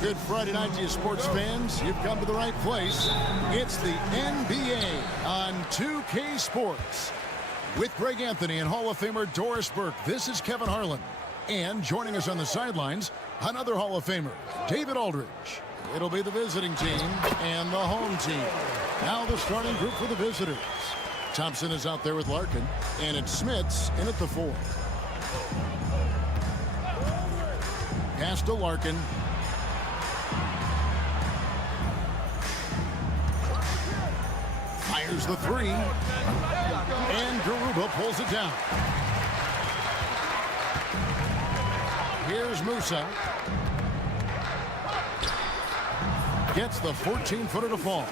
Good Friday night to you sports fans. You've come to the right place. It's the NBA on 2K Sports. With Greg Anthony and Hall of Famer Doris Burke, this is Kevin Harlan. And joining us on the sidelines, another Hall of Famer, David Aldridge. It'll be the visiting team and the home team. Now the starting group for the visitors. Thompson is out there with Larkin, and it's Smits in at the 4. Pass to Larkin. Fires the 3. And Garuba pulls it down. Here's Musa. Gets the 14-footer to fall.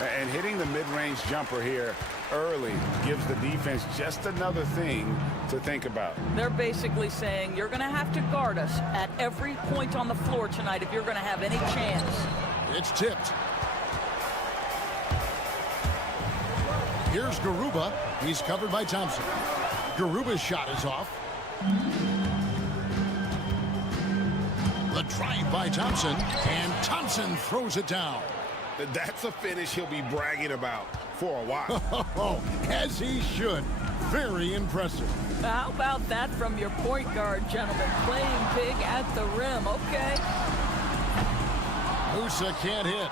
And hitting the mid-range jumper here early gives the defense just another thing to think about. They're basically saying you're going to have to guard us at every point on the floor tonight if you're going to have any chance. It's tipped. Here's Garuba. He's covered by Thompson. Garuba's shot is off. The drive by Thompson, and Thompson throws it down. That's a finish he'll be bragging about for a while. As he should. Very impressive. How about that from your point guard, gentlemen? Playing big at the rim, okay? Musa can't hit.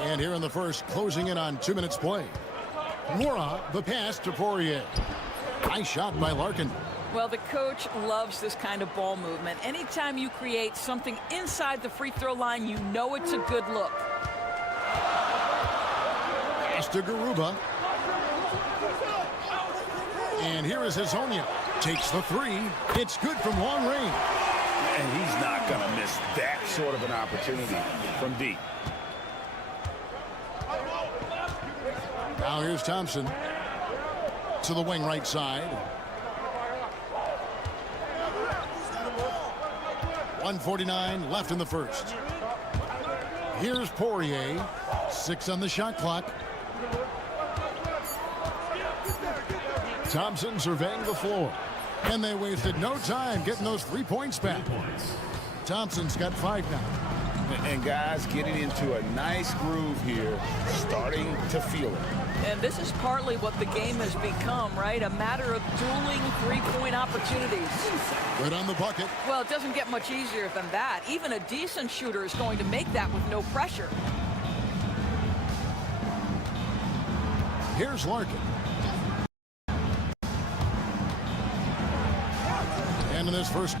And here in the first, closing in on 2 minutes play. Mora, the pass to Poirier. Nice shot by Larkin. Well, the coach loves this kind of ball movement. Anytime you create something inside the free throw line, you know it's a good look. Pass to Garuba. And here is Hazonia. Takes the 3. It's good from long range. And he's not going to miss that sort of an opportunity from deep. Now here's Thompson. To the wing right side. 1:49 left in the first. Here's Poirier. 6 on the shot clock. Thompson surveying the floor. And they wasted no time getting those 3 points back. Thompson's got 5 now. And guys getting into a nice groove here, starting to feel it. And this is partly what the game has become, right? A matter of dueling three-point opportunities. Right on the bucket. Well, it doesn't get much easier than that. Even a decent shooter is going to make that with no pressure. Here's Larkin. And in this first...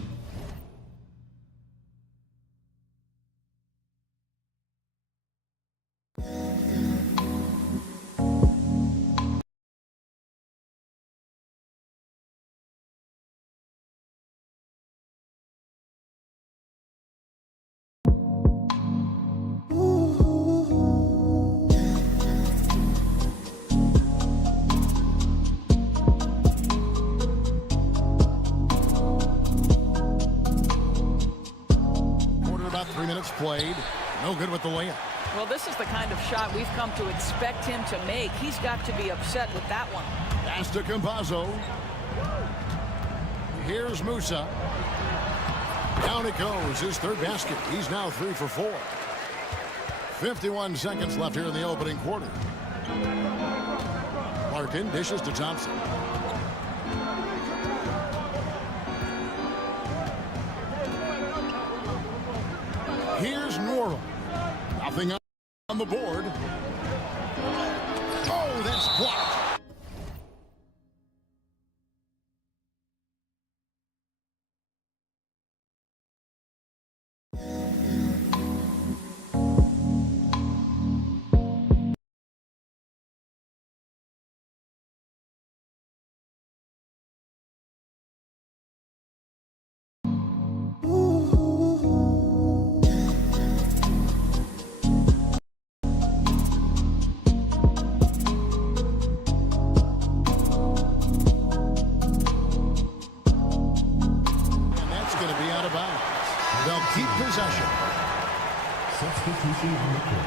played. No good with the layup. Well, this is the kind of shot we've come to expect him to make. He's got to be upset with that one. Pass to Campazzo. Here's Musa. Down it goes. His third basket. He's now 3 for 4. 51 seconds left here in the opening quarter. Larkin dishes to Thompson. Here's Norrell. Nothing on the board. Oh, that's blocked. possession. Substitution on the court.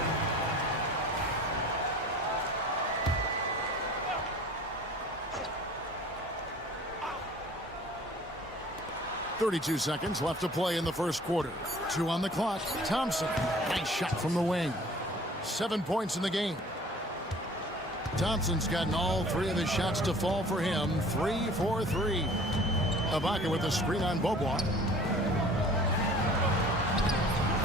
32 seconds left to play in the first quarter. 2 on the clock. Thompson. Nice shot from the wing. 7 points in the game. Thompson's gotten all 3 of his shots to fall for him. 3 for 3. Ibaka with the screen on Beaubois.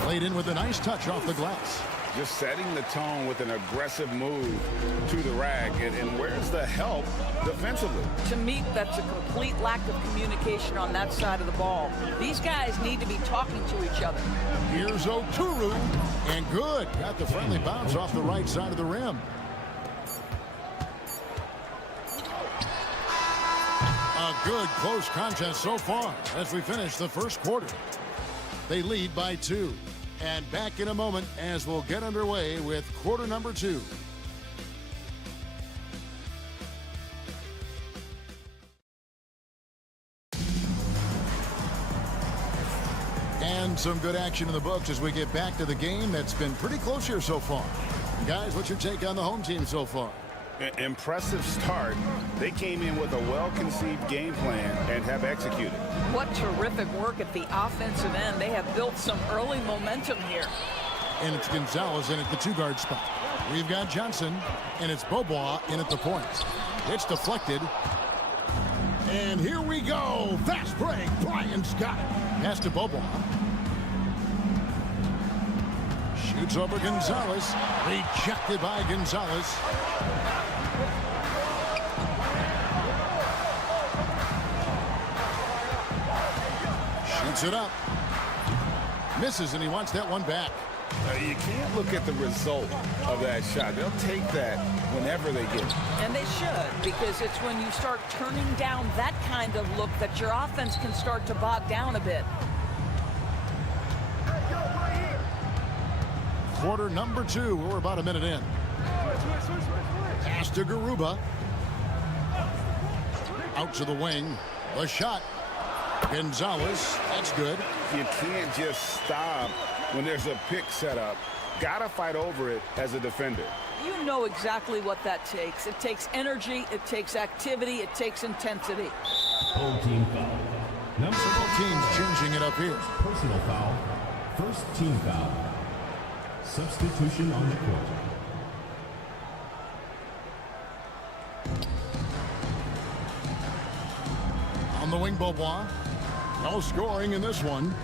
Laid in with a nice touch off the glass. Just setting the tone with an aggressive move to the rack. And where's the help defensively? To me, that's a complete lack of communication on that side of the ball. These guys need to be talking to each other. Here's Oturu. And good. Got the friendly bounce off the right side of the rim. A good close contest so far as we finish the first quarter. They lead by 2. And back in a moment as we'll get underway with quarter number 2. And some good action in the books as we get back to the game that's been pretty close here so far. Guys, what's your take on the home team so far? Impressive start. They came in with a well-conceived game plan and have executed. What terrific work at the offensive end. They have built some early momentum here. And it's Gonzalez in at the 2-guard spot. We've got Johnson, and it's Beaubois in at the point. It's deflected. And here we go. Fast break. Bryant's got it. Pass to Beaubois. Shoots over Gonzalez. Rejected by Gonzalez. Shoots it up. Misses, and he wants that one back. You can't look at the result of that shot. They'll take that whenever they get it. And they should, because it's when you start turning down that kind of look that your offense can start to bog down a bit. Quarter number 2. We're about a minute in. Pass to Garuba. Out to the wing. The shot. Gonzalez. That's good. You can't just stop when there's a pick set up. Gotta fight over it as a defender. You know exactly what that takes. It takes energy, it takes activity, it takes intensity. Home team foul. Number Both teams changing it up here. personal foul. First team foul. Substitution on the court. On the wing, Beaubois. No scoring in this one.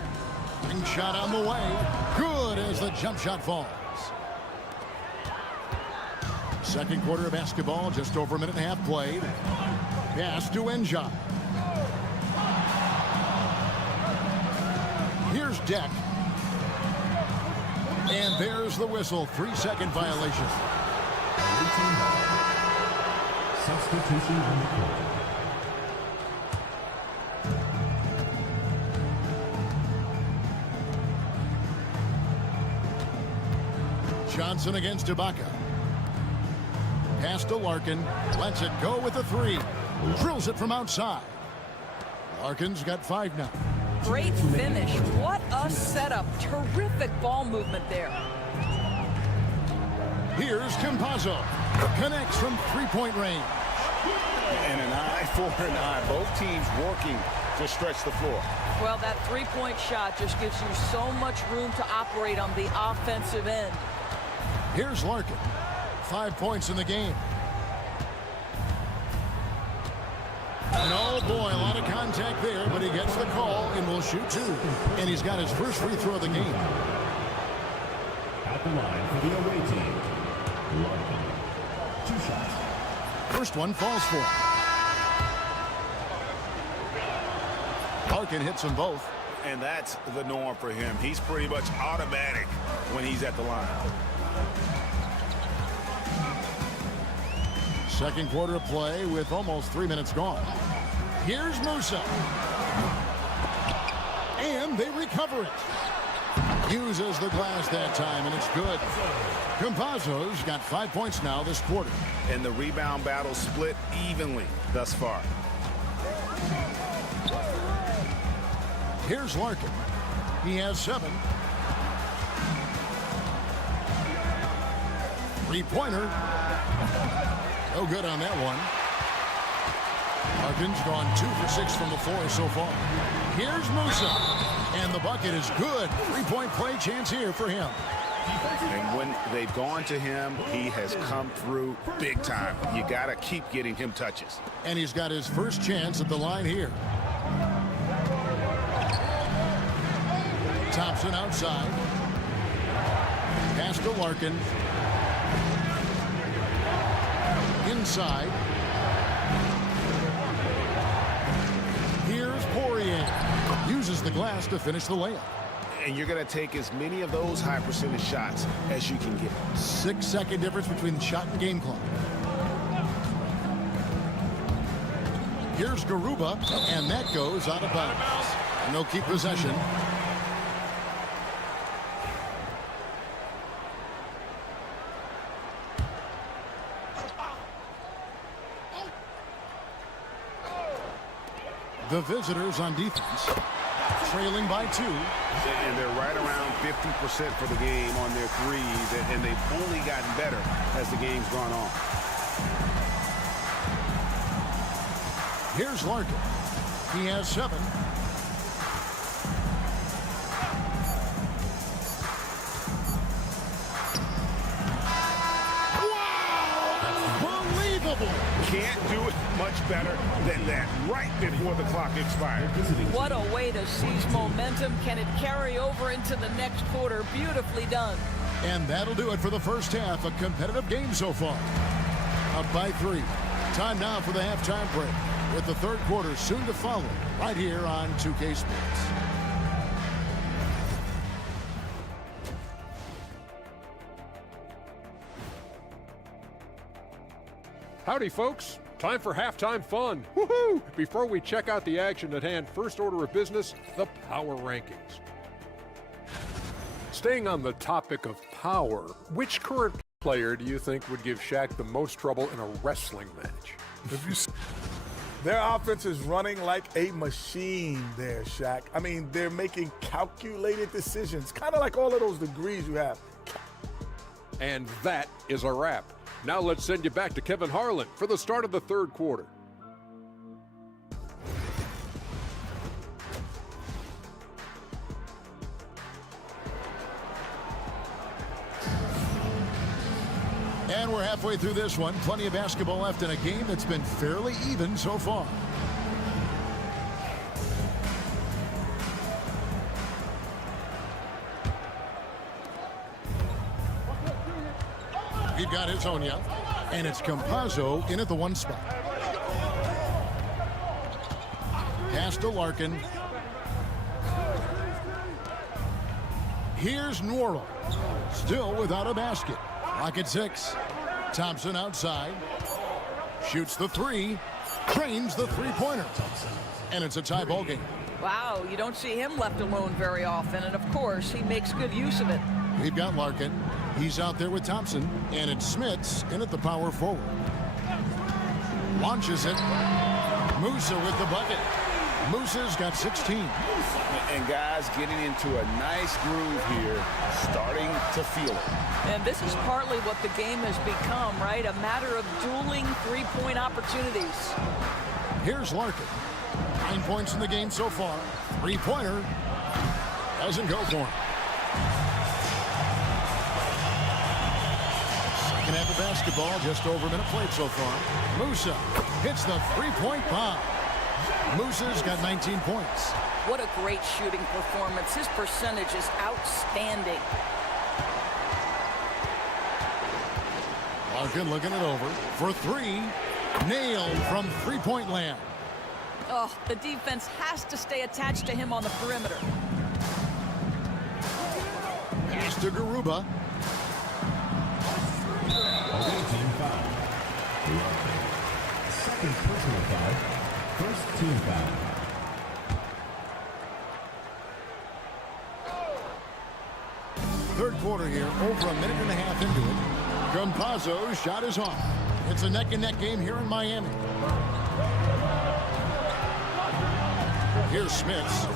Big shot on the way. Good as the jump shot falls. Second quarter of basketball, just over a minute and a half played. Pass to Enja. Here's Deck. And there's the whistle. 3-second violation. Substitution on the court. Johnson against Ibaka. Pass to Larkin. Lets it go with a 3. Drills it from outside. Larkin's got 5 now. Great finish. What a setup. Terrific ball movement there. Here's Campazzo. Connects from 3-point range. And an eye for an eye. Both teams working to stretch the floor. Well, that 3-point shot just gives you so much room to operate on the offensive end. Here's Larkin. 5 points in the game. And oh boy, a lot of contact there, but he gets the call and will shoot 2. And he's got his first free throw of the game. At the line for the away team. Larkin. 2 shots. First one falls for him. Larkin hits them both. And that's the norm for him. He's pretty much automatic when he's at the line. Second quarter of play with almost 3 minutes gone. Here's Musa. And they recover it. Uses the glass that time, and it's good. Campazzo's got 5 points now this quarter. And the rebound battle split evenly thus far. Here's Larkin. He has 7. Three-pointer. No good on that one. Larkin's gone 2 for 6 from the floor so far. Here's Musa. And the bucket is good. Three-point play chance here for him. And when they've gone to him, he has come through big time. You got to keep getting him touches. And he's got his first chance at the line here. Thompson outside. Pass to Larkin. Inside. Here's Poirier. Uses the glass to finish the layup. And you're going to take as many of those high percentage shots as you can get. 6-second difference between the shot and game clock. Here's Garuba, and that goes out of bounds. And they'll keep possession. The visitors on defense, trailing by 2. And they're right around 50% for the game on their threes, and they've only gotten better as the game's gone on. Here's Larkin. He has 7. Wow! Unbelievable! Can't do it much better than that right before the clock expired. What a way to seize momentum. Can it carry over into the next quarter? Beautifully done. And that'll do it for the first half. A competitive game so far. Up by 3. Time now for the halftime break, with the third quarter soon to follow right here on 2K Sports. Howdy, folks. Time for halftime fun. Woohoo! Before we check out the action at hand, first order of business, the power rankings. Staying on the topic of power, which current player do you think would give Shaq the most trouble in a wrestling match? Their offense is running like a machine there, Shaq. I mean, they're making calculated decisions, kind of like all of those degrees you have. And that is a wrap. Now let's send you back to Kevin Harlan for the start of the third quarter. And we're halfway through this one. Plenty of basketball left in a game that's been fairly even so far. We've got Hezonja, and it's Campazzo in at the 1 spot. Pass to Larkin. Here's Nworo, still without a basket. Lock at 6. Thompson outside. Shoots the 3. Trains the three-pointer. And it's a tie ball game. Wow, you don't see him left alone very often, and of course, he makes good use of it. We've got Larkin. He's out there with Thompson, and it's Smits in at the power forward. Launches it. Musa with the bucket. Musa's got 16. And guys getting into a nice groove here, starting to feel it. And this is partly what the game has become, right? A matter of dueling three-point opportunities. Here's Larkin. 9 points in the game so far. Three-pointer. Doesn't go for him. Second half of basketball, just over a minute played so far. Musa hits the three-point bomb. Musa's got 19 points. What a great shooting performance. His percentage is outstanding. Larkin looking it over for 3. Nailed from three-point land. Oh, the defense has to stay attached to him on the perimeter. Pass to Garuba. Away team foul. Second personal foul. First team foul. Third quarter here, over a minute and a half into it. Campazzo's shot is off. It's a neck-and-neck game here in Miami. Here's Smits.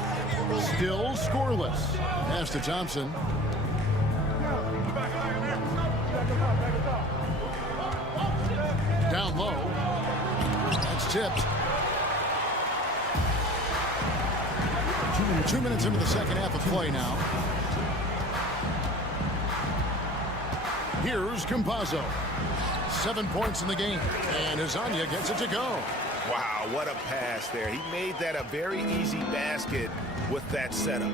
Still scoreless. Pass to Thompson. it low. That's tipped. 2 minutes into the second half of play now. Here's Campazzo. 7 points in the game. And Hezonja gets it to go. Wow, what a pass there. He made that a very easy basket with that setup.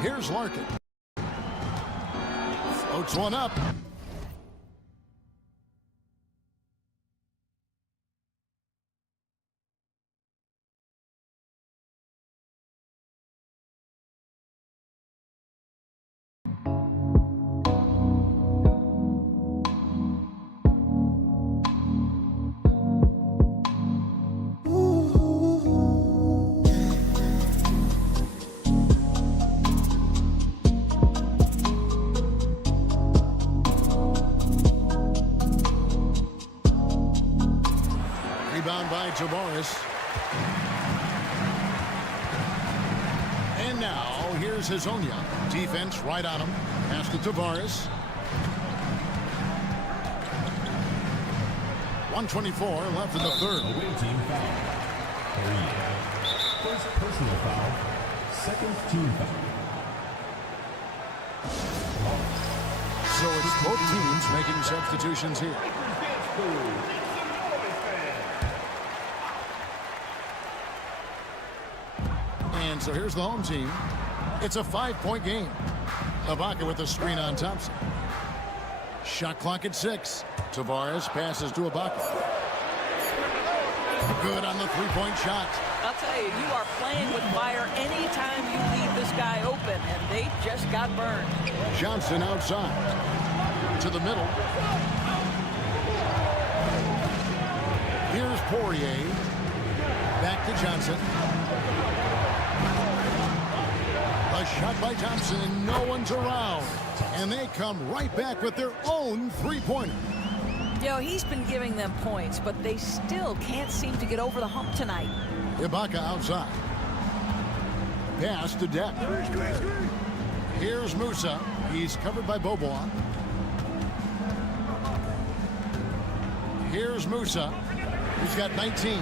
Here's Larkin. Floats one up. Rebound by Tavares. And now here's Hezonja. Defense right on him. Pass to Tavares. 1:24 left in the third. Away team foul. 3. First personal foul. Second team foul. So it's both teams making substitutions here. And so here's the home team. It's a 5-point game. Ibaka with the screen on Thompson. Shot clock at 6. Tavares passes to Ibaka. Good on the three-point shot. I'll tell you, you are playing with fire anytime you leave this guy open, and they just got burned. Johnson outside. To the middle. Here's Poirier. Back to Johnson. A shot by Thompson, and no one's around. And they come right back with their own three-pointer. You know, he's been giving them points, but they still can't seem to get over the hump tonight. Ibaka outside. Pass to Deck. Here's Musa. He's covered by Bobois. Here's Musa. He's got 19.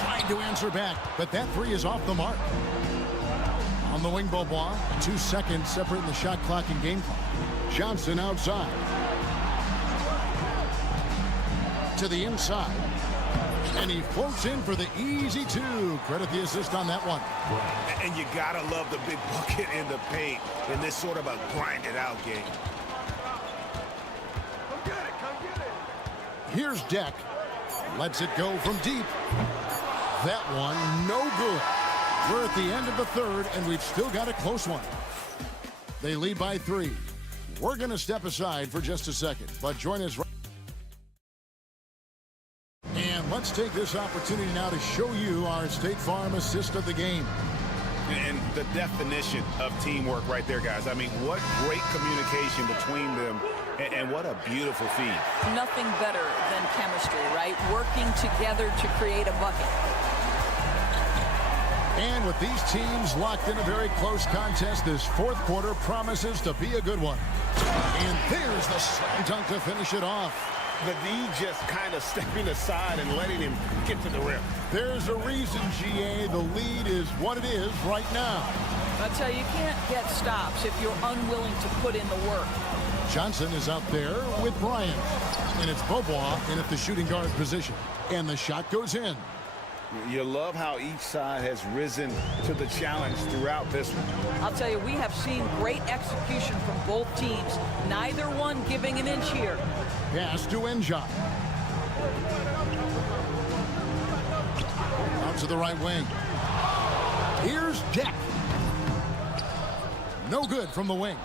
Trying to answer back, but that three is off the mark. On the wing, Bobois. 2 seconds separating the shot clock and game clock. Johnson outside. To the inside. And he floats in for the easy two. Credit the assist on that one. And you gotta love the big bucket in the paint in this sort of a grinded out game. Come get it. Here's Deck. Lets it go from deep. That one, no good. We're at the end of the third, and we've still got a close one. They lead by 3. We're going to step aside for just a second, but join us right. And let's take this opportunity now to show you our State Farm assist of the game. And the definition of teamwork right there, guys. I mean, what great communication between them, and what a beautiful feed. Nothing better than chemistry, right? Working together to create a bucket. And with these teams locked in a very close contest, this fourth quarter promises to be a good one. And there's the slam dunk to finish it off. The D just kind of stepping aside and letting him get to the rim. There's a reason, GA, the lead is what it is right now. I'll tell you, you can't get stops if you're unwilling to put in the work. Johnson is out there with Bryant. And it's Bobois in at the shooting guard position. And the shot goes in. You love how each side has risen to the challenge throughout this one. I'll tell you, we have seen great execution from both teams. Neither one giving an inch here. Pass to Enjot. Out to the right wing. Here's Deck. No good from the wing.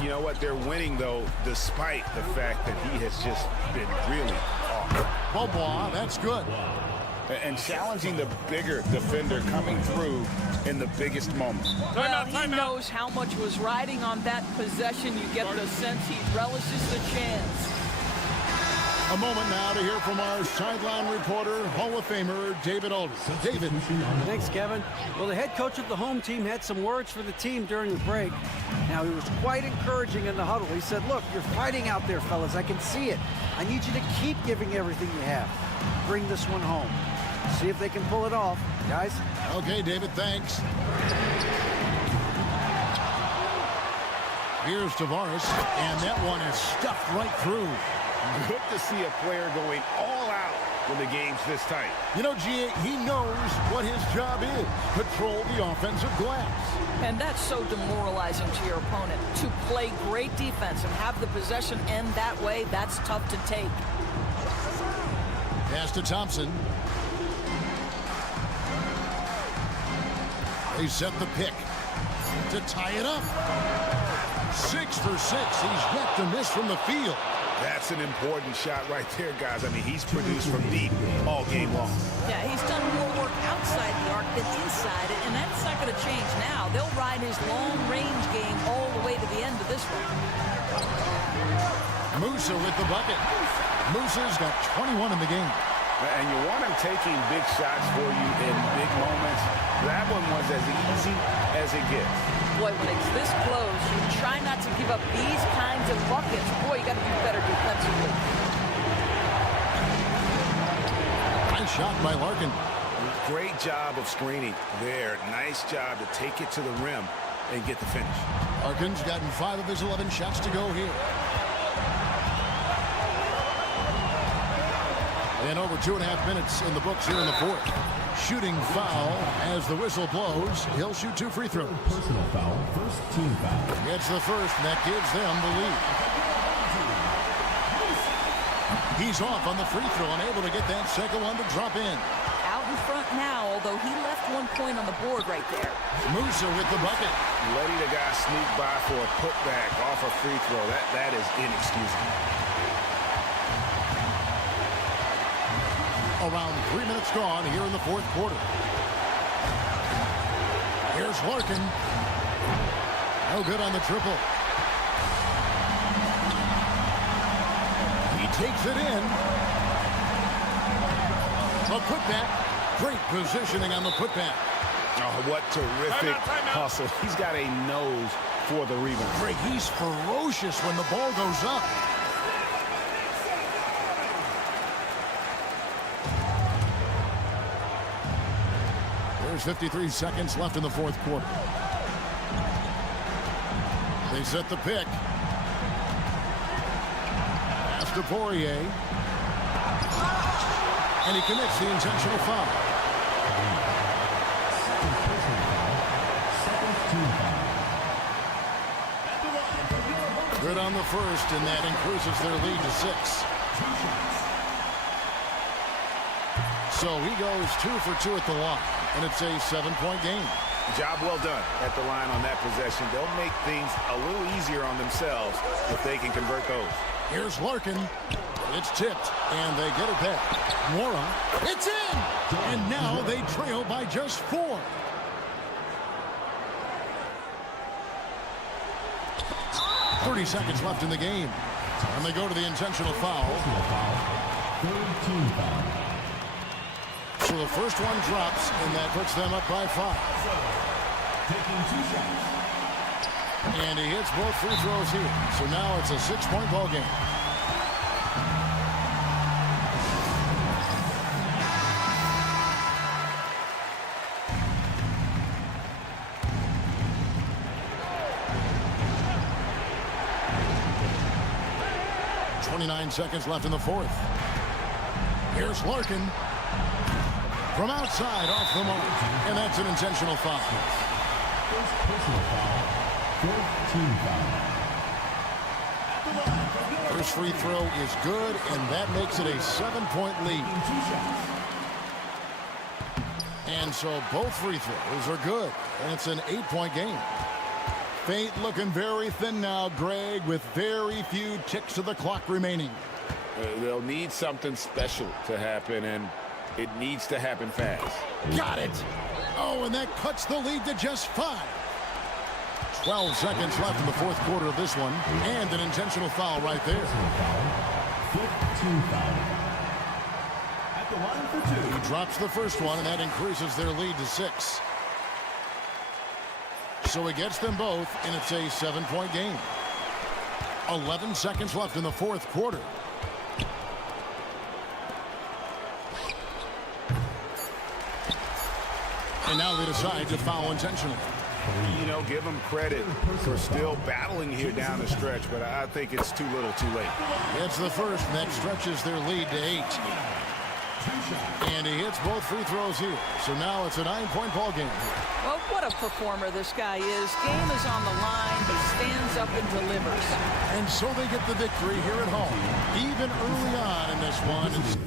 You know what? They're winning, though, despite the fact that he has just been really off. Bobois, that's good. And challenging the bigger defender coming through in the biggest moments. Well, he knows how much was riding on that possession. You get the sense he relishes the chance. A A moment now to hear from our sideline reporter, Hall of Famer David Aldridge. David. Thanks, Kevin. Well, the head coach of the home team had some words for the team during the break. Now, he was quite encouraging in the huddle. He said, look, you're fighting out there, fellas. I can see it. I need you to keep giving everything you have. Bring this one home. See if they can pull it off, guys. Okay, David, thanks. Here's Tavares, and that one is stuffed right through. Good to see a player going all out when the game's this tight. You know, G.A., he knows what his job is. Control the offensive glass. And that's so demoralizing to your opponent. To play great defense and have the possession end that way, that's tough to take. Pass to Thompson. They set the pick to tie it up. 6 for 6. He's yet to miss from the field. That's an important shot right there, guys. I mean, he's produced from deep all game long. Yeah, he's done more work outside the arc than inside it, and that's not going to change now. They'll ride his long-range game all the way to the end of this one. Musa with the bucket. Musa's got 21 in the game. And you want him taking big shots for you in big moments. That one was as easy as it gets. Boy, when it's this close, you try not to give up these kinds of buckets. Boy, you got to do better defensively. Nice shot by Larkin. Great job of screening there. Nice job to take it to the rim and get the finish. Larkin's gotten 5 of his 11 shots to go here. And over 2.5 minutes in the books here in the fourth. Shooting foul as the whistle blows. He'll shoot 2 free throws. Personal foul, first team foul. It's the first, and that gives them the lead. He's off on the free throw, unable to get that second one to drop in. Out in front now, although he left 1 point on the board right there. Musa with the bucket. Letting the guy sneak by for a putback off a free throw, that is inexcusable. Around 3 minutes gone here in the fourth quarter. Here's Larkin. No good on the triple. He takes it in. A putback. Great positioning on the putback. Oh, what terrific hustle. He's got a nose for the rebound. Greg, he's ferocious when the ball goes up. There's 53 seconds left in the fourth quarter. They set the pick. Pass to Poirier. And he commits the intentional foul. Good on the first, and that increases their lead to 6. So he goes 2 for 2 at the line, and it's a 7-point game. Job well done at the line on that possession. They'll make things a little easier on themselves if they can convert those. Here's Larkin. It's tipped, and they get it back. Mora, it's in! And now they trail by just 4. .30 seconds left in the game. And they go to the intentional foul. Third team foul. So the first one drops, and that puts them up by 5. Taking 2 shots. And he hits both free throws here. So now it's a 6-point ball game. .29 seconds left in the fourth. Here's Larkin. From outside, off the mark. And that's an intentional foul. First personal foul, fourth team foul. First free throw is good, and that makes it a 7-point lead. And so both free throws are good, and it's an 8-point game. Fate looking very thin now, Greg, with very few ticks of the clock remaining. They'll need something special to happen, and it needs to happen fast. Got it! Oh, and that cuts the lead to just 5. 12 seconds left in the fourth quarter of this one, and an intentional foul right there. fifth team foul. At the line for two. He drops the first one, and that increases their lead to 6. So he gets them both, and it's a 7-point game. 11 seconds left in the fourth quarter. And now they decide to foul intentionally. You know, give them credit for still battling here down the stretch, but I think it's too little too late. It's the first, and that stretches their lead to 8. And he hits both free throws here. So now it's a 9-point ball game. Well, what a performer this guy is. Game is on the line. He stands up and delivers. And so they get the victory here at home, even early on in this one.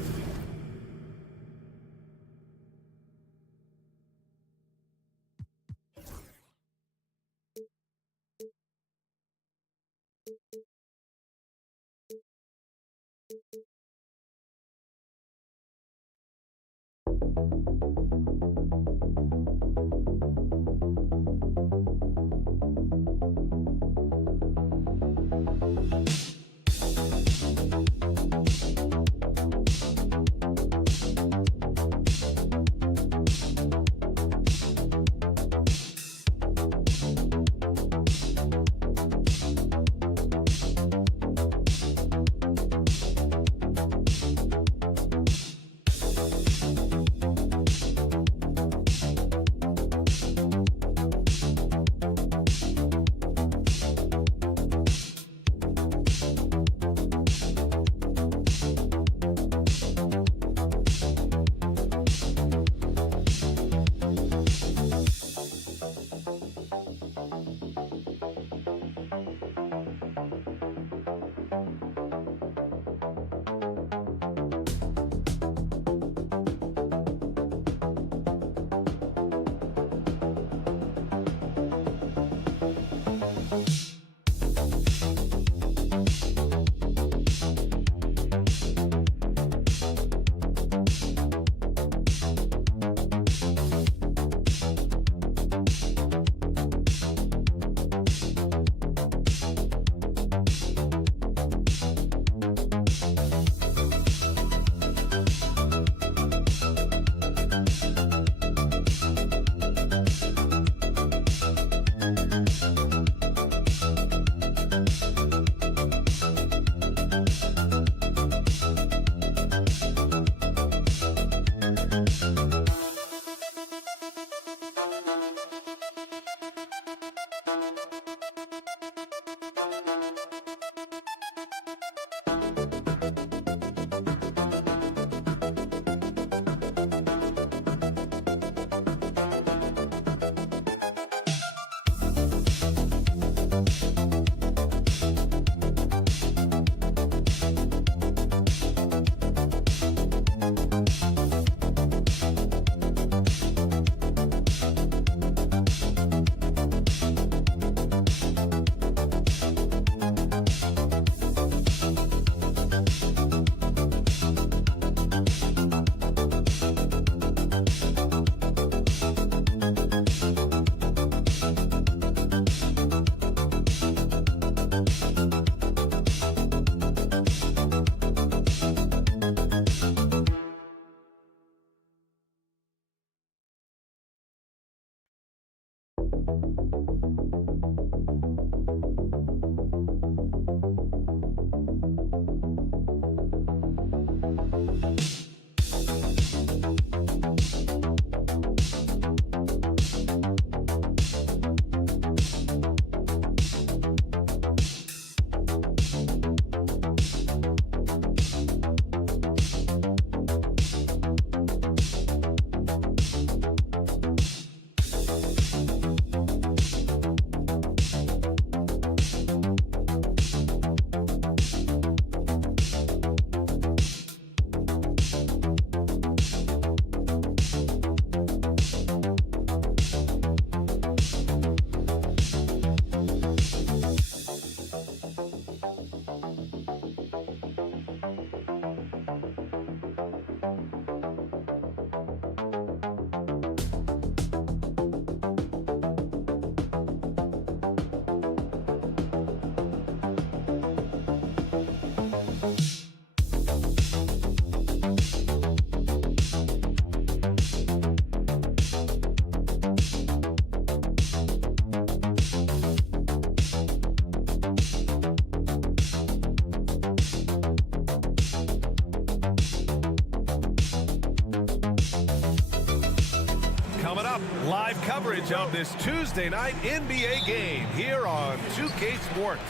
live coverage of this Tuesday night NBA game here on 2K Sports.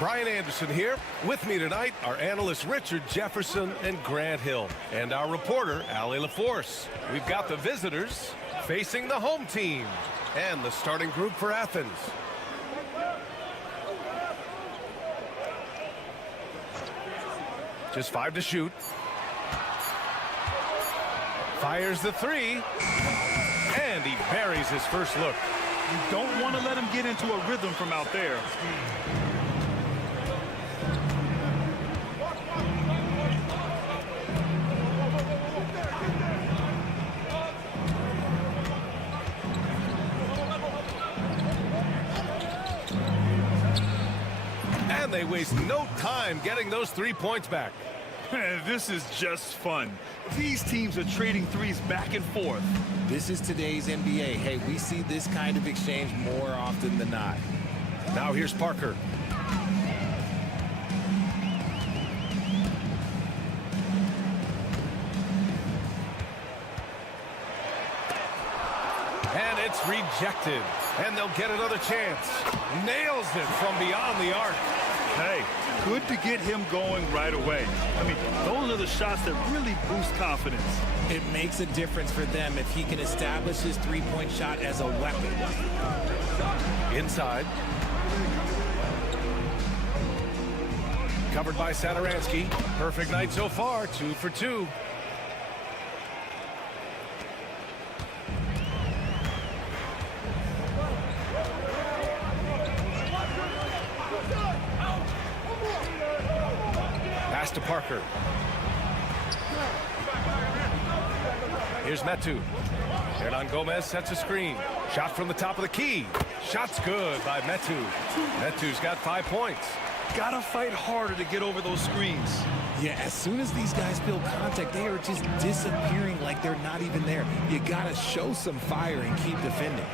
Brian Anderson here. With me tonight, our analysts Richard Jefferson and Grant Hill, and our reporter, Allie LaForce. We've got the visitors facing the home team and the starting group for Athens. Just 5 to shoot. Fires the 3. And he buries his first look. You don't want to let him get into a rhythm from out there. And they waste no time getting those 3 points back. This is just fun. These teams are trading threes back and forth. This is today's NBA. Hey, we see this kind of exchange more often than not. Now here's Parker. And it's rejected. And they'll get another chance. Nails it from beyond the arc. Hey, good to get him going right away. I mean, those are the shots that really boost confidence. It makes a difference for them if he can establish his three-point shot as a weapon. Inside. Covered by Satoransky. Perfect night so far, 2 for 2. Pass to Parker. Here's Metu. Hernan Gomez sets a screen. Shot from the top of the key. Shot's good by Metu. Metu's got 5 points. Gotta fight harder to get over those screens. Yeah, as soon as these guys feel contact, they are just disappearing like they're not even there. You gotta show some fire and keep defending.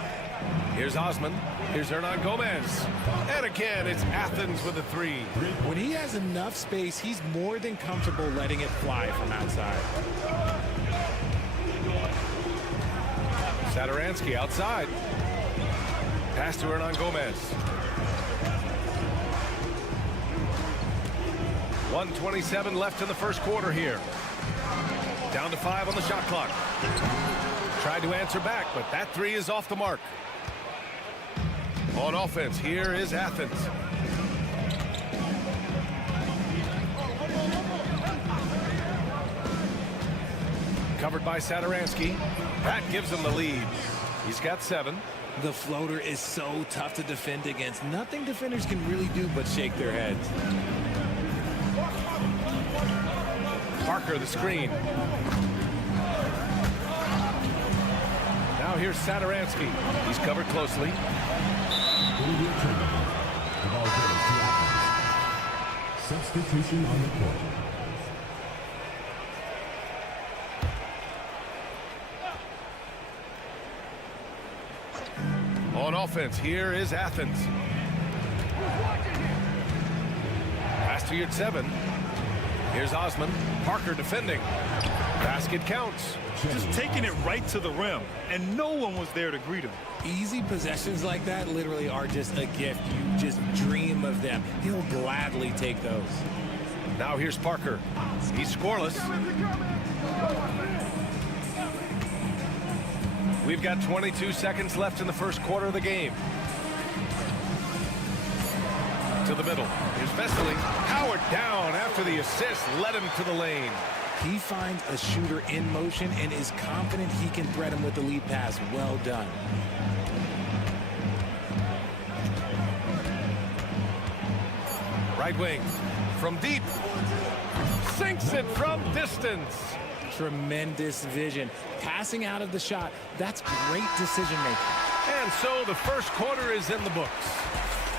Here's Osman. Here's Hernan Gomez. And again, it's Athens with a 3. When he has enough space, he's more than comfortable letting it fly from outside. Satoransky outside. Pass to Hernan Gomez. 1:27 left in the first quarter here. Down to 5 on the shot clock. Tried to answer back, but that 3 is off the mark. On offense, here is Athens. Covered by Satoransky. That gives him the lead. He's got 7. The floater is so tough to defend against. Nothing defenders can really do but shake their heads. Parker the screen. Now here's Satoransky. He's covered closely. The ball goes to Athens. Substitution on the court. On offense, here is Athens. Pass to your 7. Here's Osman. Parker defending. Basket counts. Just taking it right to the rim, and no one was there to greet him. Easy possessions like that literally are just a gift. You just dream of them. He'll gladly take those. Now here's Parker. He's scoreless. We've got 22 seconds left in the first quarter of the game. To the middle. Here's Vesely. Howard down after the assist led him to the lane. He finds a shooter in motion and is confident he can thread him with the lead pass. Well done. Right wing. From deep. Sinks it from distance. Tremendous vision. Passing out of the shot. That's great decision making. And so the first quarter is in the books.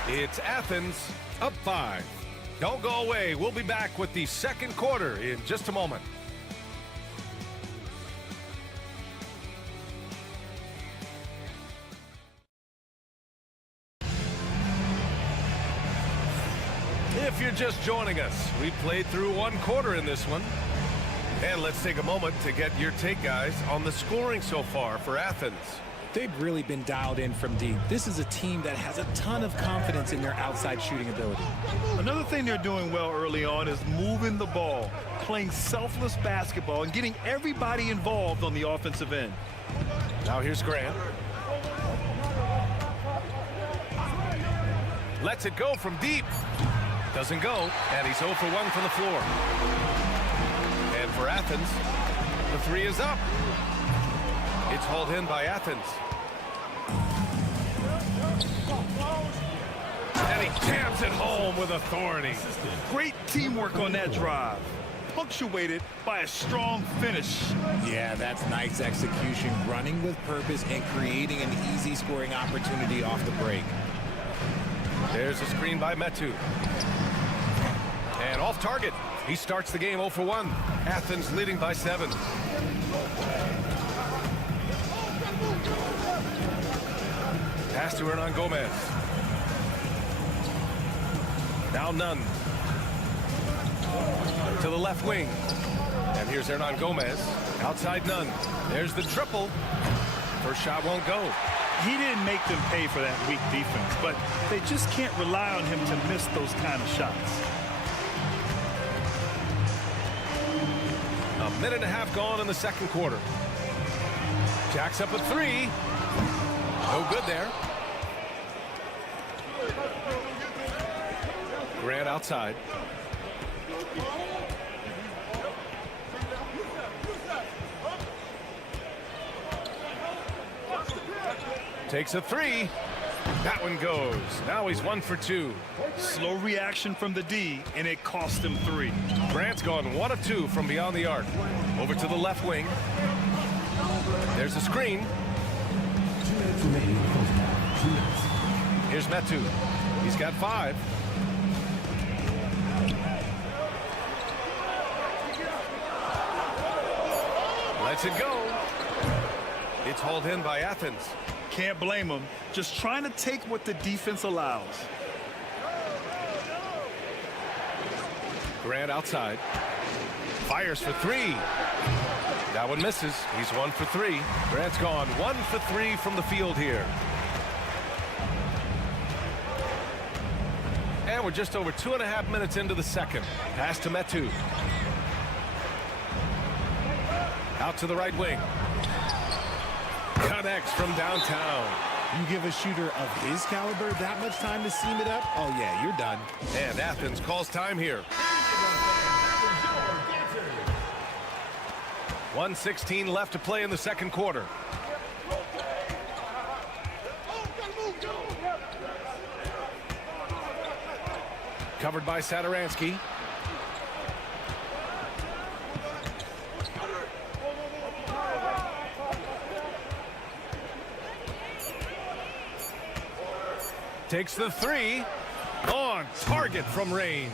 It's Athens up 5. Don't go away. We'll be back with the second quarter in just a moment. If you're just joining us, we played through one quarter in this one. And let's take a moment to get your take, guys, on the scoring so far for Athens. They've really been dialed in from deep. This is a team that has a ton of confidence in their outside shooting ability. Another thing they're doing well early on is moving the ball, playing selfless basketball, and getting everybody involved on the offensive end. Now here's Grant. Lets it go from deep. Doesn't go, and he's 0 for 1 from the floor. And for Athens, the 3 is up. It's hauled in by Athens. And he jams it home with authority. Great teamwork on that drive, punctuated by a strong finish. Yeah, that's nice execution, running with purpose and creating an easy scoring opportunity off the break. There's a screen by Metu. And off target. He starts the game 0 for 1. Athens leading by 7. Pass to Hernan Gomez. Now Nunn. To the left wing. And here's Hernan Gomez. Outside Nunn. There's the triple. First shot won't go. He didn't make them pay for that weak defense, but they just can't rely on him to miss those kind of shots. A minute and a half gone in the second quarter. Jacks up a 3. No good there. Grant outside. Takes a 3. That one goes. Now he's 1 for 2. Slow reaction from the D, and it cost him 3. Grant's gone 1 of 2 from beyond the arc. Over to the left wing. There's a screen. 2 minutes remaining in the first half. 2 minutes. Here's Metu. He's got 5. Lets it go. It's hauled in by Athens. Can't blame him. Just trying to take what the defense allows. Grant outside. Fires for 3. That one misses. He's 1 for 3. Grant's gone 1 for 3 from the field here. And we're just over 2.5 minutes into the second. Pass to Metu. Out to the right wing. Connects from downtown. You give a shooter of his caliber that much time to seam it up? Oh, yeah, you're done. And Athens calls time here. 1:16 left to play in the second quarter. Covered by Satoransky. Takes the 3. On target from range.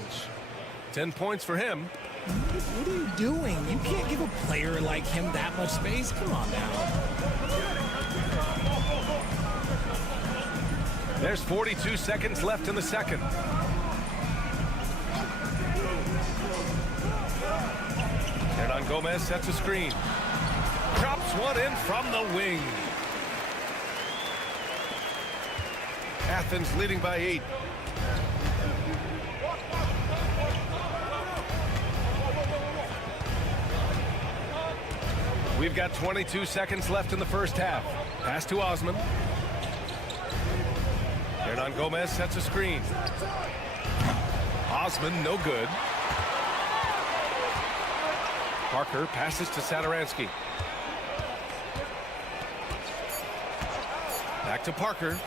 10 points for him. What are you doing? You can't give a player like him that much space. Come on now. There's 42 seconds left in the second. Hernan Gomez sets a screen. Drops one in from the wing. Athens leading by 8. We've got 22 seconds left in the first half. Pass to Osman. Hernan Gomez sets a screen. Osman, no good. Parker passes to Satoransky. Back to Parker.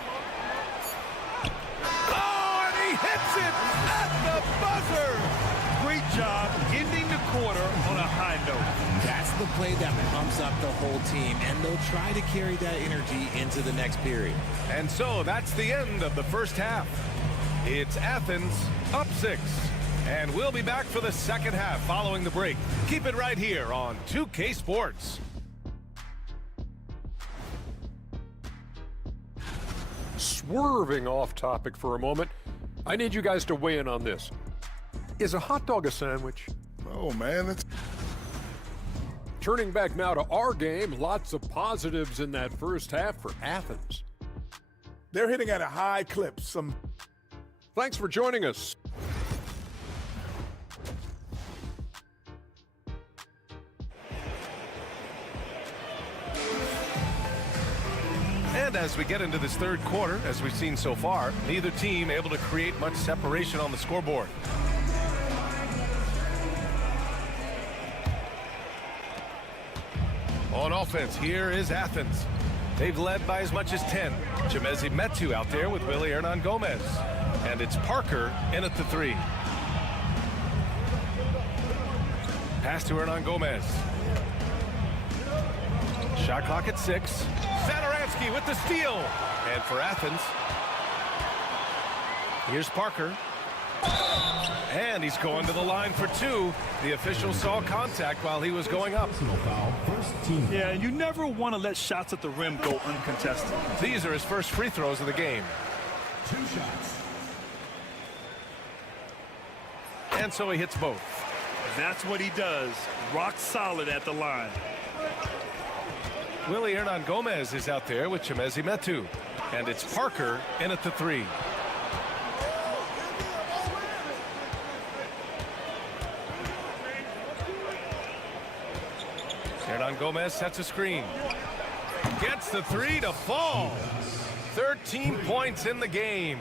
Oh, and he hits it at the buzzer! Great job ending the quarter on a high note. That's the play that pumps up the whole team, and they'll try to carry that energy into the next period. And so that's the end of the first half. It's Athens up 6. And we'll be back for the second half following the break. Keep it right here on 2K Sports. Swerving off topic for a moment, I need you guys to weigh in on this. Is a hot dog a sandwich? Oh, man. Turning back now to our game, lots of positives in that first half for Athens. They're hitting at a high clip. Thanks for joining us. And as we get into this third quarter, as we've seen so far, neither team able to create much separation on the scoreboard. On offense, here is Athens. They've led by as much as 10. Chemezi Metu out there with Willie Hernangomez. And it's Parker in at the 3. Pass to Hernangomez. Shot clock at 6. Satoransky with the steal. And for Athens, here's Parker. And he's going to the line for 2. The official saw contact while he was going up. Yeah, and you never want to let shots at the rim go uncontested. These are his first free throws of the game. 2 shots. And so he hits both. That's what he does. Rock solid at the line. Willie Hernangomez is out there with Chemezi Metu. And it's Parker in at the 3. Hernangomez sets a screen. Gets the 3 to fall. 13 points in the game.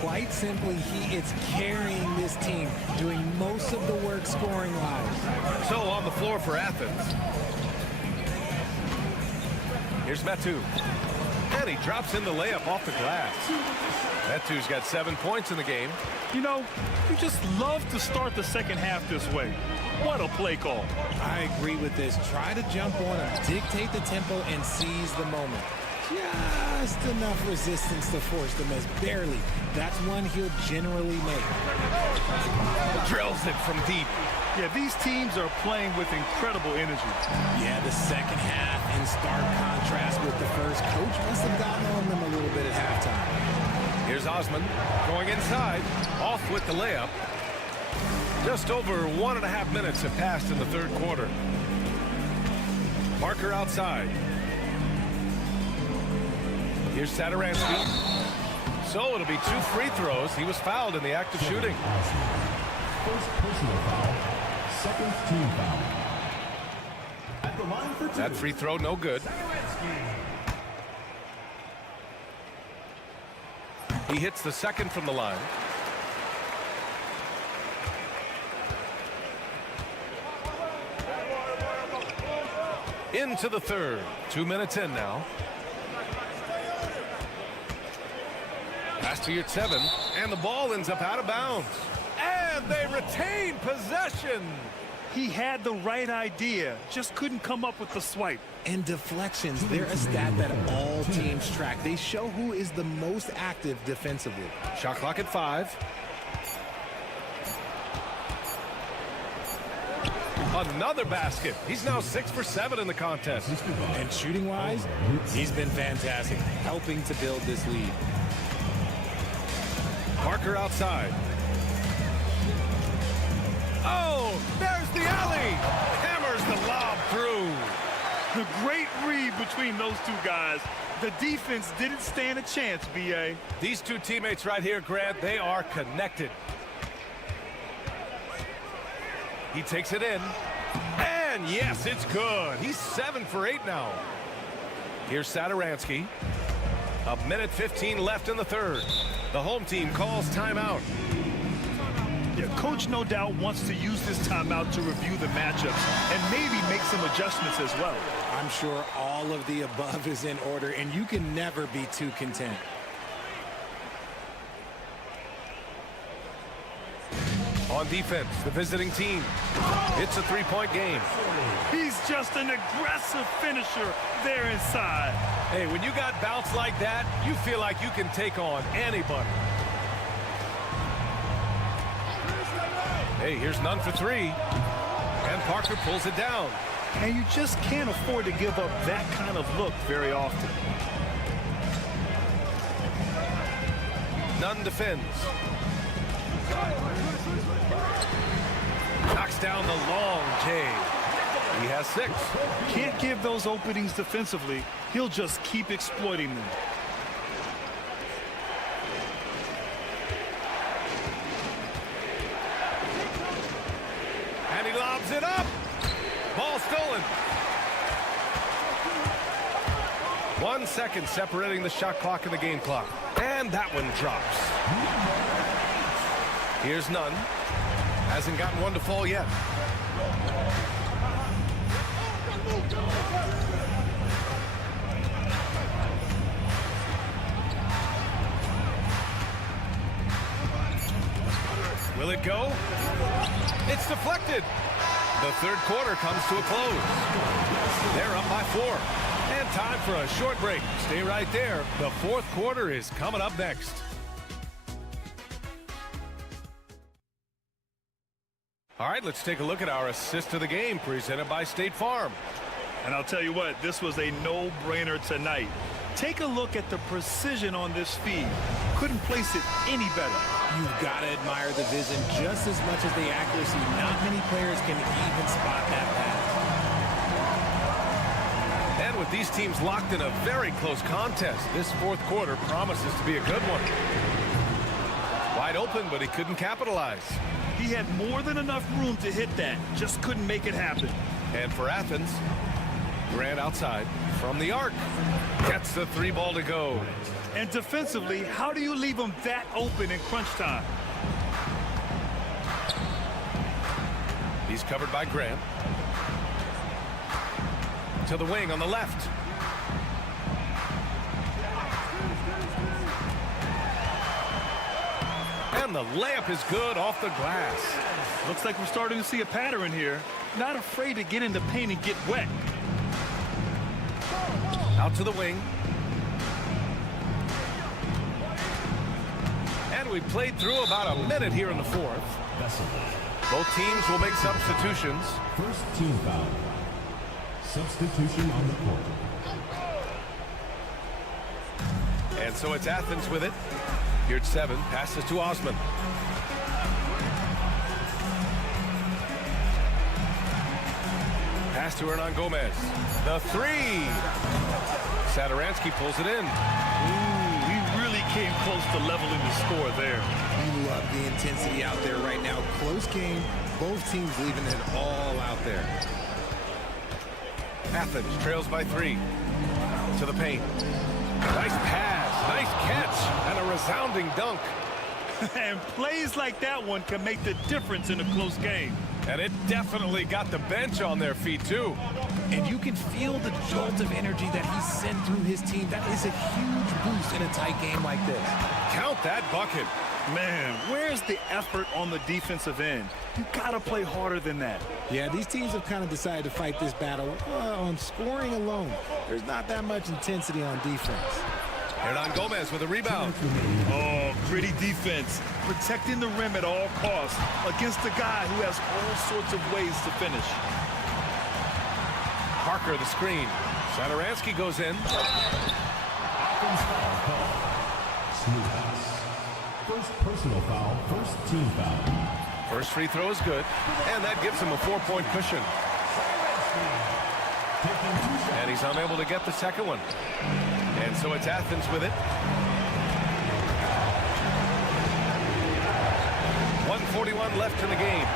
Quite simply, he is carrying this team, doing most of the work scoring-wise. So on the floor for Athens. Here's Metu. And he drops in the layup off the glass. Metu's got 7 points in the game. You know, you just love to start the second half this way. What a play call. I agree with this. Try to jump on him, dictate the tempo, and seize the moment. Just enough resistance to force the miss. Barely. That's one he'll generally make. Drills it from deep. Yeah, these teams are playing with incredible energy. Yeah, the second half in stark contrast with the first. Coach must have gotten on them a little bit at halftime. Here's Osman going inside, off with the layup. Just over 1.5 minutes have passed in the third quarter. Parker outside. Here's Satoransky. So it'll be 2 free throws. He was fouled in the act of shooting. First personal foul, second team foul. At the line for 2. That free throw no good. He hits the second from the line. Into the third. 2 minutes in now. Pass to your 7. And the ball ends up out of bounds. And they retain possession. He had the right idea, just couldn't come up with the swipe. And deflections, they're a stat that all teams track. They show who is the most active defensively. Shot clock at 5. Another basket. He's now 6 for 7 in the contest. And shooting-wise, he's been fantastic, helping to build this lead. Parker outside. Oh, there's the alley. Hammers the lob through. The great read between those two guys. The defense didn't stand a chance, B.A. These two teammates right here, Grant, they are connected. He takes it in. And yes, it's good. He's 7 for 8 now. Here's Satoransky. 1:15 left in the third. The home team calls timeout. Yeah, coach no doubt wants to use this timeout to review the matchups and maybe make some adjustments as well. I'm sure all of the above is in order, and you can never be too content. On defense, the visiting team. It's a 3-point game. He's just an aggressive finisher there inside. Hey, when you got bounce like that, you feel like you can take on anybody. Hey, here's none for 3. And Parker pulls it down. And you just can't afford to give up that kind of look very often. Nunn defends. Knocks down the long J. He has 6. Can't give those openings defensively. He'll just keep exploiting them. And he lobs it up. Ball stolen. 1 second separating the shot clock and the game clock. And that one drops. Here's none. Hasn't gotten one to fall yet. Will it go? It's deflected. The third quarter comes to a close. They're up by 4. And time for a short break. Stay right there. The fourth quarter is coming up next. All right, let's take a look at our assist of the game presented by State Farm. And I'll tell you what, this was a no-brainer tonight. Take a look at the precision on this feed. Couldn't place it any better. You've got to admire the vision just as much as the accuracy. Not many players can even spot that pass. And with these teams locked in a very close contest, this fourth quarter promises to be a good one. Wide open, but he couldn't capitalize. He had more than enough room to hit that. Just couldn't make it happen. And for Athens, Grant outside from the arc. Gets the 3 ball to go. And defensively, how do you leave him that open in crunch time? He's covered by Grant. To the wing on the left. And the layup is good off the glass. Looks like we're starting to see a pattern here. Not afraid to get in the paint and get wet. Out to the wing. And we played through about a minute here in the fourth. Both teams will make substitutions. First team foul. Substitution on the court. And so it's Athens with it. Here at 7, passes to Osman. Pass to Hernan Gomez. The 3. Satoransky pulls it in. Ooh, he really came close to leveling the score there. You love the intensity out there right now. Close game. Both teams leaving it all out there. Athens trails by 3. To the paint. Nice pass, nice catch, and a resounding dunk. And plays like that one can make the difference in a close game. And it definitely got the bench on their feet, too. And you can feel the jolt of energy that he sent through his team. That is a huge boost in a tight game like this. Count that bucket. Man, where's the effort on the defensive end? You gotta play harder than that. Yeah, these teams have kind of decided to fight this battle on scoring alone. There's not that much intensity on defense. Hernan Gomez with a rebound. Oh, pretty defense. Protecting the rim at all costs against a guy who has all sorts of ways to finish. Parker the screen. Satoransky goes in. Smooth pass. First personal foul, first team foul. First free throw is good, and that gives him a 4-point cushion. And he's unable to get the second one. And so it's Athens with it. 1:41 left in the game.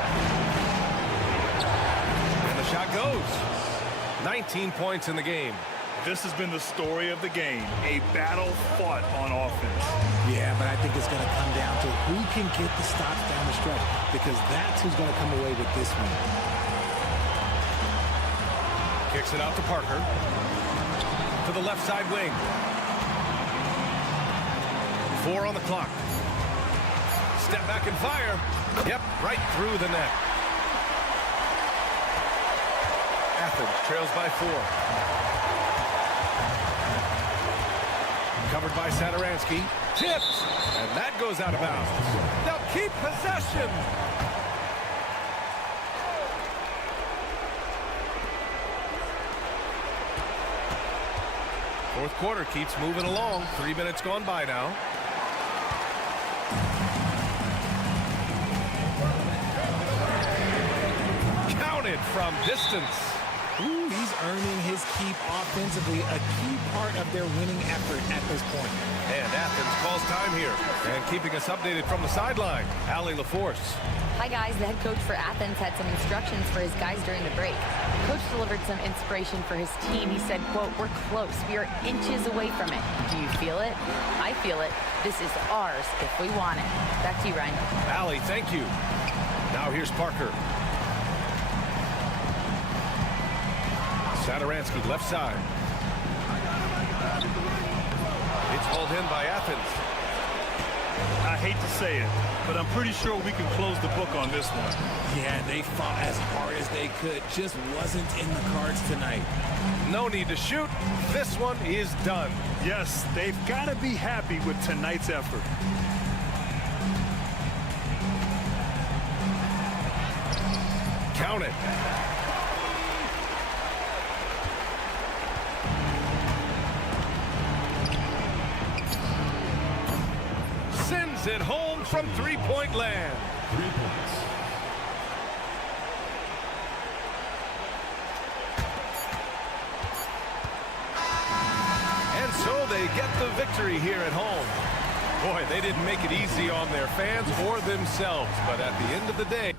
And the shot goes. 19 points in the game. This has been the story of the game. A battle fought on offense. Yeah, but I think it's going to come down to who can get the stops down the stretch, because that's who's going to come away with this one. Kicks it out to Parker. To the left side wing. 4 on the clock. Step back and fire. Yep, right through the net. Athens trails by 4. Covered by Satoransky. Tipped. And that goes out of bounds. They'll keep possession. Fourth quarter keeps moving along. 3 minutes gone by now. Counted from distance. earning his keep offensively, a key part of their winning effort at this point. And Athens calls time here. And keeping us updated from the sideline, Allie LaForce. Hi, guys. The head coach for Athens had some instructions for his guys during the break. The coach delivered some inspiration for his team. He said, quote, "We're close. We are inches away from it. Do you feel it? I feel it. This is ours if we want it." Back to you, Ryan. Allie, thank you. Now here's Parker. Sadaransky, left side. It's hauled in by Athens. I hate to say it, but I'm pretty sure we can close the book on this one. Yeah, they fought as hard as they could. Just wasn't in the cards tonight. No need to shoot. This one is done. Yes, they've got to be happy with tonight's effort. Count it. Sends it home from three-point land. 3 points. And so they get the victory here at home. Boy, they didn't make it easy on their fans or themselves, but at the end of the day,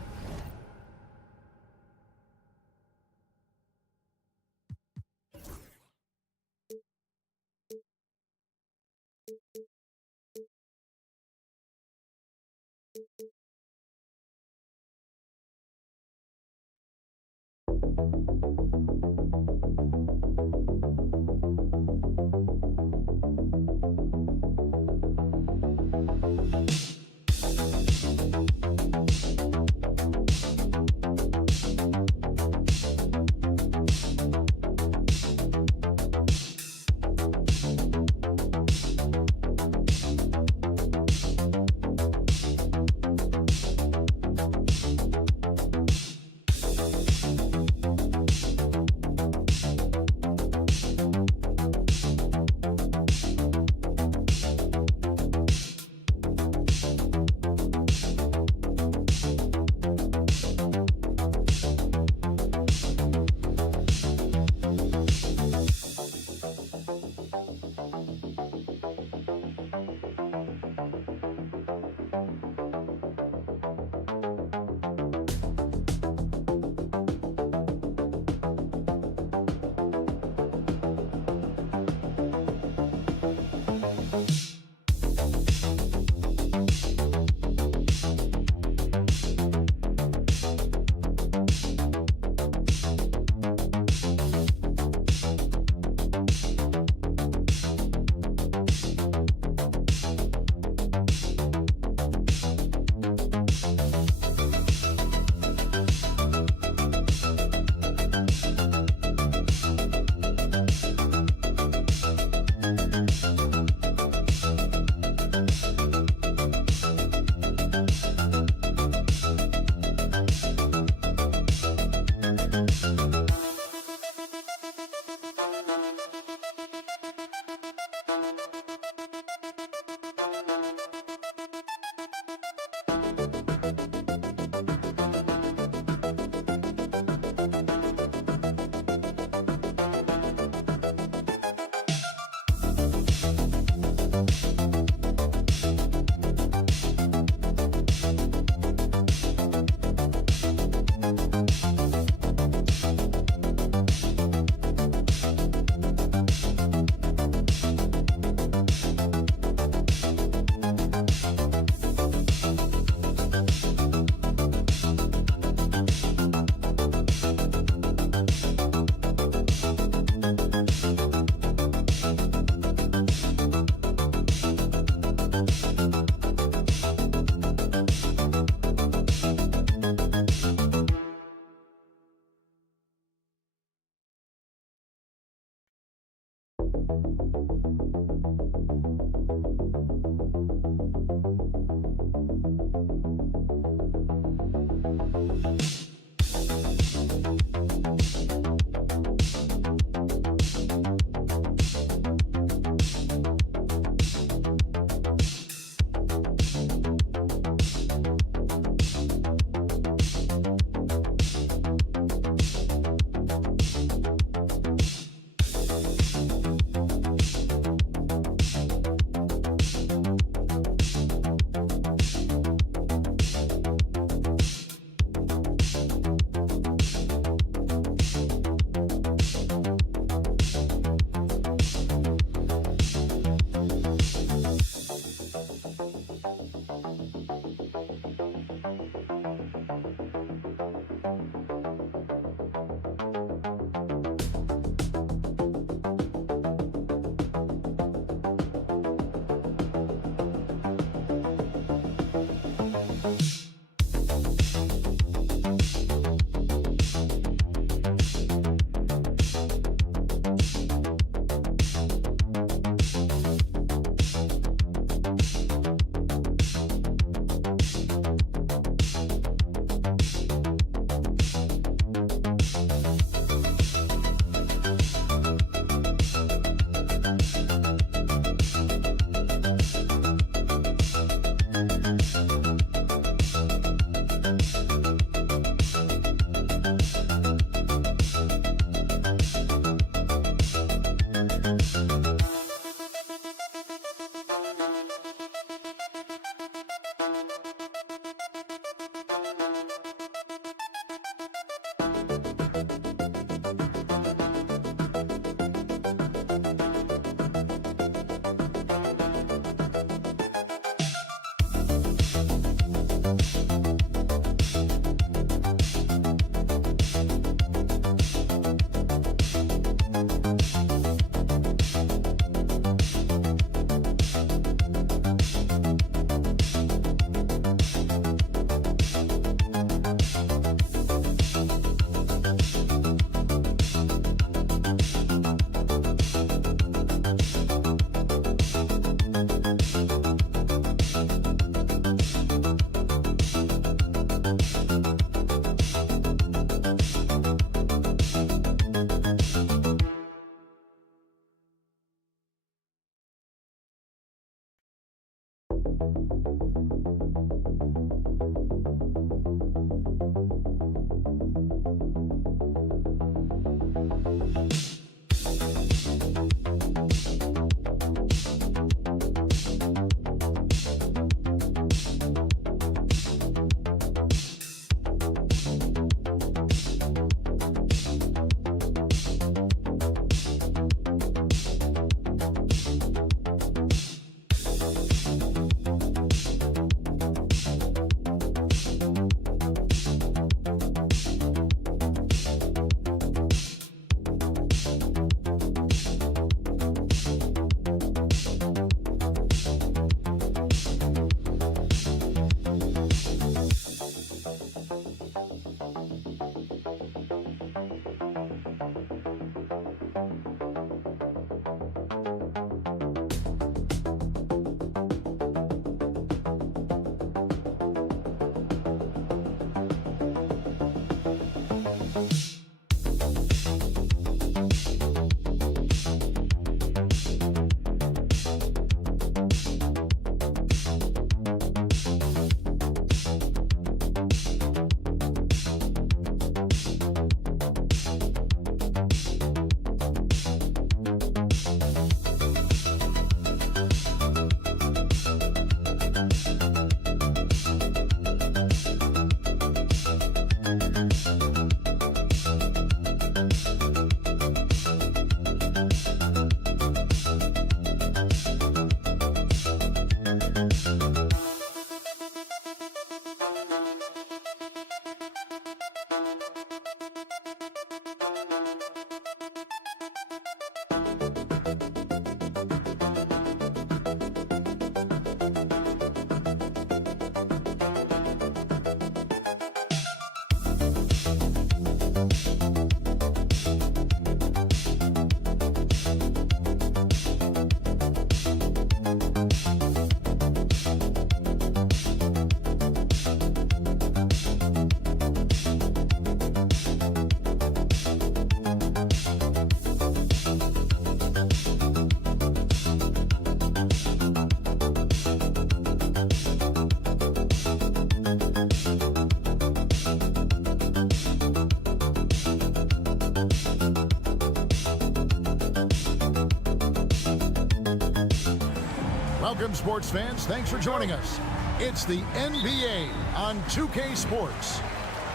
Welcome, sports fans. Thanks for joining us. It's the NBA on 2K Sports.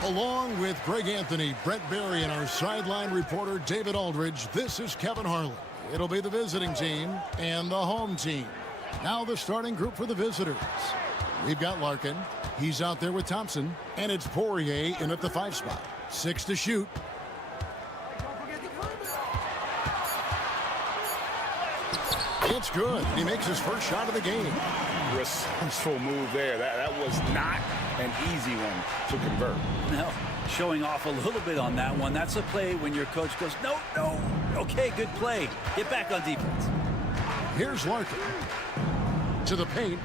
Along with Greg Anthony, Brett Berry, and our sideline reporter, David Aldridge, this is Kevin Harlan. It'll be the visiting team and the home team. Now the starting group for the visitors. We've got Larkin. He's out there with Thompson. And it's Poirier in at the 5 spot. 6 to shoot. It's good. He makes his first shot of the game. Resourceful move there. That was not an easy one to convert. No, showing off a little bit on that one. That's a play when your coach goes, no, no. Okay, good play. Get back on defense. Here's Larkin. To the paint.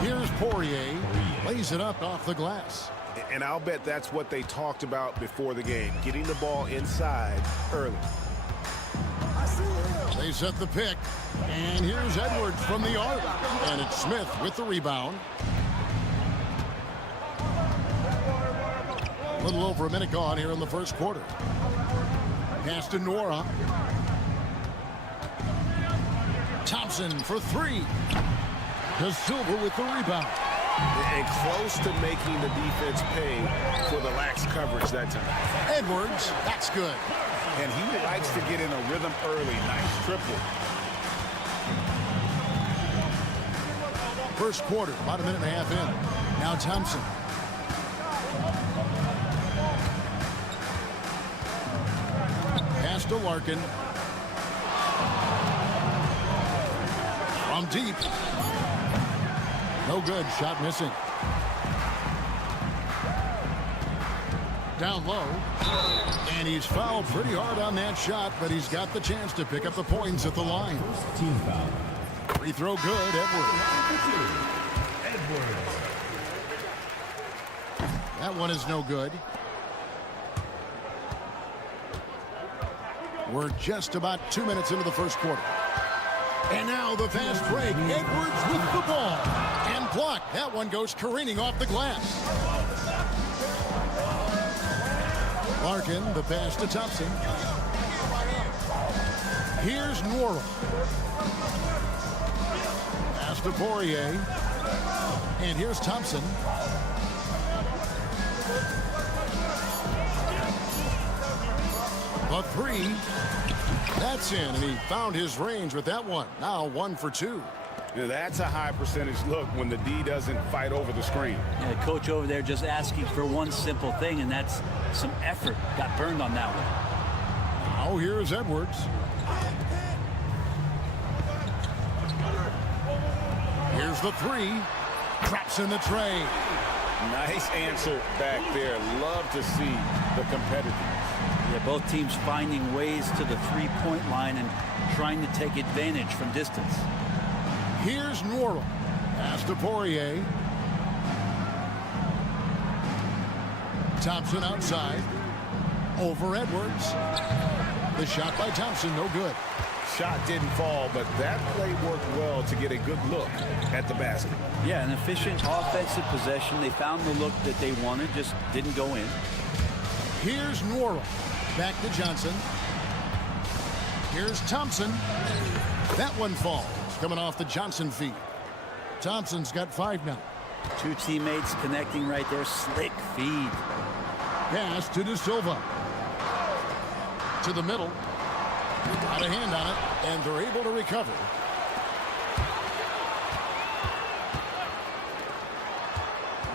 Here's Poirier. Lays it up off the glass. And I'll bet that's what they talked about before the game. Getting the ball inside early. They set the pick. And here's Edwards from the arc. And it's Smith with the rebound. A little over a minute gone here in the first quarter. Pass to Nora. Thompson for 3. De Silva with the rebound. And close to making the defense pay for the lax coverage that time. Edwards, that's good. And he likes to get in a rhythm early. Nice triple. First quarter, about a minute and a half in. Now Thompson. Pass to Larkin. From deep. No good. Shot missing. Down low. And he's fouled pretty hard on that shot, but he's got the chance to pick up the points at the line. Team foul. Free throw good. Edwards. That one is no good. We're just about 2 minutes into the first quarter. And now the fast break. Edwards with the ball. And blocked. That one goes careening off the glass. Larkin, the pass to Thompson. Here's Norrell. Pass to Poirier. And here's Thompson. A three. That's in, and he found his range with that one. Now 1 for 2. Yeah, that's a high percentage look when the D doesn't fight over the screen. Yeah, coach over there just asking for one simple thing, and that's some effort. Got burned on that one. Now here's Edwards. Here's the three. Traps in the tray. Nice answer back there. Love to see the competitiveness. Yeah, both teams finding ways to the three-point line and trying to take advantage from distance. Here's Norrell. Pass to Poirier. Thompson outside. Over Edwards. The shot by Thompson, no good. Shot didn't fall, but that play worked well to get a good look at the basket. Yeah, an efficient offensive possession. They found the look that they wanted, just didn't go in. Here's Norrell. Back to Johnson. Here's Thompson. That one falls. Coming off the Johnson feed. Thompson's got 5 now. Two teammates connecting right there. Slick feed. Pass to De Silva. To the middle. Got a hand on it, and they're able to recover.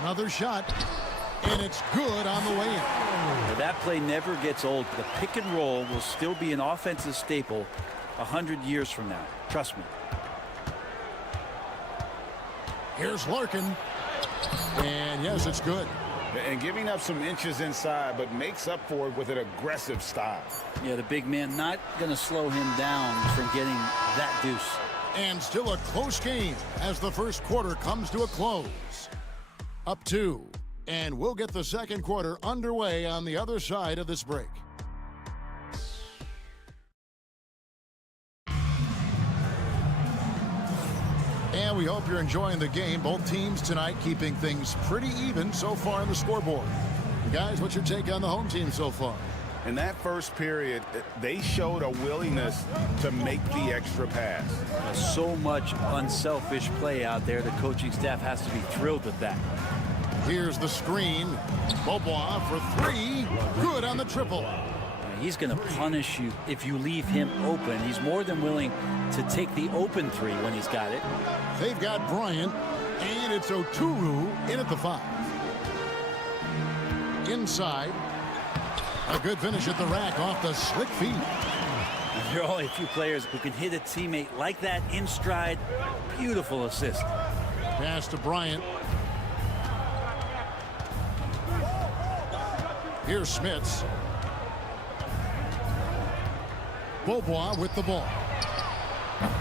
Another shot, and it's good on the way in. Now, that play never gets old. The pick and roll will still be an offensive staple 100 years from now. Trust me. Here's Larkin. And yes, it's good. And giving up some inches inside, but makes up for it with an aggressive style. Yeah, the big man not going to slow him down from getting that deuce. And still a close game as the first quarter comes to a close. Up 2. And we'll get the second quarter underway on the other side of this break. And we hope you're enjoying the game. Both teams tonight keeping things pretty even so far on the scoreboard. Guys, what's your take on the home team so far? In that first period, they showed a willingness to make the extra pass. So much unselfish play out there. The coaching staff has to be thrilled with that. Here's the screen. Beaubois for 3. Good on the triple. He's going to punish you if you leave him open. He's more than willing to take the open 3 when he's got it. They've got Bryant, and it's Oturu in at the 5. Inside. A good finish at the rack off the slick feet. There are only a few players who can hit a teammate like that in stride. Beautiful assist. Pass to Bryant. Here's Smits. Beaubois with the ball.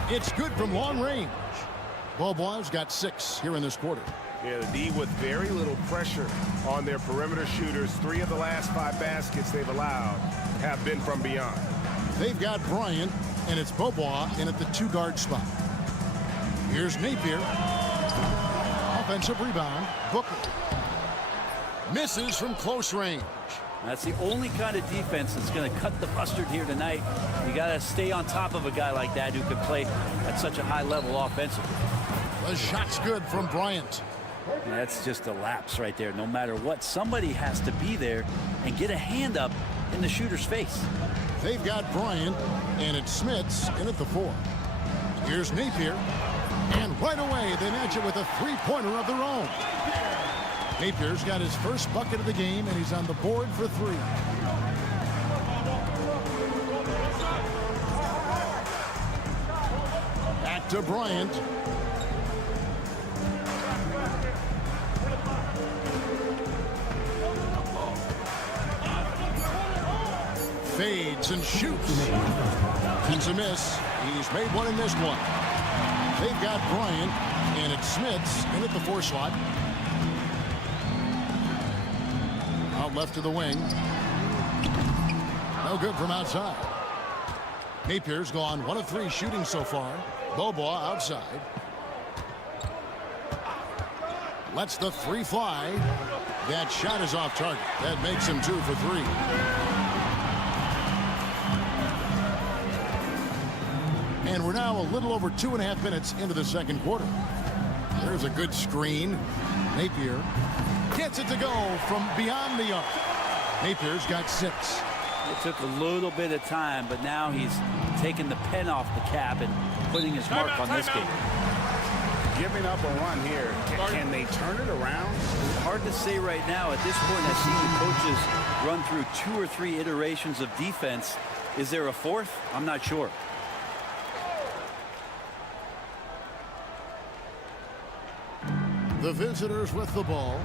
It's good from long range. Beaubois got 6 here in this quarter. Yeah, the D with very little pressure on their perimeter shooters. 3 of the last 5 baskets they've allowed have been from beyond. They've got Bryant, and it's Beaubois in at the 2-guard spot. Here's Napier. Offensive rebound. Booker. Misses from close range. That's the only kind of defense that's going to cut the mustard here tonight. You got to stay on top of a guy like that who can play at such a high level offensively. The shot's good from Bryant. And that's just a lapse right there. No matter what, somebody has to be there and get a hand up in the shooter's face. They've got Bryant, and it's Smits in at the 4. Here's Napier, and right away they match it with a three-pointer of their own. Napier's got his first bucket of the game, and he's on the board for 3. Back to Bryant. Fades and shoots. It's a miss. He's made one and missed one. They've got Bryant, and it's Smits in at the 4 slot. Out left to the wing. No good from outside. Napier's gone 1 of 3 shooting so far. Bobois outside. Lets the 3 fly. That shot is off target. That makes him 2 for 3. And we're now a little over 2.5 minutes into the second quarter. There's a good screen. Napier gets it to go from beyond the arc. Napier's got 6. It took a little bit of time, but now he's taking the pen off the cap and putting his mark on this game. Giving up a run here. Can they turn it around? Hard to say right now. At this point, I see the coaches run through 2 or 3 iterations of defense. Is there a 4th? I'm not sure. The visitors with the ball.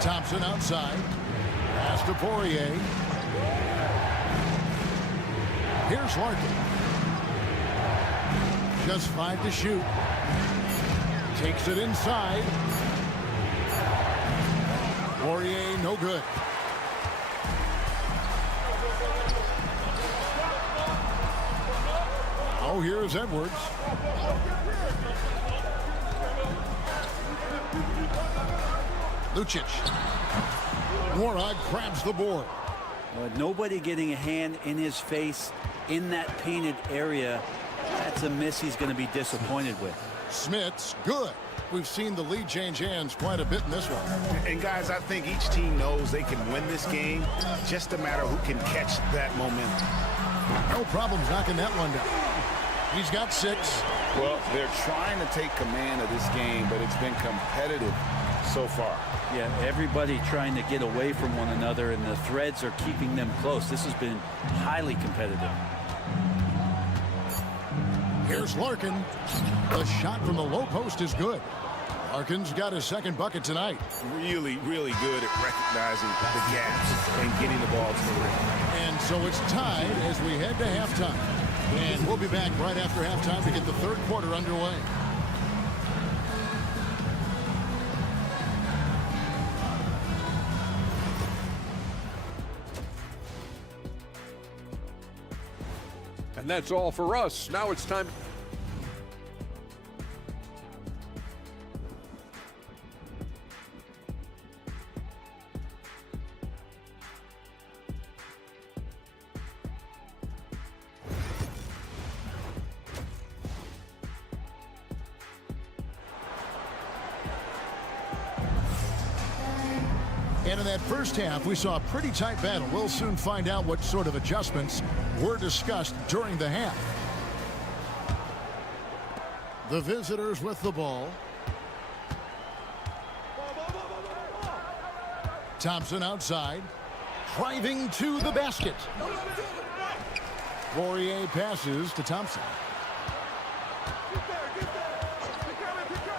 Thompson outside. Pass to Poirier. Here's Larkin. Just 5 to shoot. Takes it inside. Poirier, no good. Oh, here's Edwards. Lucic. Warhawk grabs the board. Nobody getting a hand in his face in that painted area. That's a miss he's going to be disappointed with. Smits, good. We've seen the lead change hands quite a bit in this one. And guys, I think each team knows they can win this game. Just a matter who can catch that momentum. No problems knocking that one down. He's got 6. Well, they're trying to take command of this game, but it's been competitive so far. Yeah, everybody trying to get away from one another, and the threads are keeping them close. This has been highly competitive. Here's Larkin. The shot from the low post is good. Larkin's got his 2nd bucket tonight. Really, really good at recognizing the gaps and getting the ball to the rim. And so it's tied as we head to halftime. And we'll be back right after halftime to get the 3rd quarter underway. And that's all for us. Now it's time. And in that first half, we saw a pretty tight battle. We'll soon find out what sort of adjustments were discussed during the half. The visitors with the ball. Thompson outside. Driving to the basket. Poirier passes to Thompson.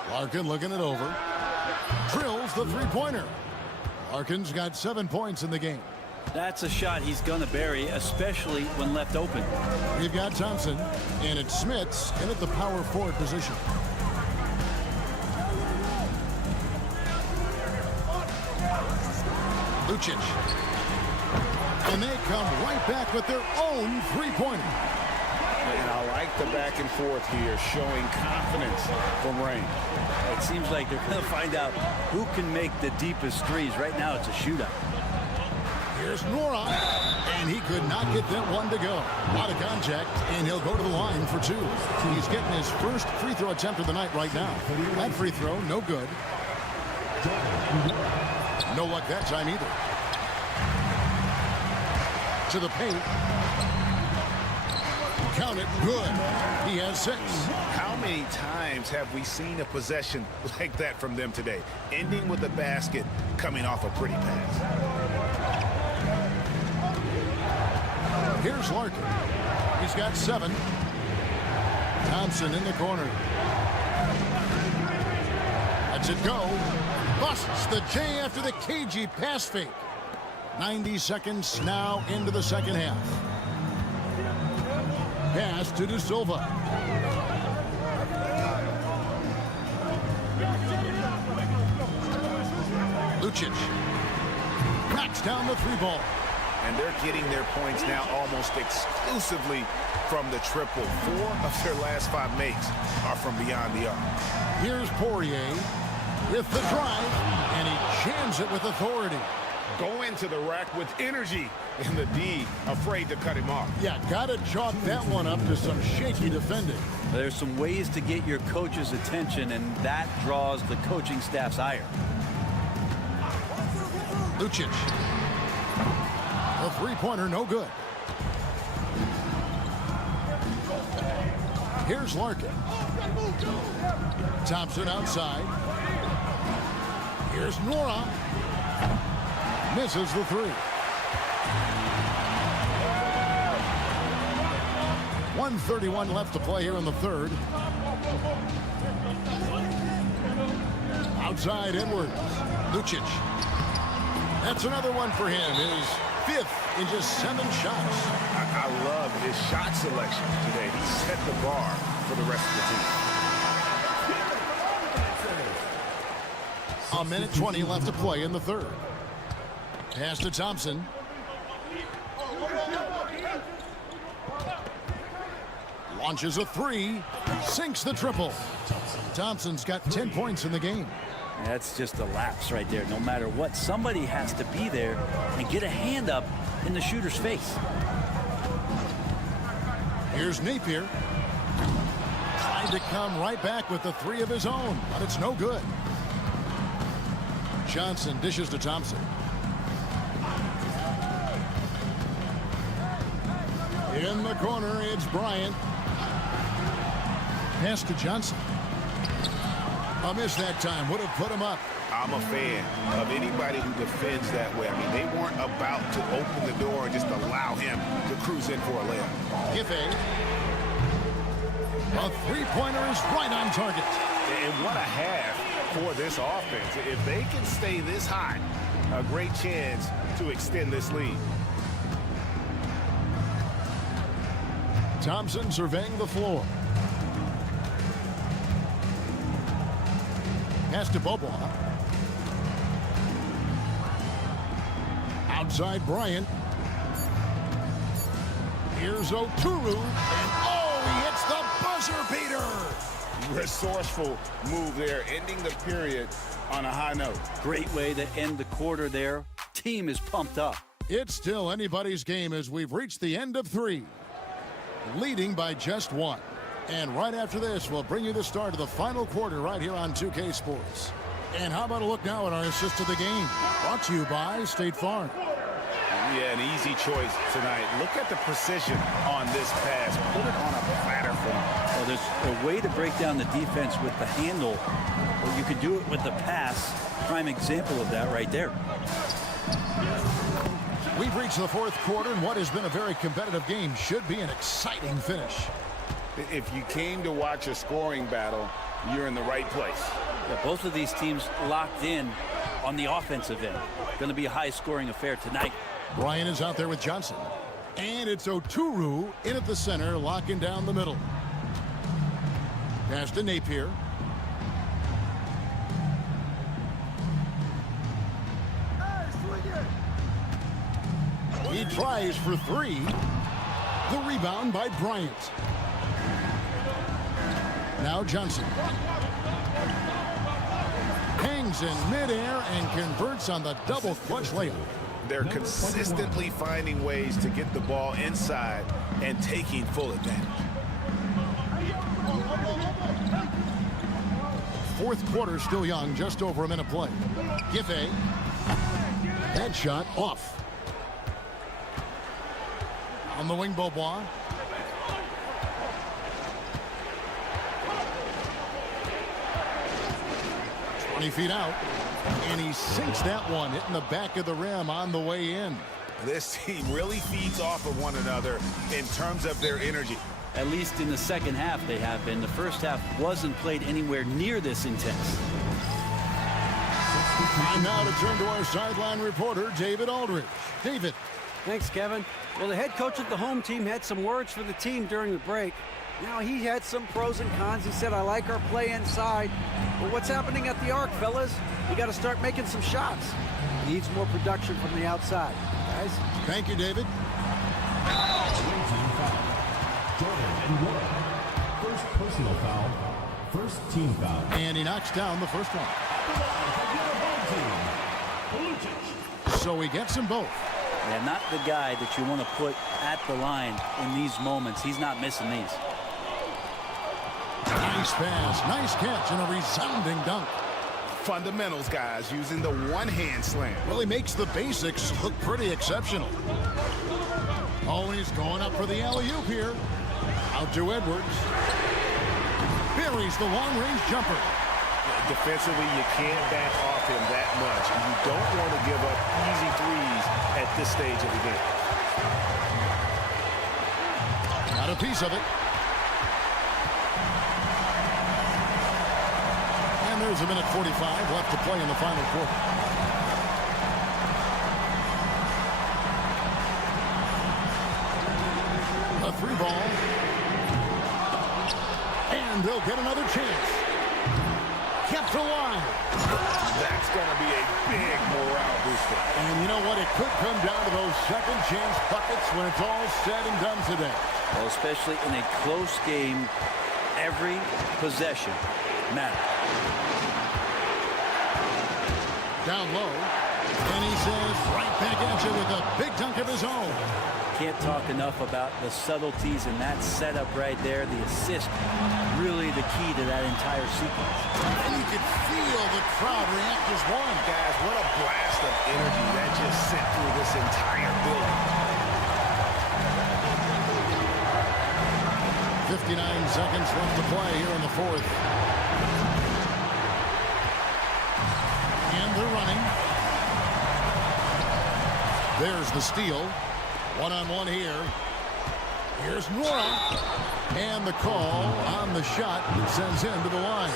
Larkin looking it over. Drills the three-pointer. Larkin's got 7 points in the game. That's a shot he's going to bury, especially when left open. We've got Thompson, and it's Smits in at the power forward position. Lucic. And they come right back with their own three-pointer. And I like the back and forth here, showing confidence from Rain. It seems like they're going to find out who can make the deepest threes. Right now, it's a shootout. Here's Nora, and he could not get that one to go. Out of contact, and he'll go to the line for two. He's getting his first free throw attempt of the night right now. That free throw, no good. No luck that time either. To the paint. Count it, good. He has 6. How many times have we seen a possession like that from them today? Ending with a basket, coming off a pretty pass. Here's Larkin. He's got 7. Thompson in the corner. Lets it go. Busts the J after the cagey pass fake. 90 seconds now into the second half. Pass to De Silva. Lucic knocks down the 3-ball. And they're getting their points now almost exclusively from the triple. 4 of their last 5 makes are from beyond the arc. Here's Poirier with the drive, and he jams it with authority. Go into the rack with energy, and the D afraid to cut him off. Yeah, gotta chalk that one up to some shaky defending. There's some ways to get your coach's attention, and that draws the coaching staff's ire. Lucic. The 3-pointer, no good. Here's Larkin. Thompson outside. Here's Nora. Misses the 3. 1:31 left to play here in the third. Outside Edwards. Lucic. That's another one for him. His 5th in just 7 shots. I love his shot selection today. He set the bar for the rest of the team. A minute 20 left to play in the third. Pass to Thompson. Launches a 3. Sinks the triple. Thompson's got 10 points in the game. That's just a lapse right there. No matter what, somebody has to be there and get a hand up in the shooter's face. Here's Napier. Trying to come right back with the 3 of his own, but it's no good. Johnson dishes to Thompson. In the corner, it's Bryant. Pass to Johnson. A miss that time. Would have put him up. I'm a fan of anybody who defends that way. I mean, they weren't about to open the door and just allow him to cruise in for a layup. Efes. A 3-pointer is right on target. And what a half for this offense. If they can stay this hot, a great chance to extend this lead. Thompson surveying the floor. Pass to Bobois. Outside Bryant. Here's Oturu. And he hits the buzzer beater. Resourceful move there, ending the period on a high note. Great way to end the quarter there. Team is pumped up. It's still anybody's game as we've reached the end of 3. Leading by just 1. And right after this, we'll bring you the start of the final quarter right here on 2K Sports. And how about a look now at our assist of the game? Brought to you by State Farm. Yeah, an easy choice tonight. Look at the precision on this pass. Put it on a platter for him. Well, there's a way to break down the defense with the handle, or you could do it with the pass. Prime example of that right there. We've reached the 4th quarter, and what has been a very competitive game should be an exciting finish. If you came to watch a scoring battle, you're in the right place. Yeah, both of these teams locked in on the offensive end. Going to be a high-scoring affair tonight. Bryant is out there with Johnson. And it's Oturu in at the center, locking down the middle. Pass to Napier. He tries for 3. The rebound by Bryant. Now Johnson. Hangs in midair and converts on the double clutch layup. They're consistently finding ways to get the ball inside and taking full advantage. Fourth quarter still young, just over a minute play. Giffey. That shot off. On the wing, Beaubois. Feet out, and he sinks that one, hitting the back of the rim on the way in. This team really feeds off of one another in terms of their energy. At least in the second half they have been. The first half wasn't played anywhere near this intense. And now to turn to our sideline reporter, David Aldridge. David. Thanks, Kevin. Well, the head coach of the home team had some words for the team during the break. Now, he had some pros and cons. He said, I like our play inside. But what's happening at the arc, fellas? You got to start making some shots. Needs more production from the outside. Guys? Thank you, David. First personal foul. First team foul. And he knocks down the first one. So he gets them both. Yeah, not the guy that you want to put at the line in these moments. He's not missing these. Nice pass, nice catch, and a resounding dunk. Fundamentals, guys, using the one-hand slam. Really makes the basics look pretty exceptional. Oh, and he's going up for the alley-oop here. Out to Edwards. Buries the long-range jumper. Defensively, you can't back off him that much. And you don't want to give up easy threes at this stage of the game. Got a piece of it. And there's a minute 45 left to play in the final quarter. A three ball. And they'll get another chance. Kept alive. That's going to be a big morale booster. And you know what? It could come down to those second chance buckets when it's all said and done today. Well, especially in a close game, every possession matters. Down low. And he says right back at you with a big dunk of his own. Can't talk enough about the subtleties in that setup right there. The assist, really the key to that entire sequence. And you could feel the crowd react as one. Guys, what a blast of energy that just sent through this entire building. 59 seconds left to play here in the fourth. And they're running. There's the steal. One-on-one here. Here's Nora. And the call on the shot that sends him to the line.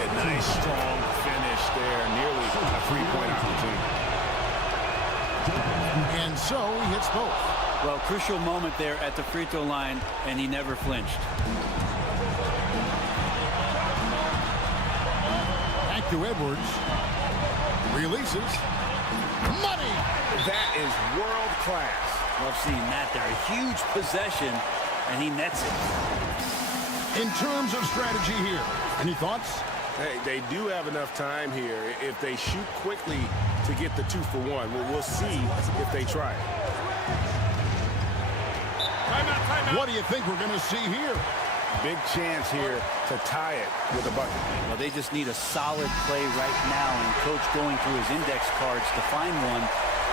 Yeah, nice, strong finish there. Nearly a three-point opportunity. And so he hits both. Well, crucial moment there at the free throw line, and he never flinched. Back to Edwards. Releases. Money! That is world class. Love seeing that there. A huge possession, and he nets it. In terms of strategy here, any thoughts? Hey, they do have enough time here. If they shoot quickly to get the 2-for-1, we'll see if they try it. Timeout. What do you think we're going to see here? Big chance here to tie it with a bucket. Well, they just need a solid play right now, and Coach going through his index cards to find one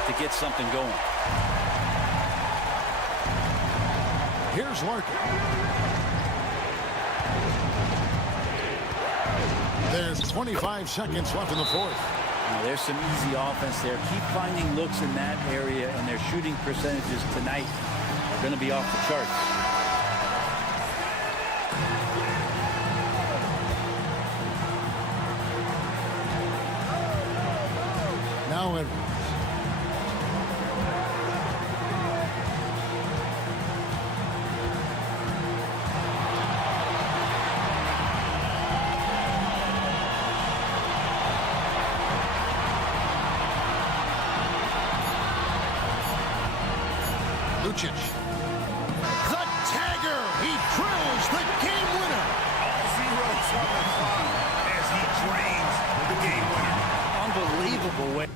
to get something going. Here's Larkin. There's 25 seconds left in the fourth. Now, there's some easy offense there. Keep finding looks in that area, and their shooting percentages tonight are going to be off the charts. Now Edwards. Lucic. The tagger. He drills the game winner. All zeros on the clock as he drains the game winner. Unbelievable way.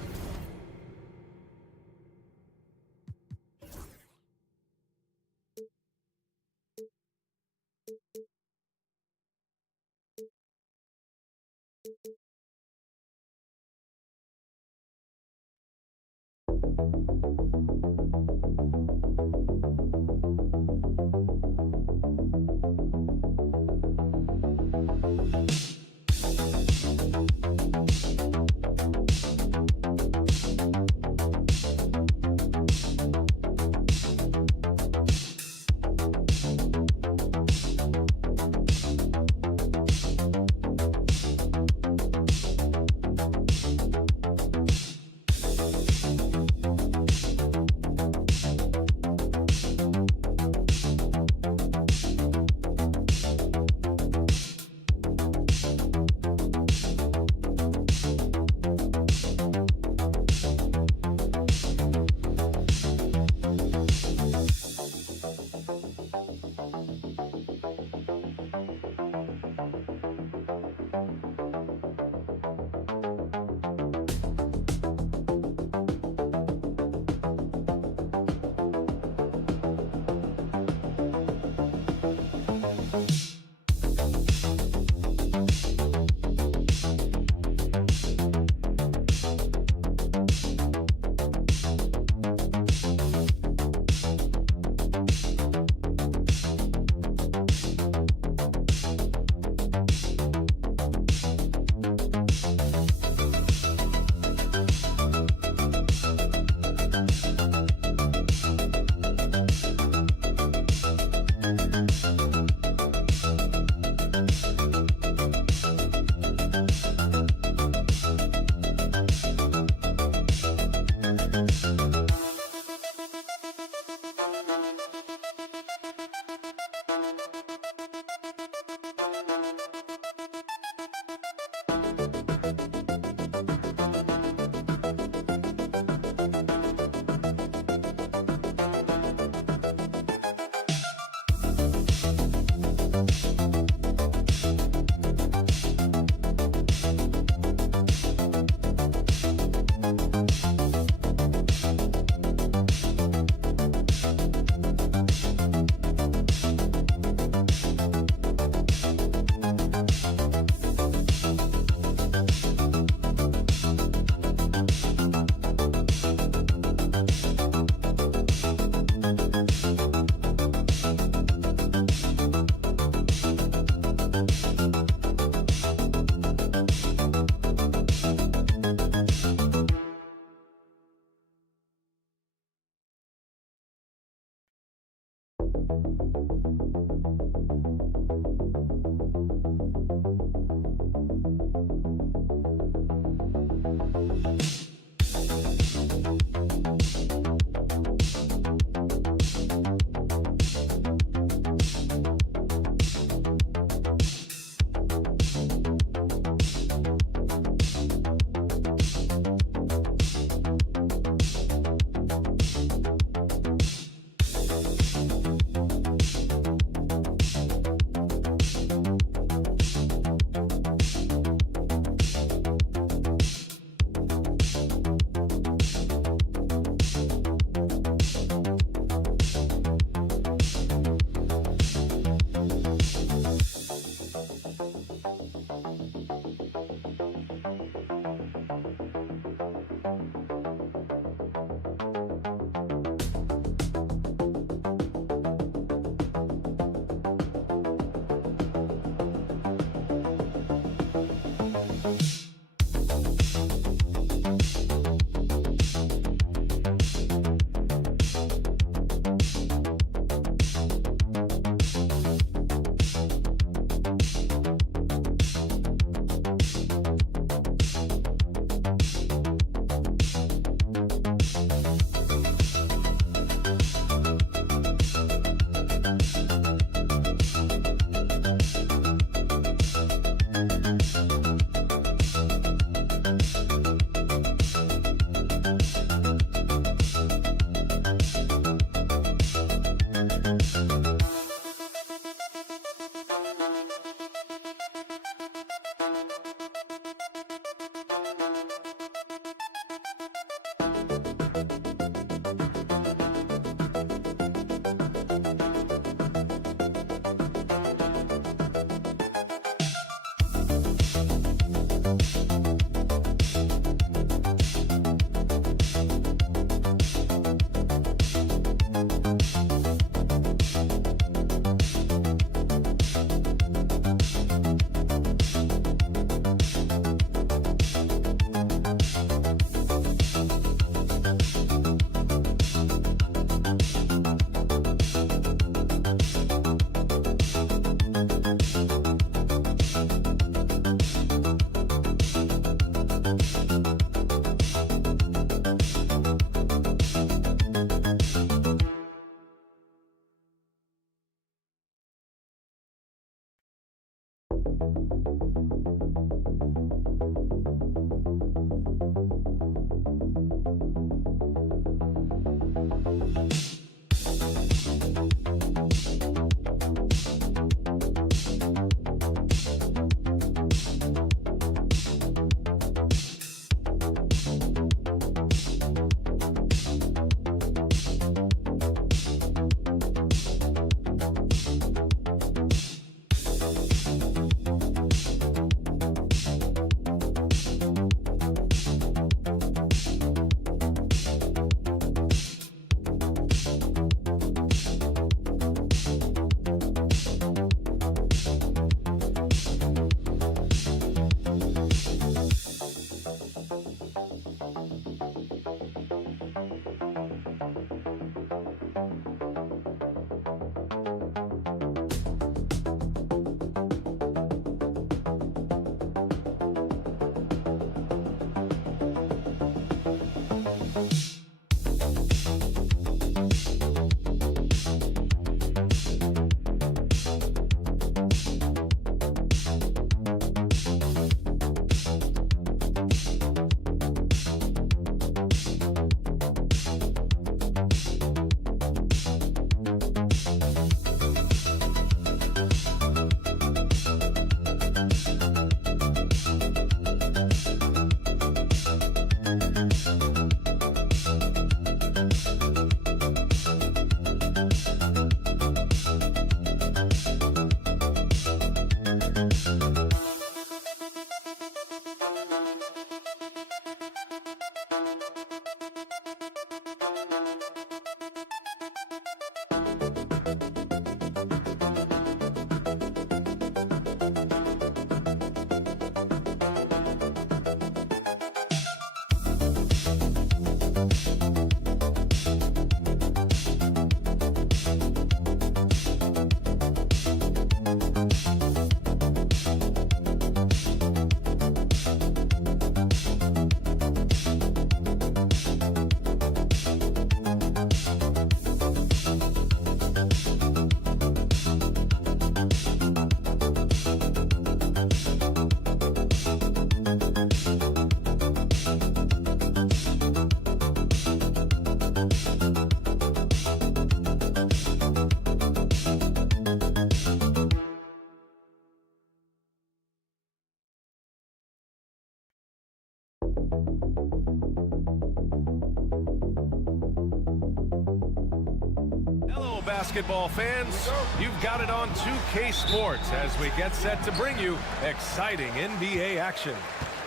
basketball fans. You've got it on 2K Sports as we get set to bring you exciting NBA action.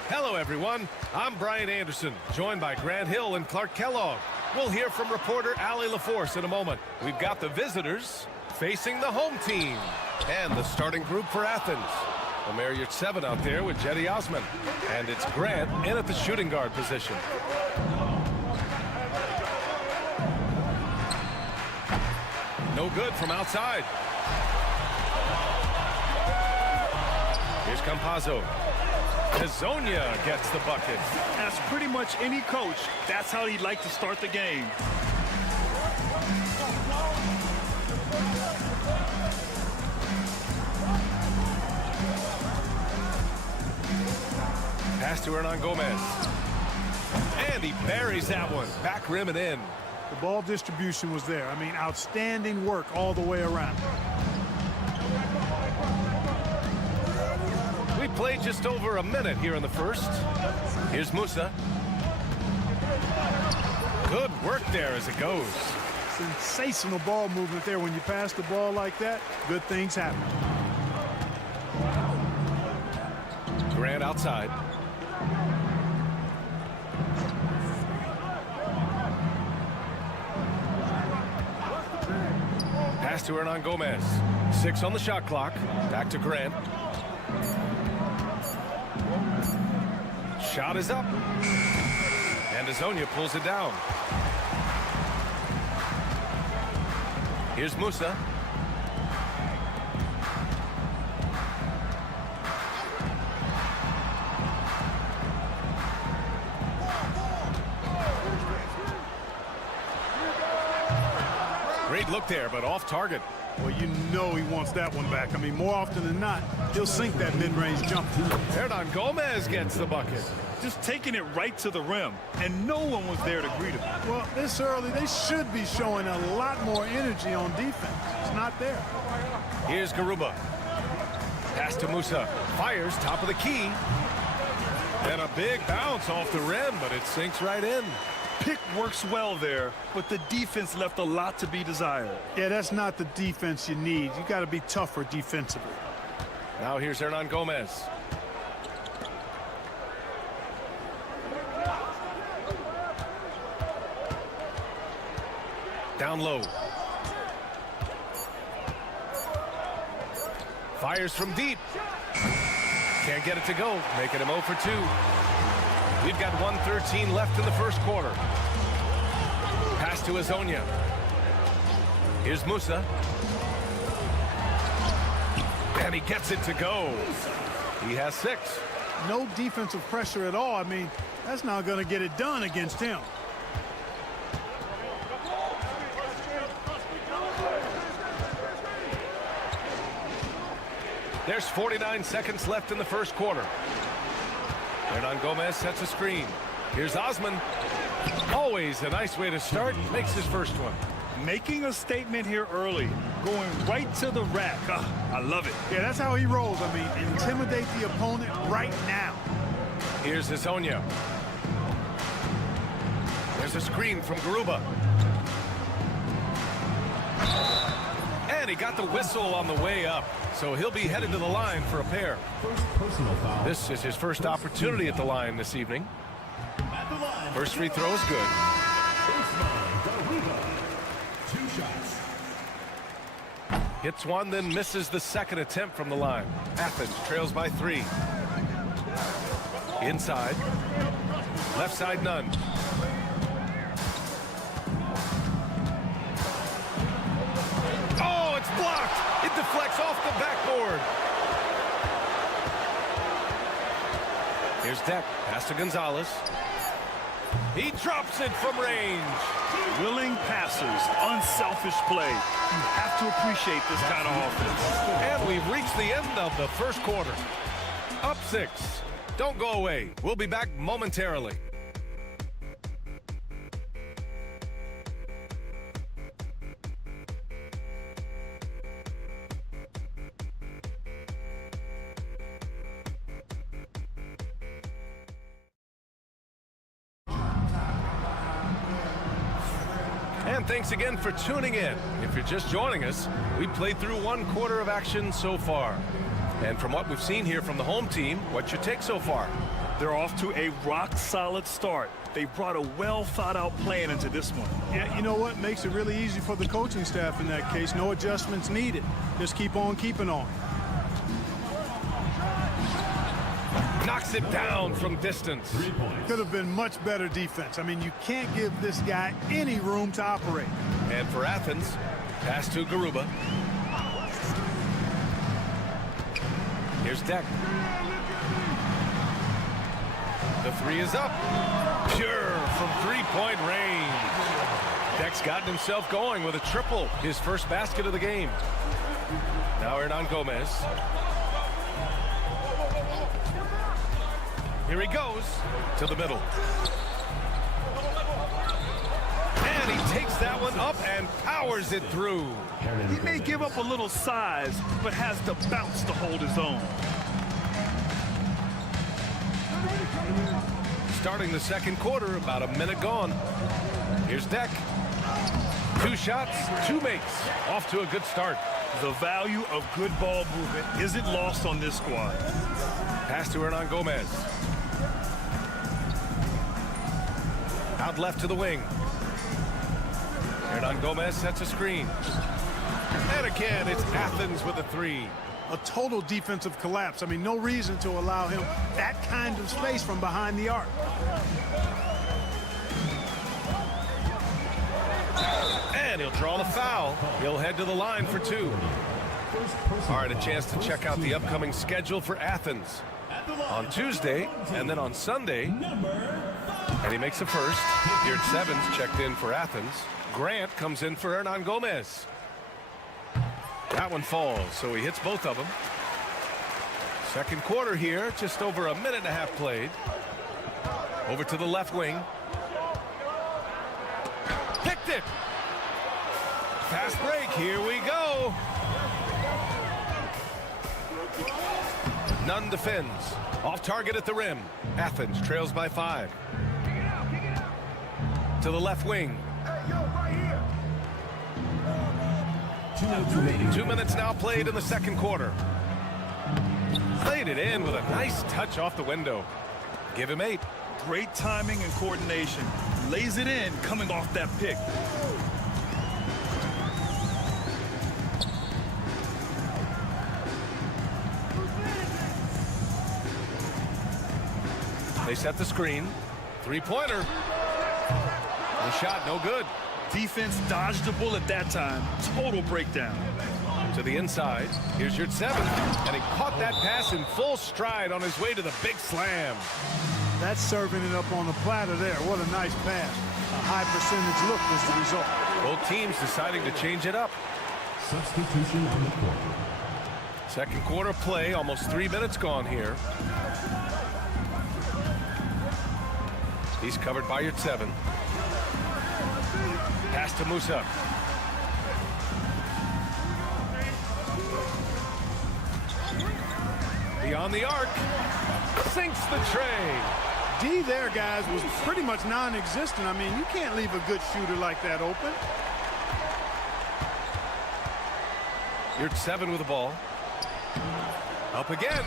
Hello, everyone. I'm Brian Anderson, joined by Grant Hill and Clark Kellogg. We'll hear from reporter Allie LaForce in a moment. We've got the visitors facing the home team and the starting group for Athens. Omer Yurtseven out there with Jetty Osman. And it's Grant in at the shooting guard position. No good from outside. Here's Campazzo. Hezonja gets the bucket. As pretty much any coach, that's how he'd like to start the game. Pass to Hernan Gomez. And he buries that one. Back rim and in. The ball distribution was there. I mean, outstanding work all the way around. We played just over a minute here in the first. Here's Musa. Good work there as it goes. Sensational ball movement there. When you pass the ball like that, good things happen. Grant outside. Pass to Hernan Gomez. 6 on the shot clock. Back to Grant. Shot is up. And Hezonja pulls it down. Here's Musa. Great look there, but off target. Well, you know he wants that one back. I mean, more often than not, he'll sink that mid-range jump. Hernan Gomez gets the bucket. Just taking it right to the rim, and no one was there to greet him. Well, this early, they should be showing a lot more energy on defense. It's not there. Here's Garuba. Pass to Musa. Fires, top of the key. And a big bounce off the rim, but it sinks right in. Pick works well there, but the defense left a lot to be desired. Yeah, that's not the defense you need. You got to be tougher defensively. Now here's Hernan Gomez. Down low. Fires from deep. Can't get it to go, making him 0 for 2. We've got 1:13 left in the first quarter. Pass to Hezonja. Here's Musa. And he gets it to go. He has 6. No defensive pressure at all. I mean, that's not going to get it done against him. There's 49 seconds left in the first quarter. Hernan Gomez sets a screen. Here's Osman. Always a nice way to start. Makes his first one. Making a statement here early. Going right to the rack. I love it. Yeah, that's how he rolls. I mean, intimidate the opponent right now. Here's Hezonja. There's a screen from Garuba. And he got the whistle on the way up. So he'll be headed to the line for a pair. This is his first opportunity at the line this evening. First free throw is good. 2 shots. Hits one, then misses the second attempt from the line. Athens trails by 3. Inside. Left side, none. Oh, it's blocked. It deflects off the backboard. Here's Deck. Pass to Gonzalez. He drops it from range. Willing passers, unselfish play. You have to appreciate this kind of offense. And we've reached the end of the first quarter. Up 6. Don't go away. We'll be back momentarily. And And thanks again for tuning in. If you're just joining us, we played through 1 quarter of action so far. And from what we've seen here from the home team, what's your take so far? They're off to a rock-solid start. They brought a well-thought-out plan into this one. Yeah, you know what? Makes it really easy for the coaching staff in that case. No adjustments needed. Just keep on keeping on. Knocks it down from distance. Could have been much better defense. I mean, you can't give this guy any room to operate. And for Athens, pass to Garuba. Here's Deck. The 3 is up. Pure from 3-point range. Deck's gotten himself going with a triple, his first basket of the game. Now Hernan Gomez. Here he goes to the middle. And he takes that one up and powers it through. He may give up a little size, but has the bounce to hold his own. Starting the second quarter, about a minute gone. Here's Deck. 2 shots, 2 makes. Off to a good start. The value of good ball movement isn't lost on this squad. Pass to Hernan Gomez. Out left to the wing. Hernan Gomez sets a screen. And again, it's Athens with a 3. A total defensive collapse. I mean, no reason to allow him that kind of space from behind the arc. And he'll draw the foul. He'll head to the line for 2. All right, a chance to check out the upcoming schedule for Athens. On Tuesday, and then on Sunday. And he makes a first. Here at 7's checked in for Athens. Grant comes in for Hernan Gomez. That one falls, so he hits both of them. Second quarter here, just over a minute and a half played. Over to the left wing. Picked it! Fast break, here we go. Nunn defends. Off target at the rim. Athens trails by 5. To the left wing. 2 minutes now played in the second quarter. Played it in with a nice touch off the window. Give him 8. Great timing and coordination. Lays it in coming off that pick. They set the screen. 3-pointer. The shot no good. Defense dodged the bullet that time. Total breakdown. To the inside. Here's your 7. And he caught that pass in full stride on his way to the big slam. That's serving it up on the platter there. What a nice pass. A high percentage look was the result. Both teams deciding to change it up. Substitution on the court. Second quarter play, almost 3 minutes gone here. He's covered by your 7. Pass to Musa. Beyond the arc. Sinks the tray. D there, guys, was pretty much non-existent. I mean, you can't leave a good shooter like that open. You're at 7 with the ball. Up again.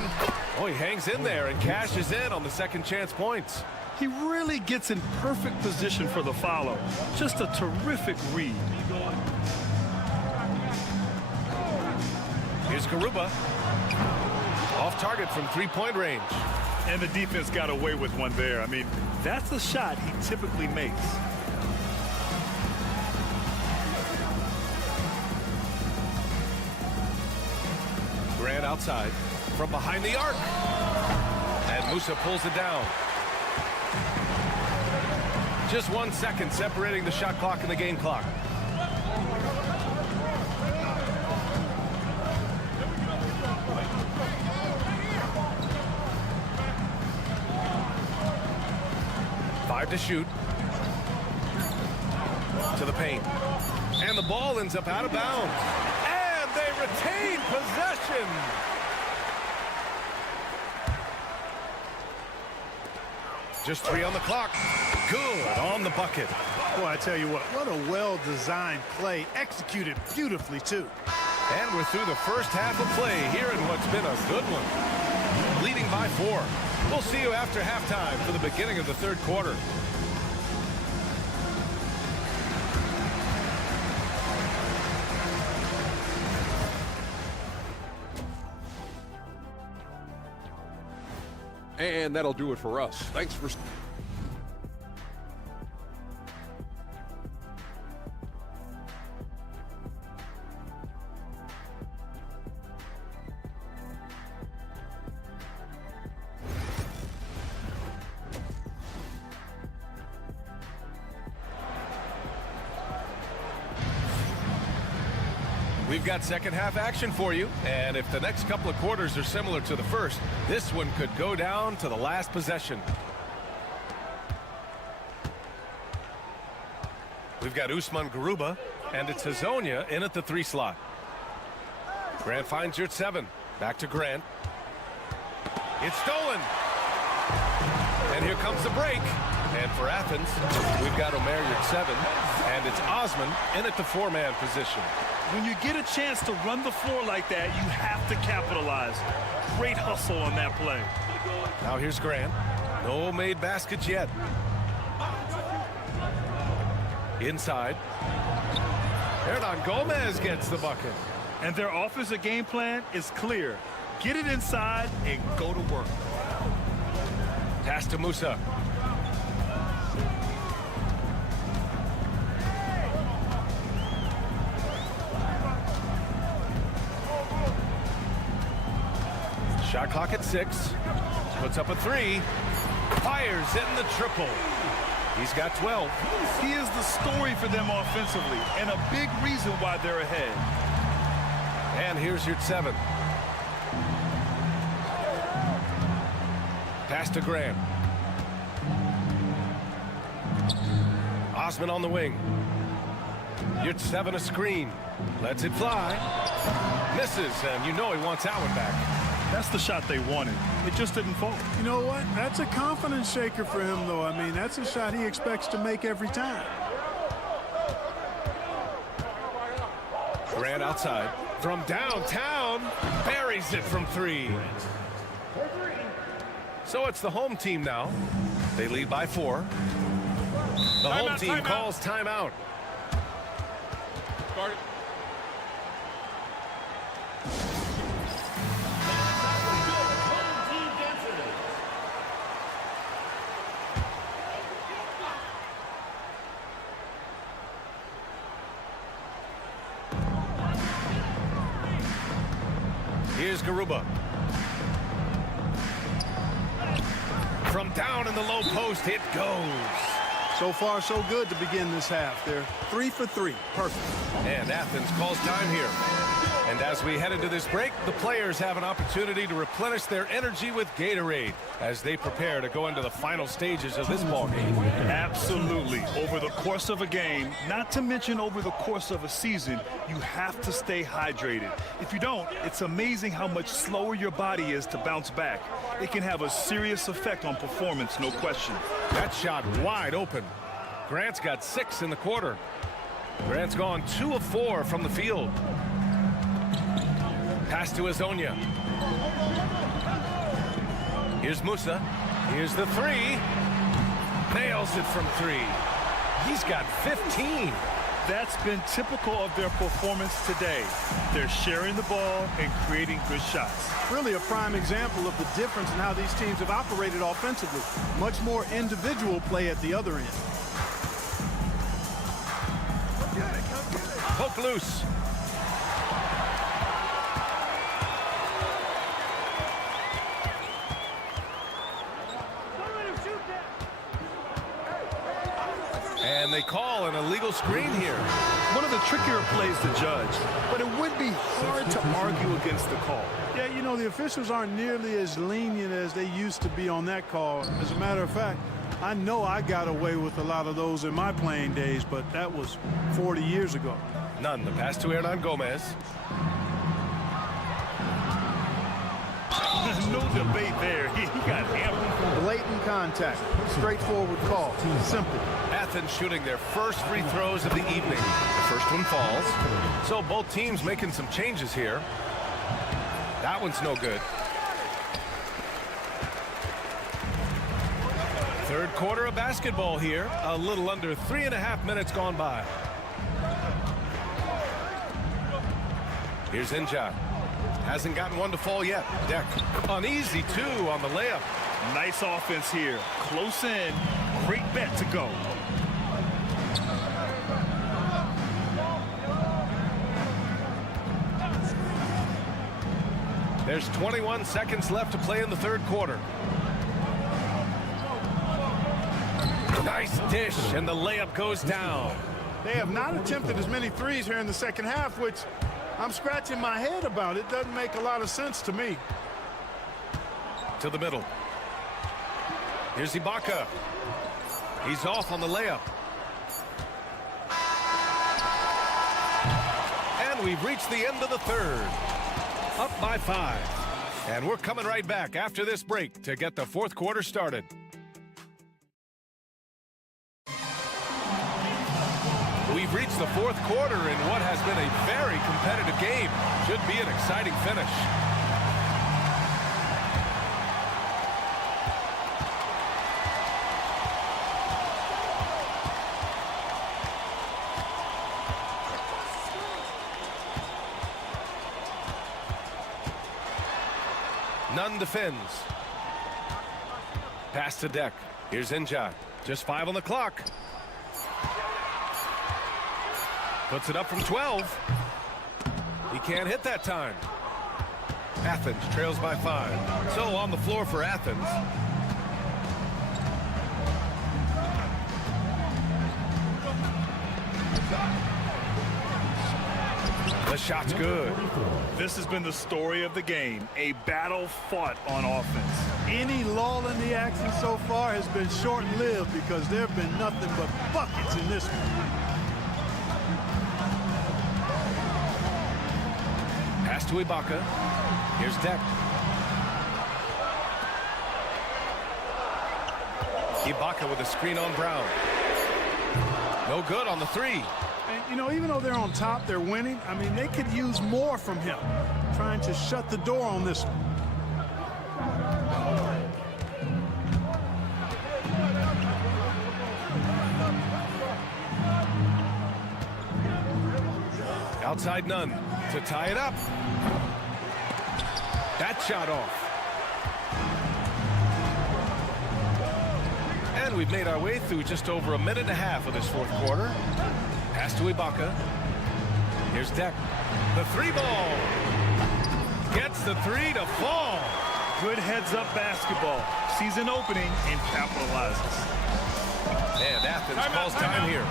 Oh, he hangs in there and cashes in on the second chance points. He really gets in perfect position for the follow. Just a terrific read. Here's Garuba. Off target from 3-point range. And the defense got away with one there. I mean, that's a shot he typically makes. Grant outside from behind the arc. And Musa pulls it down. Just 1 second separating the shot clock and the game clock. Five to shoot. To the paint. And the ball ends up out of bounds. And they retain possession. Just 3 on the clock. Good on the bucket. Boy, I tell you what a well-designed play, executed beautifully, too. And we're through the first half of play here in what's been a good one. Leading by 4. We'll see you after halftime for the beginning of the third quarter. And that'll do it for us. Thanks for... We've got second half action for you, and if the next couple of quarters are similar to the first, this one could go down to the last possession. We've got Usman Garuba, and it's Hazonia in at the 3 slot. Grant finds you at 7. Back to Grant. It's stolen. And here comes the break. And for Athens, we've got Omer at 7, and it's Osman in at the 4-man position. When you get a chance to run the floor like that, you have to capitalize. Great hustle on that play. Now here's Grant. No made baskets yet. Inside. Hernan Gomez gets the bucket. And their offensive game plan is clear. Get it inside and go to work. Pass to Musa. Shot clock at 6. Puts up a 3. Fires in the triple. He's got 12. He is the story for them offensively, and a big reason why they're ahead. And here's your 7. Pass to Graham. Osman on the wing. Your 7 a screen. Lets it fly. Misses, and you know he wants that one back. That's the shot they wanted. It just didn't fall. You know what? That's a confidence shaker for him, though. I mean, that's a shot he expects to make every time. Grant outside. From downtown. Buries it from 3. So it's the home team now. They lead by 4. The home team calls timeout. Here's Garuba. From down in the low post, it goes. So far, so good to begin this half. They're 3 for 3. Perfect. And Athens calls time here. And as we head into this break, the players have an opportunity to replenish their energy with Gatorade as they prepare to go into the final stages of this ballgame. Absolutely. Over the course of a game, not to mention over the course of a season, you have to stay hydrated. If you don't, it's amazing how much slower your body is to bounce back. It can have a serious effect on performance, no question. That shot wide open. Grant's got 6 in the quarter. Grant's gone 2 of 4 from the field. Pass to Hazonia. Here's Musa. Here's the 3. Nails it from 3. He's got 15. That's been typical of their performance today. They're sharing the ball and creating good shots. Really a prime example of the difference in how these teams have operated offensively. Much more individual play at the other end. Poke loose. And they call an illegal screen here. One of the trickier plays to judge, but it would be hard to argue against the call. Yeah, you know, the officials aren't nearly as lenient as they used to be on that call. As a matter of fact, I know I got away with a lot of those in my playing days, but that was 40 years ago. None. The pass to Hernan Gomez. No debate there. He got hammered. blatant contact. Straightforward call. Simple. Athens shooting their first free throws of the evening. The first one falls. So both teams making some changes here. That one's no good. Third quarter of basketball here. A little under 3.5 minutes gone by. Here's Inja. Hasn't gotten one to fall yet. Deck. Uneasy, too, on the layup. Nice offense here. Close in. Great bet to go. There's 21 seconds left to play in the third quarter. Nice dish, and the layup goes down. They have not attempted as many threes here in the second half, which I'm scratching my head about. It doesn't make a lot of sense to me. To the middle. Here's Ibaka. He's off on the layup. And we've reached the end of the third. Up by 5. And we're coming right back after this break to get the fourth quarter started. We've reached the fourth quarter in what has been a very competitive game. Should be an exciting finish. Nunn defends. Pass to Deck. Here's Inja. Just 5 on the clock. Puts it up from 12. He can't hit that time. Athens trails by 5. So on the floor for Athens. The shot's good. This has been the story of the game. A battle fought on offense. Any lull in the action so far has been short-lived because there have been nothing but buckets in this one. Pass to Ibaka. Here's Deck. Ibaka with a screen on Brown. No good on the 3. And, you know, even though they're on top, they're winning. I mean, they could use more from him. Trying to shut the door on this one. Outside Nunn to tie it up. That shot off. And we've made our way through just over a minute and a half of this fourth quarter. Pass to Ibaka. Here's Deck. The 3 ball. Gets the 3 to fall. Good heads-up basketball. Sees an opening and capitalizes. And Athens calls time here.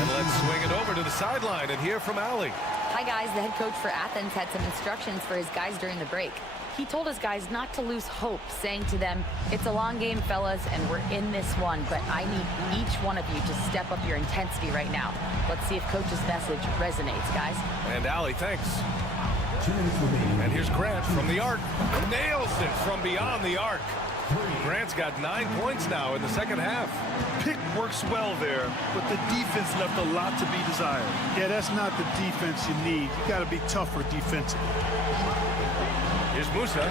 And let's swing it over to the sideline and hear from Allie. Hi, guys. The head coach for Athens had some instructions for his guys during the break. He told his guys not to lose hope, saying to them, it's a long game, fellas, and we're in this one, but I need each one of you to step up your intensity right now. Let's see if coach's message resonates, guys. And Allie, thanks. And here's Grant from the arc. Nails it from beyond the arc. Grant's got 9 points now in the second half. Pick works well there, but the defense left a lot to be desired. Yeah, that's not the defense you need. You got to be tougher defensively. Here's Musa.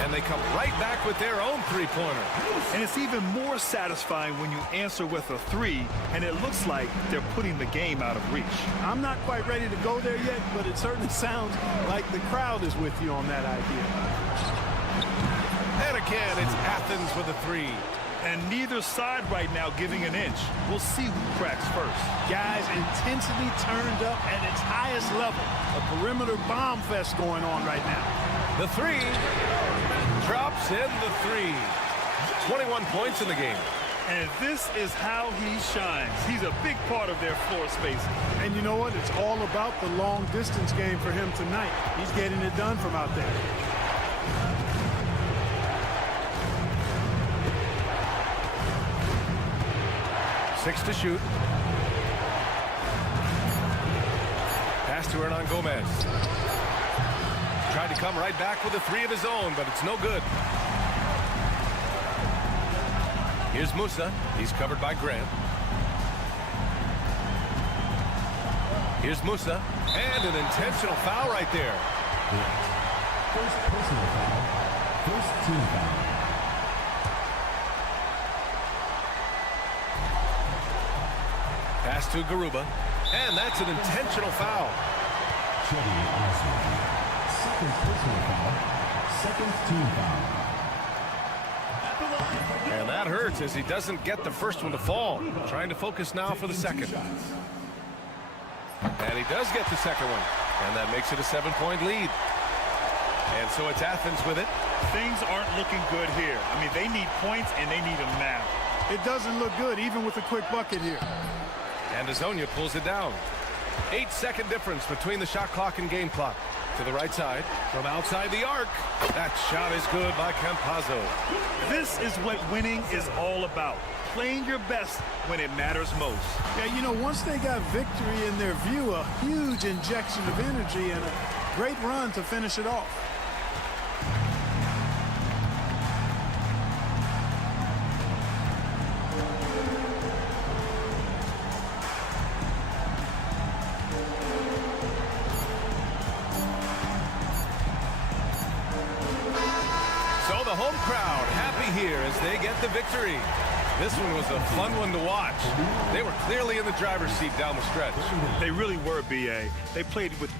And they come right back with their own 3-pointer. And it's even more satisfying when you answer with a 3, and it looks like they're putting the game out of reach. I'm not quite ready to go there yet, but it certainly sounds like the crowd is with you on that idea. And again, it's Athens with a 3. And neither side right now giving an inch. We'll see who cracks first. Guys, intensity turned up at its highest level. A perimeter bomb fest going on right now. The 3 drops in the 3. 21 points in the game. And this is how he shines. He's a big part of their floor space. And you know what? It's all about the long distance game for him tonight. He's getting it done from out there. 6 to shoot. Pass to Hernan Gomez. to come right back with a three of his own, but it's no good. Here's Musa. He's covered by Grant. Here's Musa. And an intentional foul right there. First personal foul. First team foul. Pass to Garuba. And that's an intentional foul. Chetty Osman. Second personal foul. Second team foul. And that hurts as he doesn't get the first one to fall. Trying to focus now for the second. And he does get the second one. And that makes it a 7-point lead. And so it's Athens with it. Things aren't looking good here. I mean, they need points, and they need them now. It doesn't look good, even with a quick bucket here. And Azonia pulls it down. 8-second difference between the shot clock and game clock. To the right side, from outside the arc. That shot is good by Campazzo. This is what winning is all about. Playing your best when it matters most. Yeah, you know, once they got victory in their view, a huge injection of energy and a great run to finish it off. So the home crowd happy here as they get the victory. This one was a fun one to watch. They were clearly in the driver's seat down the stretch. They really were, B.A. They played with...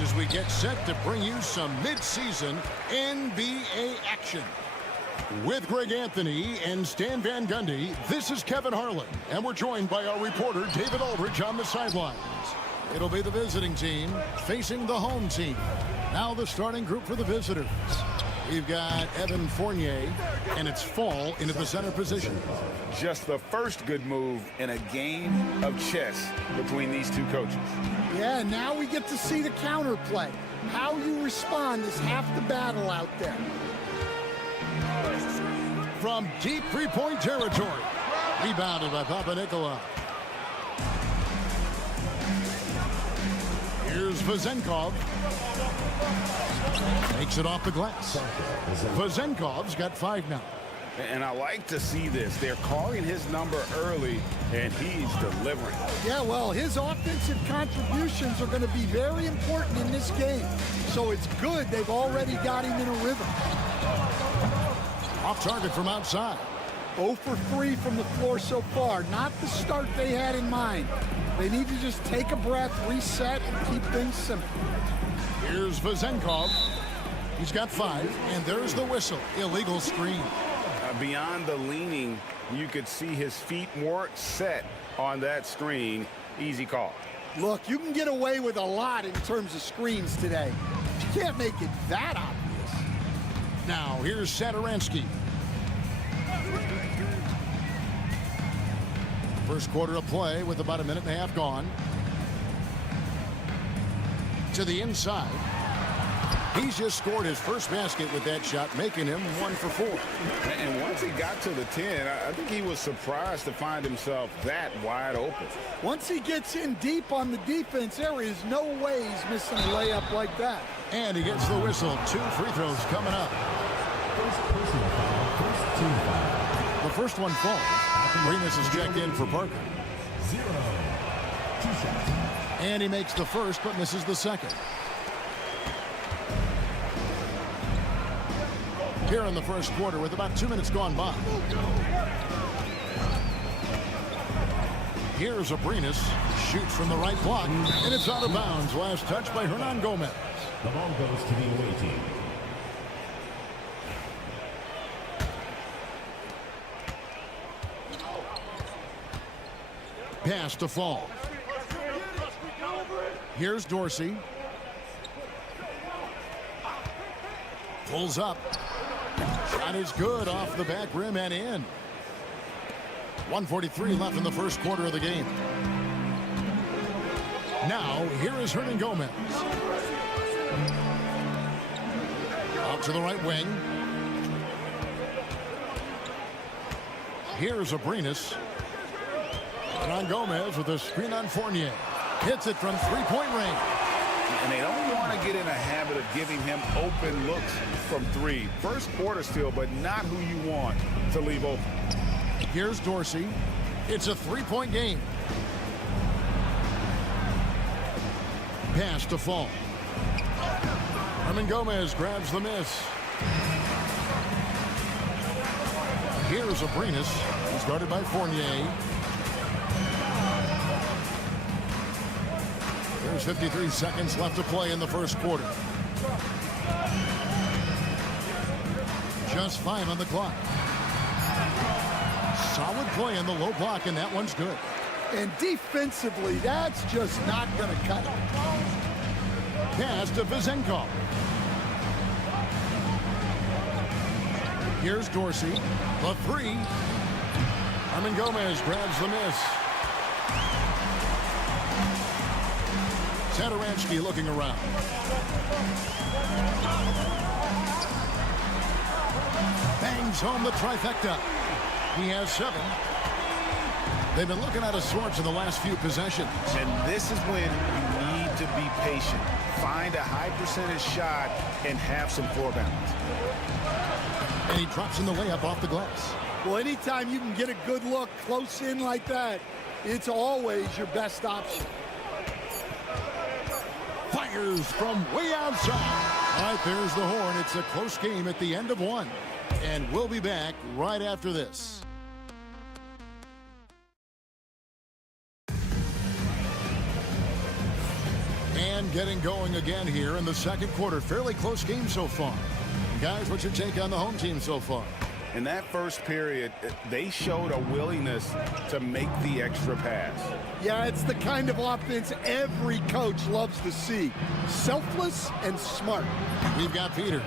As we get set to bring you some mid-season NBA action. With Greg Anthony and Stan Van Gundy, this is Kevin Harlan, and we're joined by our reporter David Aldridge on the sidelines. It'll be the visiting team facing the home team. Now the starting group for the visitors. We've got Evan Fournier, and it's Fall into the center position. Just the first good move in a game of chess between these two coaches. Yeah, now we get to see the counterplay. How you respond is half the battle out there. From deep three-point territory. Rebounded by Panathinaikos. Here's Vezenkov. Takes it off the glass. Vezenkov's got 5 now. And I like to see this. They're calling his number early, and he's delivering. Yeah, well, his offensive contributions are going to be very important in this game. So it's good they've already got him in a rhythm. Off target from outside. 0 for 3 from the floor so far. Not the start they had in mind. They need to just take a breath, reset, and keep things simple. Here's Vezenkov. He's got 5, and there's the whistle. Illegal screen. Beyond the leaning, you could see his feet weren't set on that screen. Easy call. Look, you can get away with a lot in terms of screens today. You can't make it that obvious. Now, here's Satoransky. First quarter of play with about a minute and a half gone. To the inside. He's just scored his first basket with that shot, making him 1 for 4. And once he got to the 10, I think he was surprised to find himself that wide open. Once he gets in deep on the defense, there is no way he's missing a layup like that. And he gets the whistle. 2 free throws coming up. The first one falls. Remus is checked in for Parker. 0. 2 shots. And he makes the first, but misses the second. Here in the first quarter with about 2 minutes gone by. Here's Abrinas. Shoots from the right block, and it's out of bounds. Last touch by Hernan Gomez. The ball goes to the away team. Pass to Fall. Here's Dorsey. Pulls up. Shot is good off the back rim and in. 1:43 left in the first quarter of the game. Now, here is Hernan Gomez. Out to the right wing. Here's Abrinas. Hernan Gomez with a screen on Fournier. Hits it from three-point range. And they don't want to get in a habit of giving him open looks from three. First quarter still, but not who you want to leave open. Here's Dorsey. It's a three-point game. Pass to Fall. Hernan Gomez grabs the miss. Here's Abrinas. He's guarded by Fournier. There's 53 seconds left to play in the first quarter. Just 5 on the clock. Solid play in the low block, and that one's good. And defensively, that's just not going to cut it. Pass to Vizenko. Here's Dorsey. The three. Hernan Gomez grabs the miss. Satoransky looking around. Bangs home the trifecta. He has 7. They've been looking out of sorts in the last few possessions. And this is when you need to be patient. Find a high percentage shot and have some floor balance. And he drops in the layup off the glass. Well, anytime you can get a good look close in like that, it's always your best option. Fires from way outside. All right, there's the horn. It's a close game at the end of 1. And we'll be back right after this. And getting going again here in the second quarter. Fairly close game so far. Guys, what's your take on the home team so far? In that first period, they showed a willingness to make the extra pass. Yeah, it's the kind of offense every coach loves to see. Selfless and smart. We've got Peters.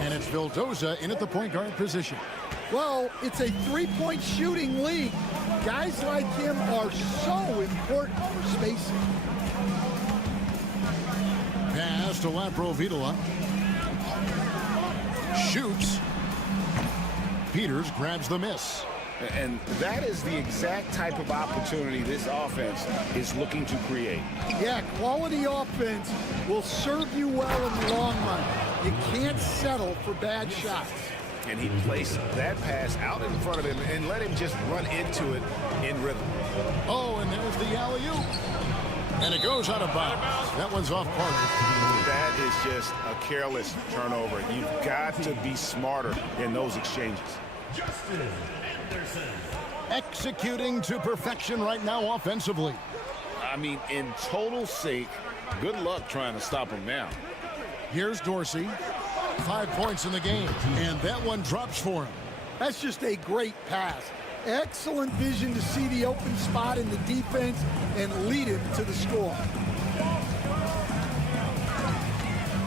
And it's Vildoza in at the point guard position. Well, it's a three-point shooting league. Guys like him are so important for spacing. Pass to Laprovitola. Shoots. Peters grabs the miss. And that is the exact type of opportunity this offense is looking to create. Yeah, quality offense will serve you well in the long run. You can't settle for bad shots. And he placed that pass out in front of him and let him just run into it in rhythm. Oh, and there's the alley-oop. And it goes out of bounds. That one's off Parker. That is just a careless turnover. You've got to be smarter in those exchanges. Executing to perfection right now offensively. I mean, in total sync. Good luck trying to stop him now. Here's Dorsey. 5 points in the game. And that one drops for him. That's just a great pass. Excellent vision to see the open spot in the defense and lead him to the score.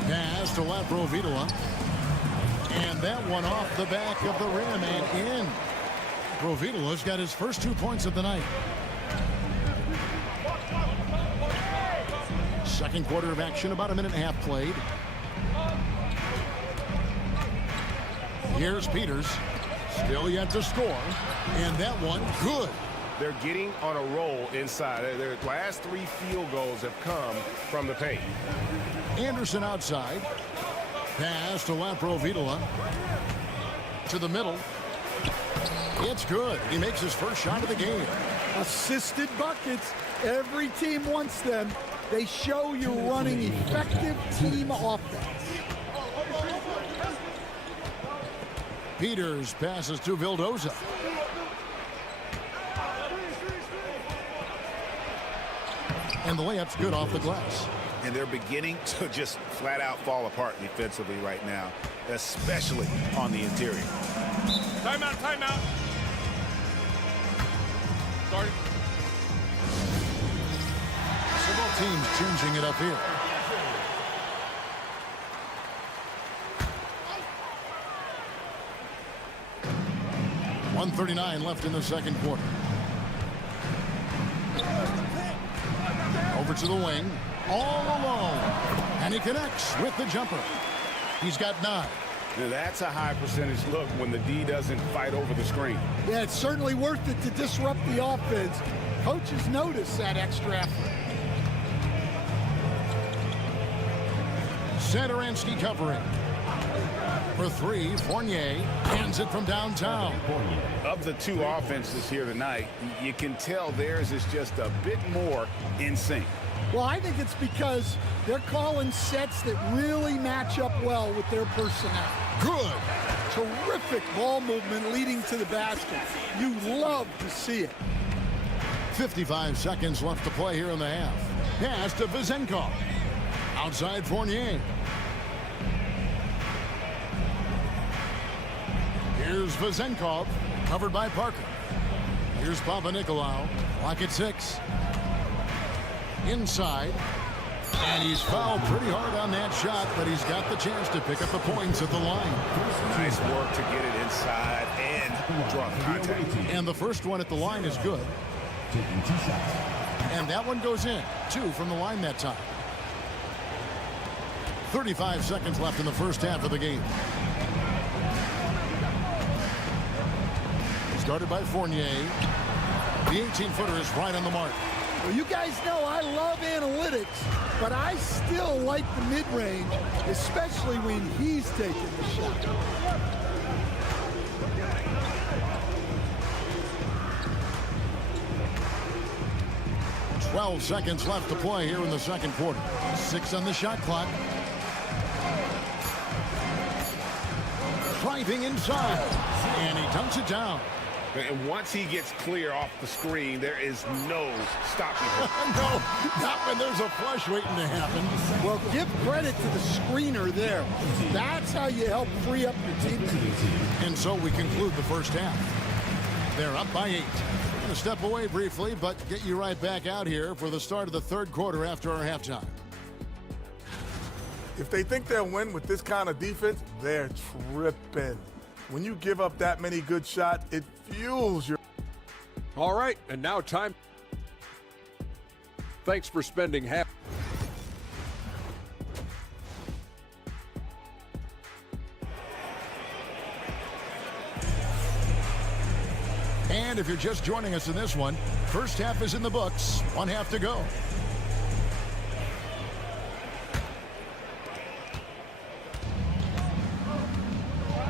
Pass to Laprovitola. And that one off the back of the rim and in. Provitola's got his first 2 points of the night. Second quarter of action, about a minute and a half played. Here's Peters. Still yet to score. And that one good. They're getting on a roll inside. Their last 3 field goals have come from the paint. Anderson outside. Pass to Laprovitola. To the middle. It's good. He makes his first shot of the game. Assisted buckets. Every team wants them. They show you're running effective team offense. Peters passes to Vildoza. And the layup's good off the glass. And they're beginning to just flat out fall apart defensively right now, especially on the interior. Timeout, timeout. Sorry. teams changing it up here. .139 left in the second quarter. Over to the wing, all alone. And he connects with the jumper. He's got 9. Now that's a high percentage look when the D doesn't fight over the screen. Yeah, it's certainly worth it to disrupt the offense. Coaches notice that extra effort. Satoransky covering. For 3, Fournier hands it from downtown. Of the two offenses here tonight, you can tell theirs is just a bit more in sync. Well, I think it's because they're calling sets that really match up well with their personnel. Good. Terrific ball movement leading to the basket. You love to see it. 55 seconds left to play here in the half. Pass to Vezenkov. Outside Fournier. Here's Vezenkov, covered by Parker. Here's Papanikolaou, lock at 6. Inside, and he's fouled pretty hard on that shot, but he's got the chance to pick up the points at the line. Nice work to get it inside and draw contact. And the first one at the line is good. Taking 2 shots. And that one goes in. 2 from the line that time. 35 seconds left in the first half of the game. Started by Fournier. The 18-footer is right on the mark. Well, you guys know I love analytics, but I still like the mid-range, especially when he's taking the shot. – 12 seconds left to play here in the second quarter. 6 on the shot clock. Driving inside, and he dunks it down. And once he gets clear off the screen, there is no stopping him. No, not when there's a flush waiting to happen. Well, give credit to the screener there. That's how you help free up your team. And so we conclude the first half. They're up by 8. We're going to step away briefly, but get you right back out here for the start of the third quarter after our halftime. If they think they'll win with this kind of defense, they're tripping. When you give up that many good shots, it fuels your... All right, and now time. Thanks for spending half. And if you're just joining us in this one, first half is in the books. 1 half to go.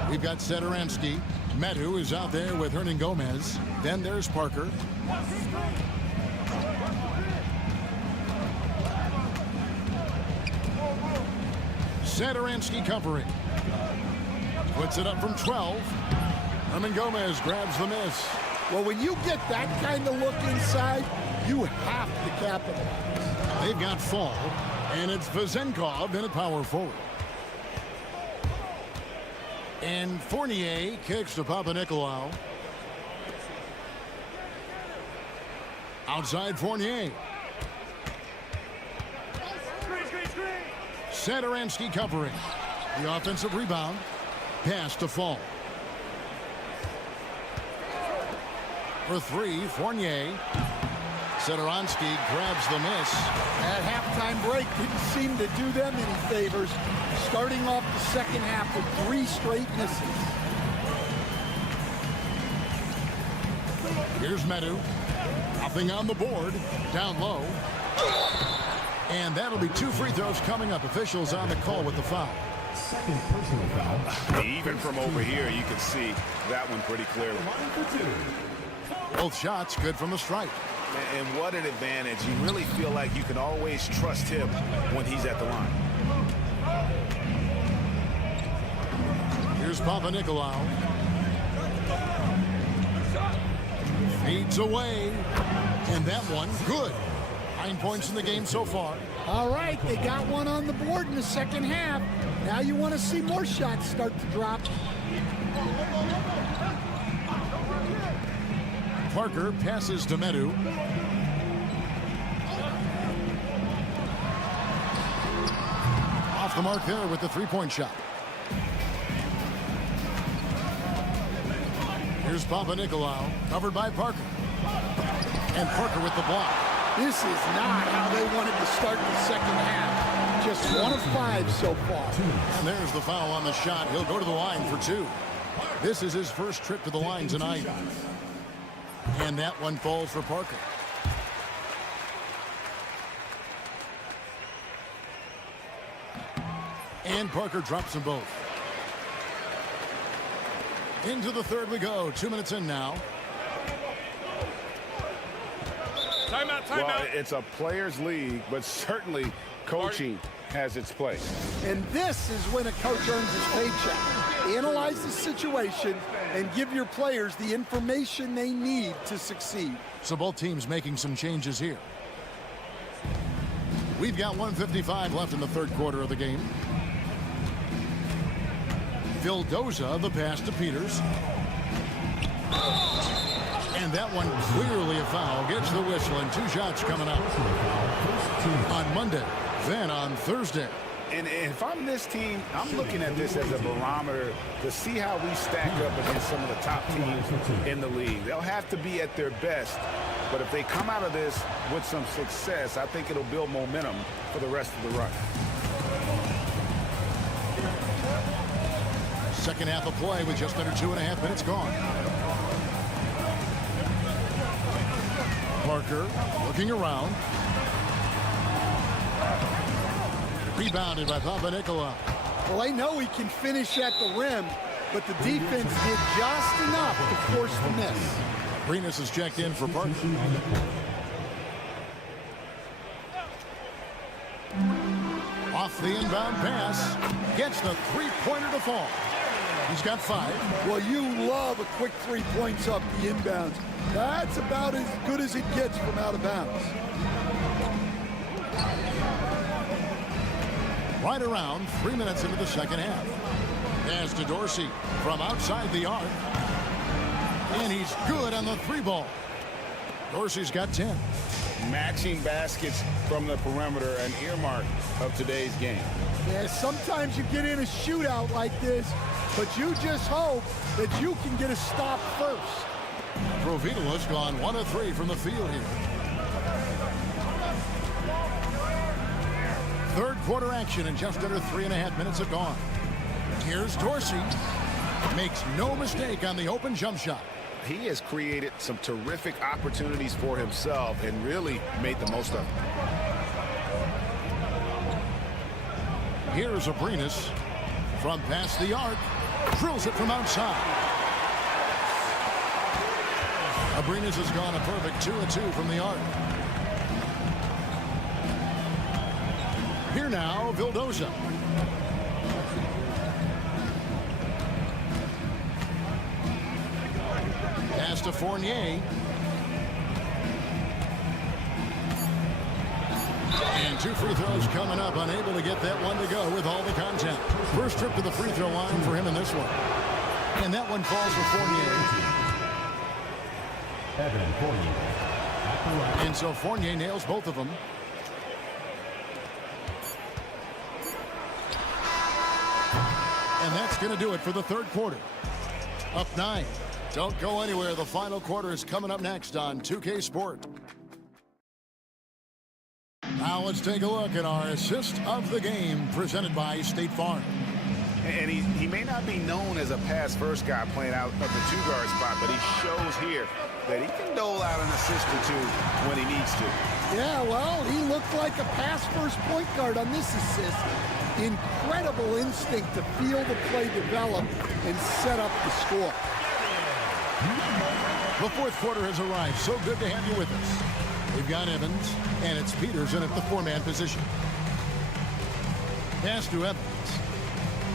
We've got Satoransky. Medu is out there with Hernan Gomez. Then there's Parker. Satoransky covering. Puts it up from 12. Hernan Gomez grabs the miss. Well, when you get that kind of look inside, you have to capitalize. They've got Fall, and it's Vezenkov in at power forward. And Fournier kicks to Papanikolaou. Outside Fournier. Satoransky covering. The offensive rebound. Pass to Fall. For 3, Fournier. Satoransky grabs the miss. That halftime break didn't seem to do them any favors. Starting off the second half with 3 straight misses. Here's Medu. Nothing on the board. Down low. And that'll be 2 free throws coming up. Officials on the call with the foul. Second personal foul. Even from over here, you can see that one pretty clearly. Both shots good from the stripe. And what an advantage. You really feel like you can always trust him when he's at the line. Here's Papanikolaou. Feeds away. And that one, good. 9 points in the game so far. All right, they got one on the board in the second half. Now you want to see more shots start to drop. Parker passes to Medu. the mark there with the three-point shot. Here's Panathinaikos, covered by Parker. And Parker with the block. This is not how they wanted to start the second half. Just 1 of 5 so far. And there's the foul on the shot. He'll go to the line for 2. This is his first trip to the line tonight. And that one falls for Parker. And Parker drops them both. Into the third we go. 2 minutes in now. Timeout. Well, it's a players' league, but certainly coaching has its place. And this is when a coach earns his paycheck. Analyze the situation and give your players the information they need to succeed. So both teams making some changes here. We've got 1:55 left in the third quarter of the game. Vildoza, the pass to Peters. And that one clearly a foul. Gets the whistle, and 2 shots coming up on Monday, then on Thursday. And if I'm this team, I'm looking at this as a barometer to see how we stack up against some of the top teams in the league. They'll have to be at their best, but if they come out of this with some success, I think it'll build momentum for the rest of the run. Second half of play with just under 2.5 minutes gone. Parker looking around. Rebounded by Panathinaikos. Well, I know he can finish at the rim, but the defense did just enough to force the miss. Arenas is checked in for Parker. Off the inbound pass. Gets the three-pointer to fall. He's got 5. Well, you love a quick 3 points up the inbounds. That's about as good as it gets from out of bounds. Right around 3 minutes into the second half. Pass to Dorsey from outside the arc. And he's good on the 3-ball. Dorsey's got 10. Matching baskets from the perimeter, an earmark of today's game. Yeah, sometimes you get in a shootout like this, but you just hope that you can get a stop first. Provitola's gone 1 of 3 from the field here. Third quarter action and just under 3.5 minutes have gone. Here's Dorsey. Makes no mistake on the open jump shot. He has created some terrific opportunities for himself and really made the most of them. Here's Arenas from past the arc. Drills it from outside. Arenas has gone a perfect 2 of 2 from the arc. Here now, Vildoza. Pass to Fournier. And 2 free throws coming up. Unable to get that one to go with all the contact. First trip to the free throw line for him in this one. And that one falls for Fournier. And so Fournier nails both of them. And that's going to do it for the third quarter. Up 9. Don't go anywhere. The final quarter is coming up next on 2K Sport. Now let's take a look at our assist of the game presented by State Farm. And he may not be known as a pass-first guy playing out of the 2-guard spot, but he shows here that he can dole out an assist or 2 when he needs to. Yeah, well, he looked like a pass-first point guard on this assist. Incredible instinct to feel the play develop and set up the score. The fourth quarter has arrived. So good to have you with us. We've got Evans, and it's Peterson at the 4-man position. Pass to Evans.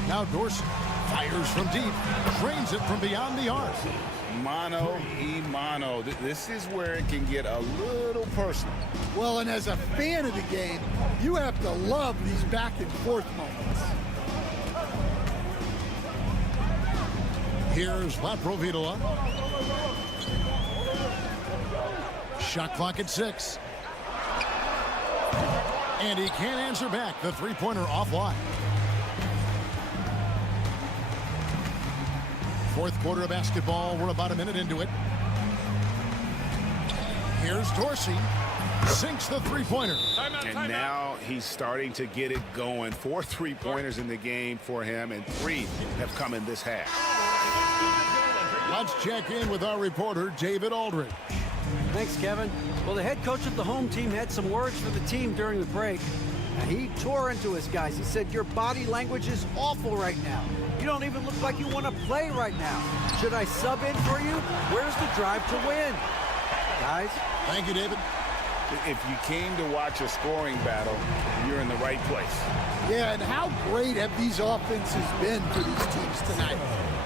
Now Dorsey fires from deep, drains it from beyond the arc. Mano y mano. This is where it can get a little personal. Well, and as a fan of the game, you have to love these back and forth moments. Here's Provitola. Shot clock at 6. And he can't answer back. The three-pointer offline. Fourth quarter of basketball. We're about a minute into it. Here's Dorsey. Sinks the three-pointer. And now he's starting to get it going. 4 3-pointers in the game for him, and 3 have come in this half. Let's check in with our reporter, David Aldridge. Thanks, Kevin. Well, the head coach of the home team had some words for the team during the break. Now, he tore into his guys. He said, your body language is awful right now. You don't even look like you want to play right now. Should I sub in for you? Where's the drive to win? Guys? Thank you, David. If you came to watch a scoring battle, you're in the right place. Yeah, and how great have these offenses been for these teams tonight?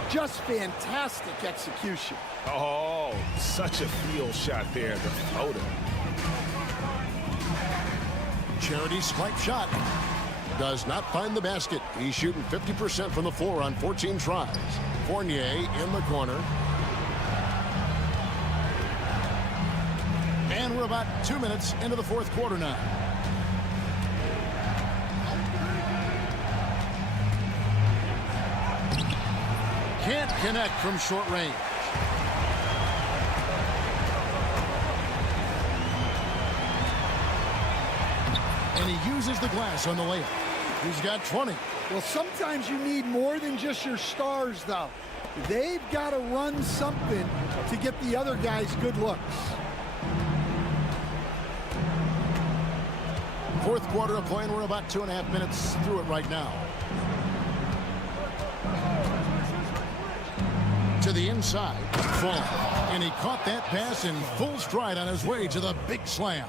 Just fantastic execution. Oh, such a field shot there, the floater. Charity swipe shot. Does not find the basket. He's shooting 50% from the floor on 14 tries. Fournier in the corner. And we're about 2 minutes into the fourth quarter now. Can't connect from short range. And he uses the glass on the layup. He's got 20. Well, sometimes you need more than just your stars, though. They've got to run something to get the other guys good looks. Fourth quarter of play, and we're about 2.5 minutes through it right now. To the inside, Fall. And he caught that pass in full stride on his way to the big slam.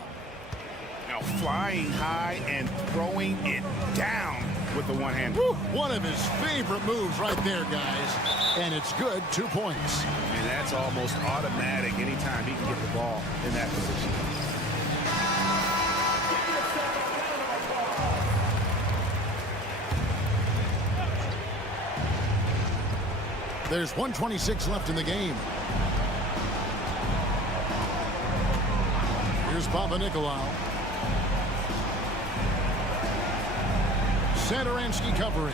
Now flying high and throwing it down with the one hand. One of his favorite moves right there, guys. And it's good, 2 points. And that's almost automatic anytime he can get the ball in that position. There's 1:26 left in the game. Here's Panathinaikos. Satoransky covering.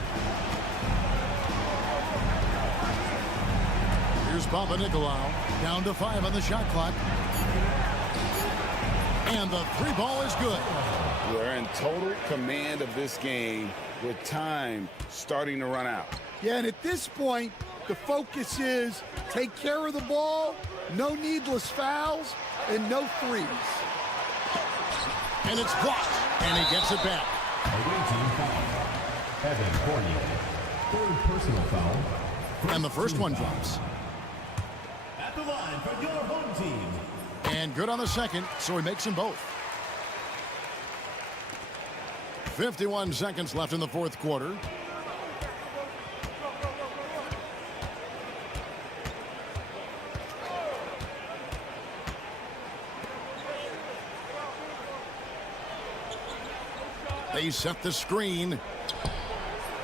Here's Panathinaikos. Down to 5 on the shot clock. And the 3-ball is good. They're in total command of this game with time starting to run out. Yeah, and at this point, the focus is take care of the ball, no needless fouls, and no threes. And it's blocked, and he gets it back. Away team foul. Evan Fournier. Third personal foul. And the first one drops. At the line for your home team. And good on the second, so he makes them both. 51 seconds left in the fourth quarter. They set the screen.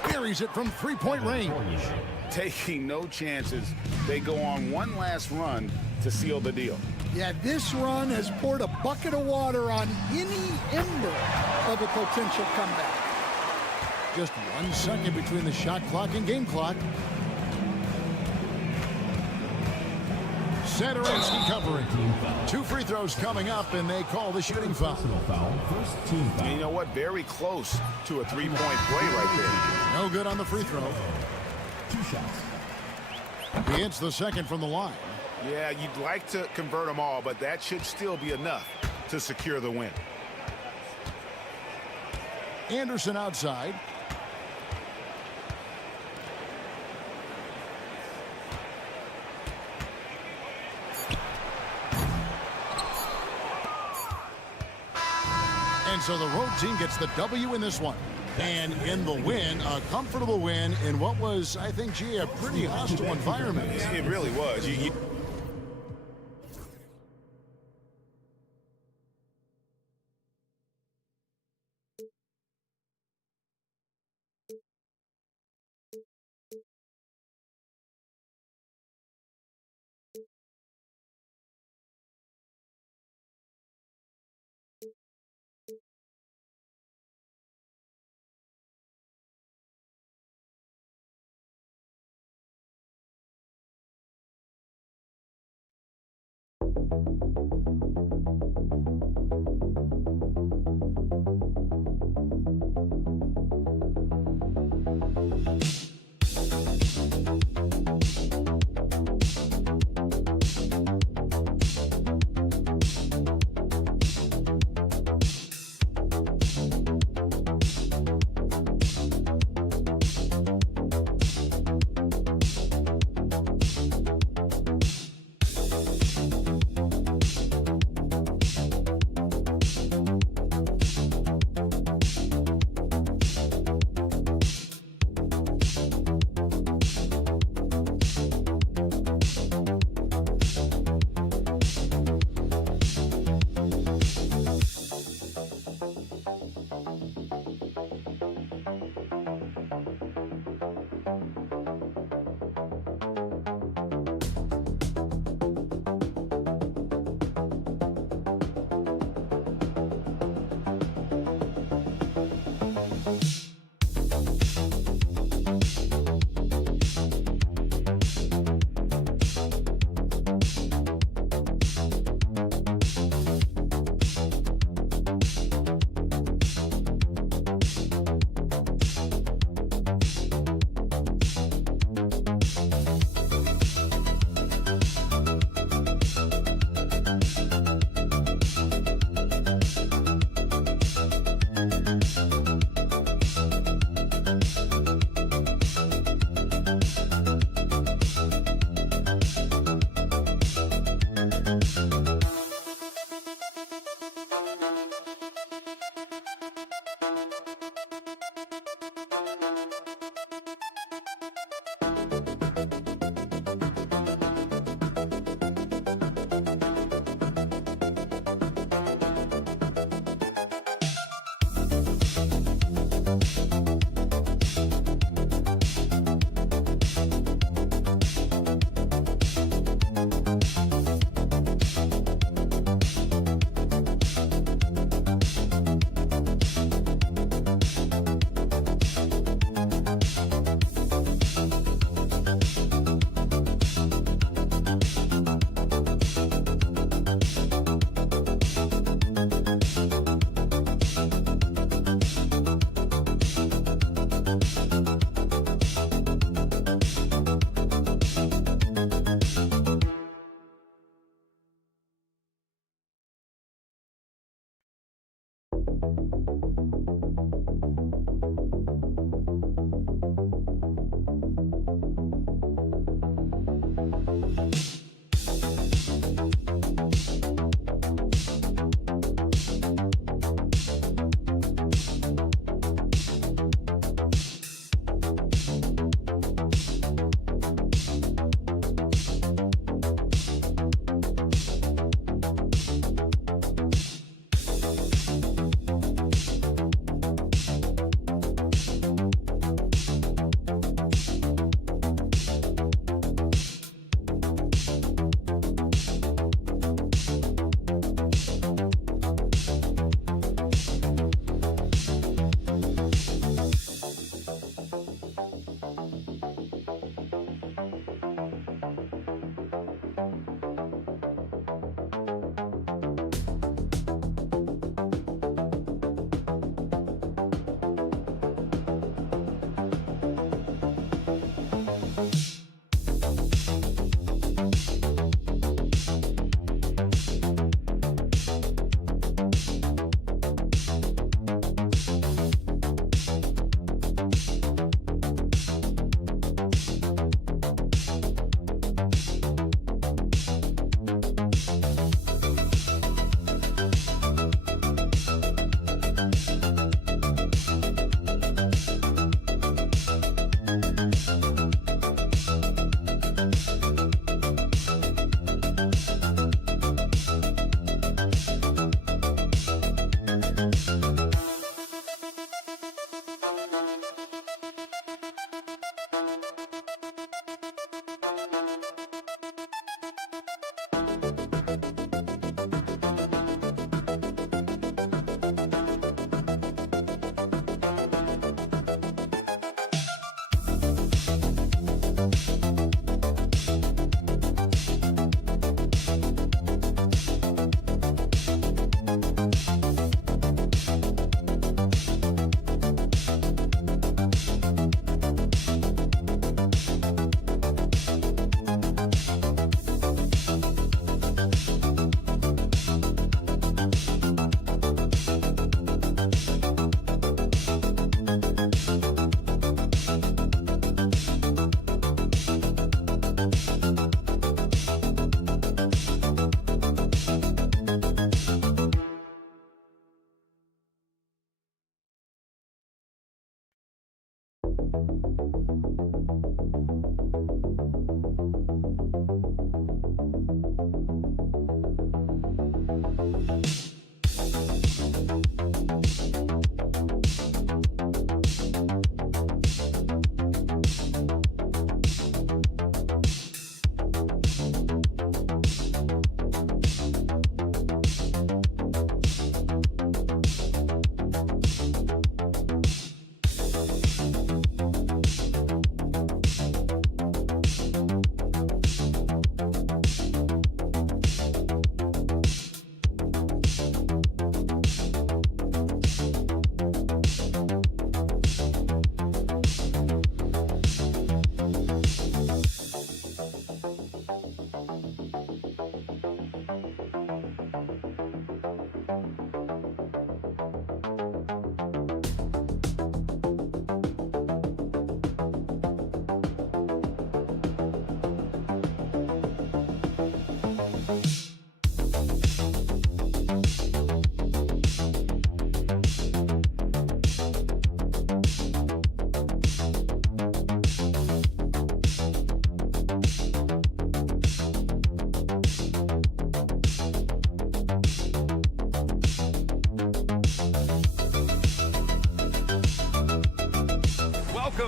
Buries it from three-point range. Taking no chances. They go on one last run to seal the deal. Yeah, this run has poured a bucket of water on any ember of a potential comeback. Just 1 second between the shot clock and game clock. Satoransky covering. 2 free throws coming up, and they call the shooting foul. And you know what? Very close to a 3-point play right there. No good on the free throw. 2 shots. He hits the second from the line. Yeah, you'd like to convert them all, but that should still be enough to secure the win. Anderson outside. And so the road team gets the W in this one. And in the win, a comfortable win in what was, I think, gee, a pretty hostile environment. It really was.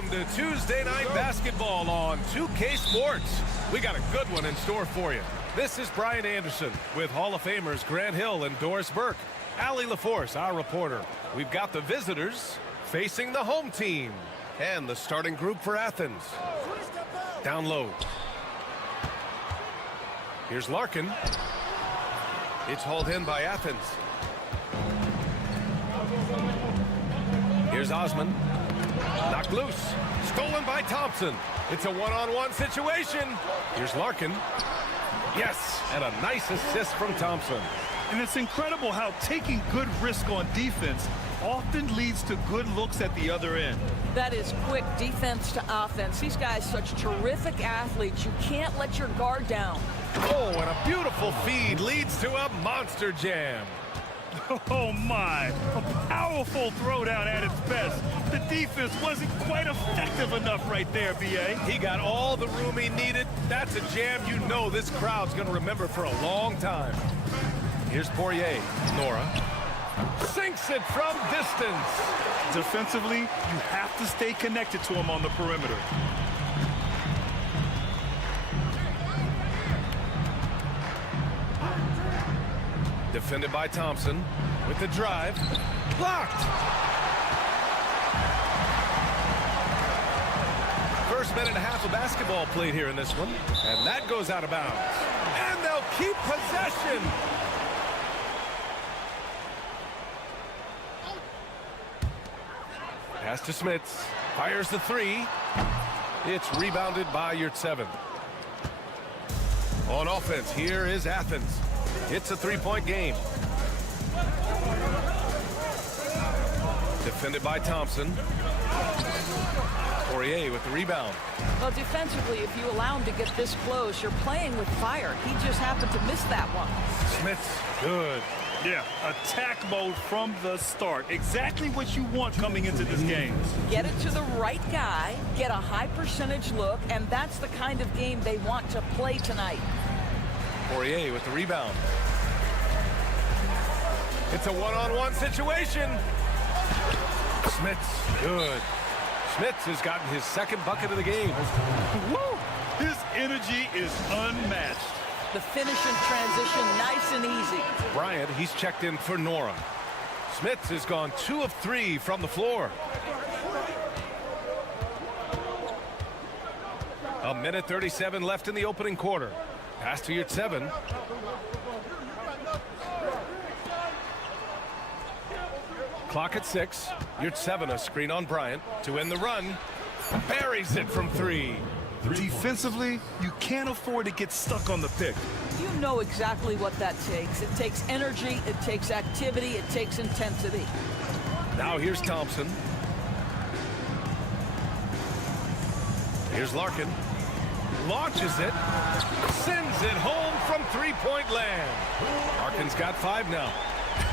Welcome to Tuesday Night Basketball on 2K Sports. We got a good one in store for you. This is Brian Anderson with Hall of Famers Grant Hill and Doris Burke. Allie LaForce, our reporter. We've got the visitors facing the home team and the starting group for Athens. Down low. Here's Larkin. It's hauled in by Athens. Here's Osman. Knocked loose. Stolen by Thompson. It's a one-on-one situation. Here's Larkin. Yes, and a nice assist from Thompson. And it's incredible how taking good risk on defense often leads to good looks at the other end. That is quick defense to offense. These guys such terrific athletes. You can't let your guard down. Oh, and a beautiful feed leads to a monster jam. Oh my, a powerful throwdown at its best. The defense wasn't quite effective enough right there, B.A. He got all the room he needed. That's a jam you know this crowd's going to remember for a long time. Here's Poirier. Nora sinks it from distance. Defensively, you have to stay connected to him on the perimeter. Defended by Thompson with the drive. Blocked. First minute and a half of basketball played here in this one. And that goes out of bounds. And they'll keep possession. Pass to Smits. Fires the three. It's rebounded by Yurtseven. On offense, here is Athens. It's a three-point game. Defended by Thompson. Poirier with the rebound. Well, defensively, if you allow him to get this close, you're playing with fire. He just happened to miss that one. Smits, good. Yeah, attack mode from the start. Exactly what you want coming into this game. Get it to the right guy, get a high percentage look, and that's the kind of game they want to play tonight. Poirier with the rebound. It's a one-on-one situation. Smits, good. Smits has gotten his second bucket of the game. Woo! His energy is unmatched. The finish in transition, nice and easy. Bryant, he's checked in for Nora. Smits has gone 2 of 3 from the floor. A minute 37 left in the opening quarter. Pass to Yurtseven. Clock at 6. Yurtseven, a screen on Bryant to end the run. Buries it from 3. Defensively, you can't afford to get stuck on the pick. You know exactly what that takes. It takes energy, it takes activity, it takes intensity. Now here's Thompson. Here's Larkin. Launches it. Sends it home from three-point land. Larkin's got 5 now.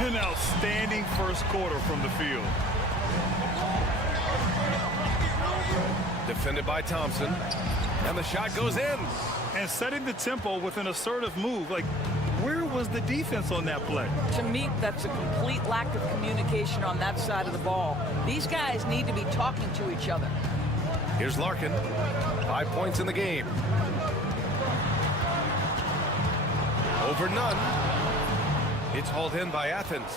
An outstanding first quarter from the field. Defended by Thompson. And the shot goes in. And setting the tempo with an assertive move. Like, where was the defense on that play? To me, that's a complete lack of communication on that side of the ball. These guys need to be talking to each other. Here's Larkin. 5 points in the game. Over none. It's hauled in by Athens.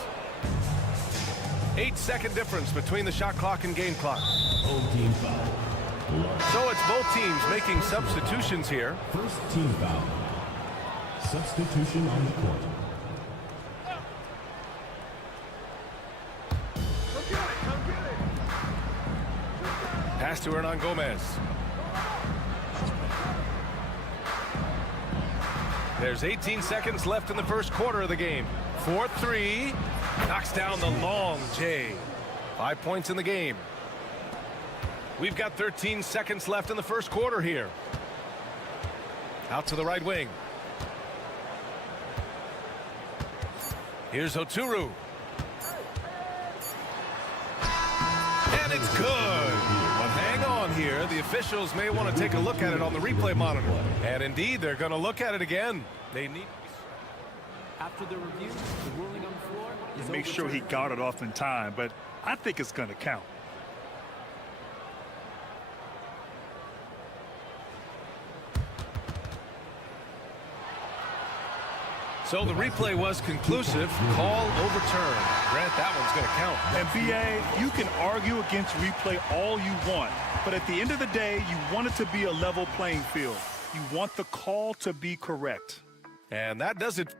8-second difference between the shot clock and game clock. Home team foul. So it's both teams making substitutions here. First team foul. Substitution on the court. Pass to Hernan Gomez. There's 18 seconds left in the first quarter of the game. 4-3. Knocks down the long J. 5 points in the game. We've got 13 seconds left in the first quarter here. Out to the right wing. Here's Oturu. And it's good. But hang on here. The officials may want to take a look at it on the replay monitor. And indeed, they're going to look at it again. They need. After the review, the ruling on the floor is Make sure he got it off in time, but I think it's going to count. So the replay was conclusive. Call overturned. Grant, that one's going to count. And BA, you can argue against replay all you want, but at the end of the day, you want it to be a level playing field. You want the call to be correct. And that does it.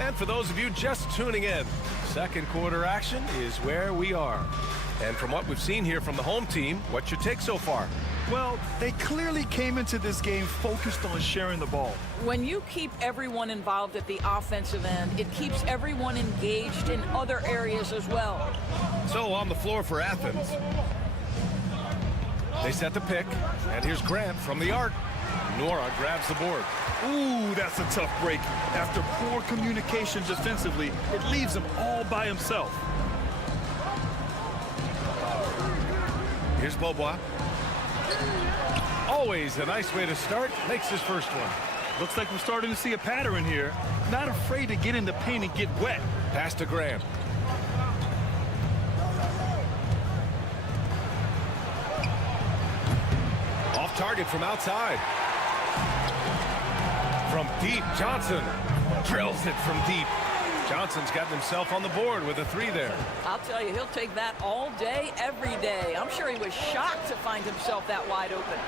And for those of you just tuning in, second quarter action is where we are. And from what we've seen here from the home team, what's your take so far? Well, they clearly came into this game focused on sharing the ball. When you keep everyone involved at the offensive end, it keeps everyone engaged in other areas as well. So on the floor for Athens. They set the pick, and here's Grant from the arc. Nora grabs the board. Ooh, that's a tough break. After poor communication defensively, it leaves him all by himself. Here's Bobois. Always a nice way to start. Makes his first one. Looks like we're starting to see a pattern here. Not afraid to get in the paint and get wet. Pass to Grant. Off target from outside. From deep, Johnson drills it from deep. Johnson's gotten himself on the board with a three there. I'll tell you, he'll take that all day, every day. I'm sure he was shocked to find himself that wide open.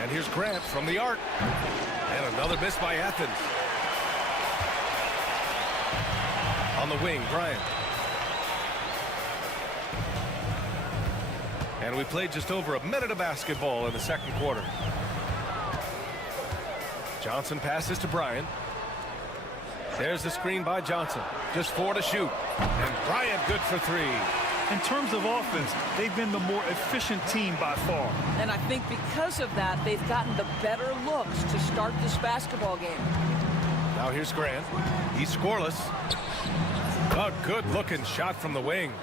And here's Grant from the arc. And another miss by Athens. On the wing, Bryant. And we played just over a minute of basketball in the second quarter. Johnson passes to Bryant. There's the screen by Johnson. Just 4 to shoot. And Bryant good for 3. In terms of offense, they've been the more efficient team by far. And I think because of that, they've gotten the better looks to start this basketball game. Now here's Grant. He's scoreless. A good-looking shot from the wing.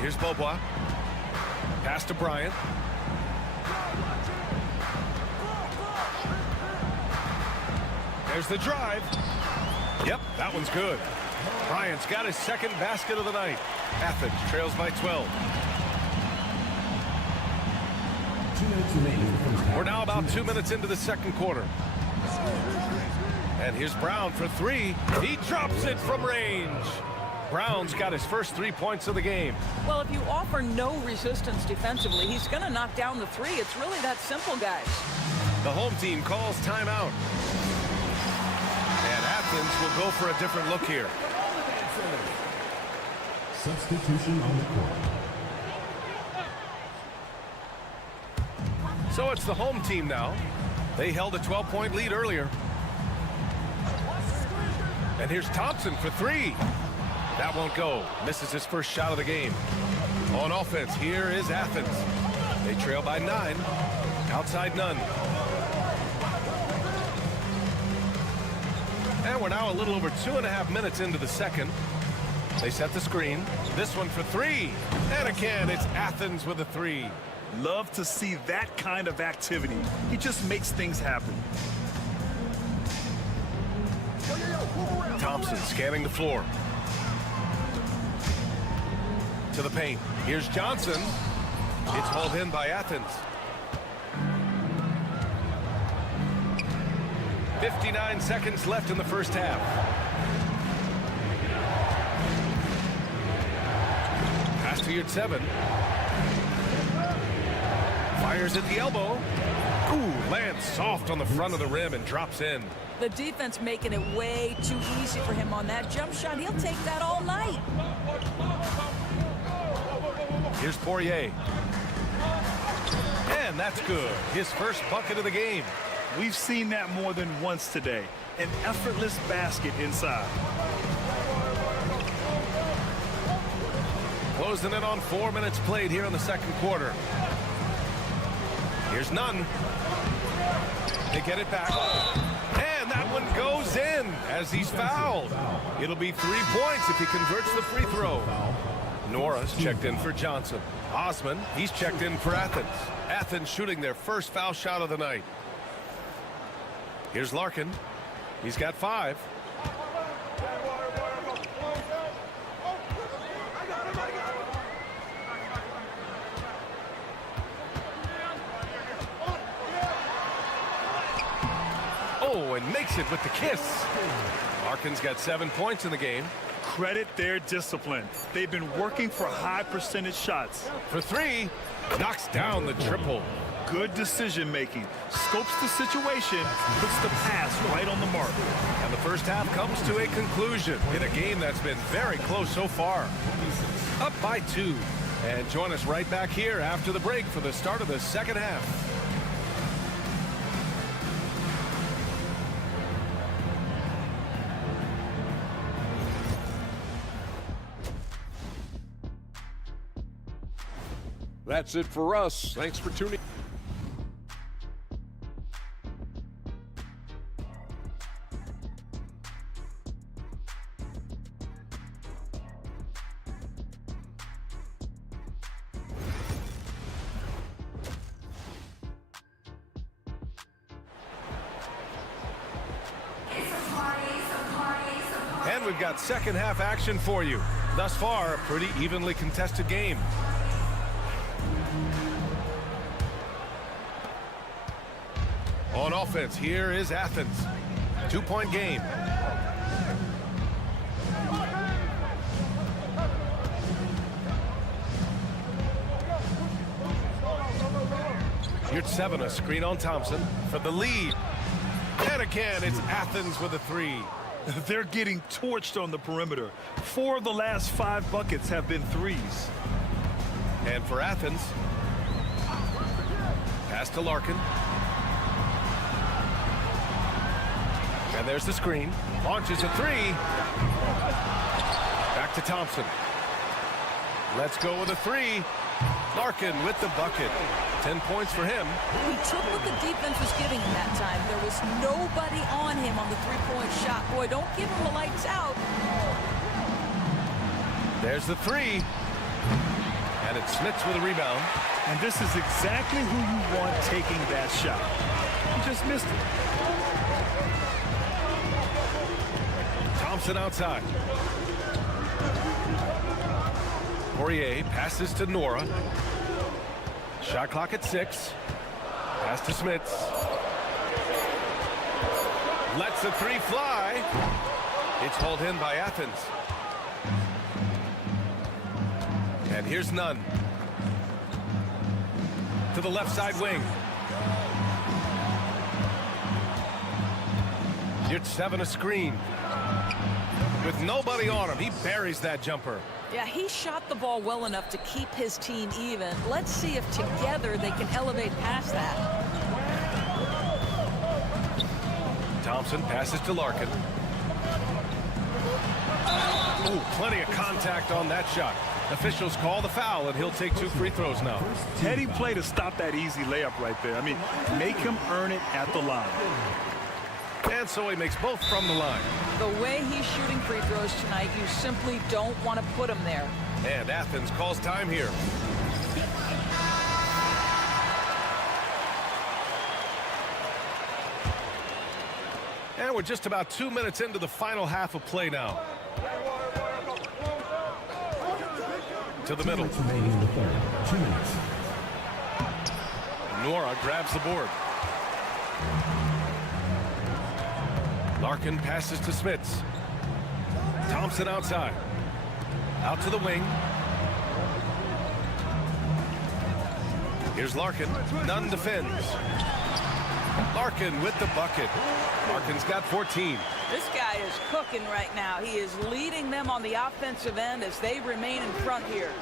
Here's Bobois. Pass to Bryant. There's the drive. Yep, that one's good. Bryant's got his second basket of the night. Athens trails by 12. We're now about 2 minutes into the second quarter. And here's Brown for 3. He drops it from range. Brown's got his first 3 points of the game. Well, if you offer no resistance defensively, he's going to knock down the 3. It's really that simple, guys. The home team calls timeout. And Athens will go for a different look here. Substitution on the court. So it's the home team now. They held a 12-point lead earlier. And here's Thompson for 3. That won't go. Misses his first shot of the game. On offense, here is Athens. They trail by 9. Outside none. And we're now a little over 2.5 minutes into the second. They set the screen. This one for 3. And again, it's Athens with a 3. Love to see that kind of activity. He just makes things happen. Thompson scanning the floor. To the paint. Here's Johnson. It's hauled in by Athens. 59 seconds left in the first half. Pass to Yurtseven. Fires at the elbow. Ooh, lands soft on the front of the rim and drops in. The defense making it way too easy for him on that jump shot. He'll take that all night. Here's Poirier. And that's good. His first bucket of the game. We've seen that more than once today. An effortless basket inside. Closing in on 4 minutes played here in the second quarter. Here's Nunn. They get it back. And that one goes in as he's fouled. It'll be 3 points if he converts the free throw. Nora's checked in for Johnson. Osman, he's checked in for Athens. Athens shooting their first foul shot of the night. Here's Larkin. He's got 5. takes it with the kiss. Larkin's got 7 points in the game. Credit their discipline. They've been working for high percentage shots. For 3, knocks down the triple. Good decision making. Scopes the situation, puts the pass right on the mark. And the first half comes to a conclusion in a game that's been very close so far. Up by 2. And join us right back here after the break for the start of the second half. That's it for us. Thanks for tuning. And we've got second half action for you. Thus far, a pretty evenly contested game. On offense, here is Athens. 2-point game. Here's 7, a screen on Thompson for the lead. And again, it's Athens with a 3. They're getting torched on the perimeter. 4 of the last 5 buckets have been threes. And for Athens, pass to Larkin. And there's the screen. Launches a 3. Back to Thompson. Let's go with a 3. Larkin with the bucket. 10 points for him. He took what the defense was giving him that time. There was nobody on him on the three-point shot. Boy, don't give him the lights out. There's the 3. And it's Smits with a rebound. And this is exactly who you want taking that shot. He just missed it. Thompson outside. Poirier passes to Nora. Shot clock at 6. Pass to Smits. Lets the 3 fly. It's hauled in by Athens. And here's Nunn. To the left side wing. Here's 7, a screen. With nobody on him, he buries that jumper. Yeah, he shot the ball well enough to keep his team even. Let's see if together they can elevate past that. Thompson passes to Larkin. Ooh, plenty of contact on that shot. Officials call the foul, and he'll take 2 free throws now. Heady play to stop that easy layup right there. I mean, make him earn it at the line. And so he makes both from the line. The way he's shooting free throws tonight, you simply don't want to put him there. And Athens calls time here. And we're just about 2 minutes into the final half of play now. To the middle. 2 minutes remaining in the third. 2 minutes. Nora grabs the board. Larkin passes to Smits. Thompson outside. Out to the wing. Here's Larkin. Nunn defends. Larkin with the bucket. Larkin's got 14. This guy is cooking right now. He is leading them on the offensive end as they remain in front here.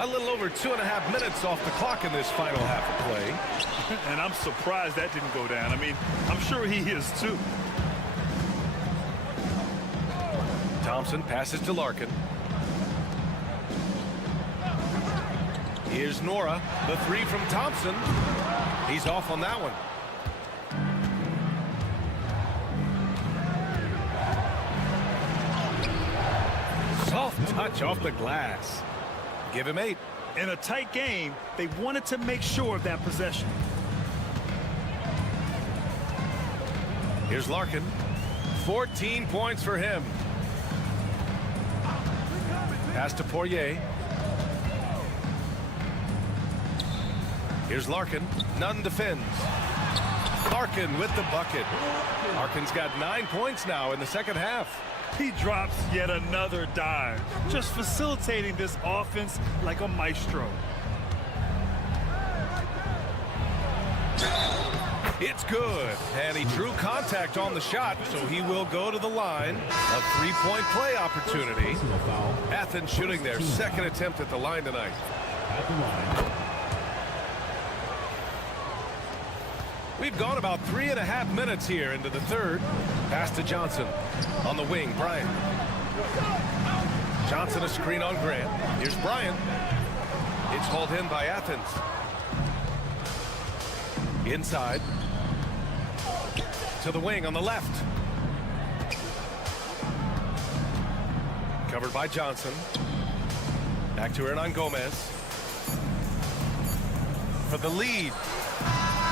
A little over 2.5 minutes off the clock in this final half of play. And I'm surprised that didn't go down. I mean, I'm sure he is too. Thompson passes to Larkin. Here's Nora. The 3 from Thompson. He's off on that one. Soft touch off the glass. Give him 8. In a tight game, they wanted to make sure of that possession. Here's Larkin. 14 points for him. Pass to Poirier. Here's Larkin. Nunn defends. Larkin with the bucket. Larkin's got 9 points now in the second half. He drops yet another dime, just facilitating this offense like a maestro. It's good, and he drew contact on the shot, so he will go to the line. A three-point play opportunity. Athens shooting their second attempt at the line tonight. At the line. We've gone about 3.5 minutes here into the third. Pass to Johnson. On the wing, Bryant. Johnson a screen on Grant. Here's Bryant. It's hauled in by Athens. Inside. To the wing on the left. Covered by Johnson. Back to Hernan Gomez. For the lead.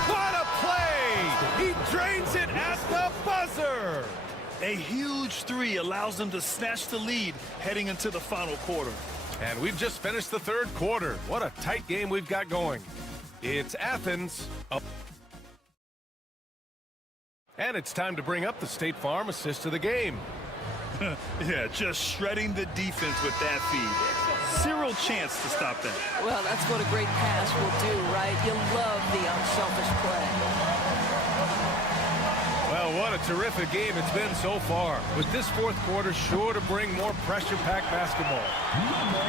What a play! He drains it at the buzzer! A huge three allows them to snatch the lead heading into the final quarter. And we've just finished the third quarter. What a tight game we've got going. It's Athens up. And it's time to bring up the State Farm assist of the game. Yeah, just shredding the defense with that feed. Zero chance to stop that. Well, that's what a great pass will do, right? You love the unselfish play. Well, what a terrific game it's been so far. With this fourth quarter sure to bring more pressure-packed basketball.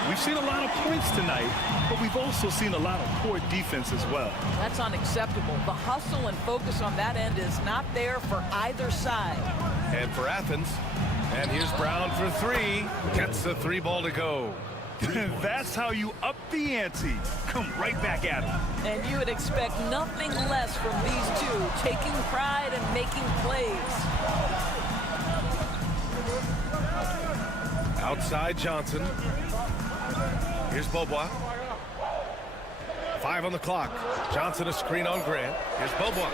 We've seen a lot of points tonight, but we've also seen a lot of poor defense as well. That's unacceptable. The hustle and focus on that end is not there for either side. And for Athens, and here's Brown for three. Gets the three ball to go. That's how you up the ante. Come right back at him. And you would expect nothing less from these two, taking pride and making plays. Outside Johnson. Here's Beaubois. 5 on the clock. Johnson a screen on Grant. Here's Beaubois.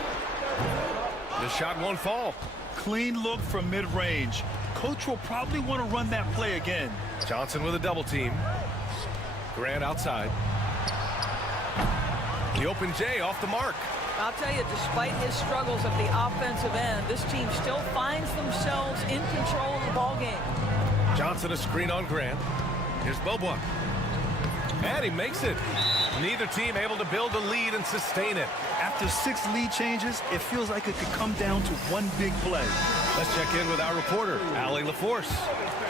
The shot won't fall. Clean look from mid-range. Coach will probably want to run that play again. Johnson with a double team. Grant outside. The open J off the mark. I'll tell you, despite his struggles at the offensive end, this team still finds themselves in control of the ball game. Johnson a screen on Grant. Here's Beaubois. And he makes it. Neither team able to build a lead and sustain it. After 6 lead changes, it feels like it could come down to one big play. Let's check in with our reporter, Allie LaForce.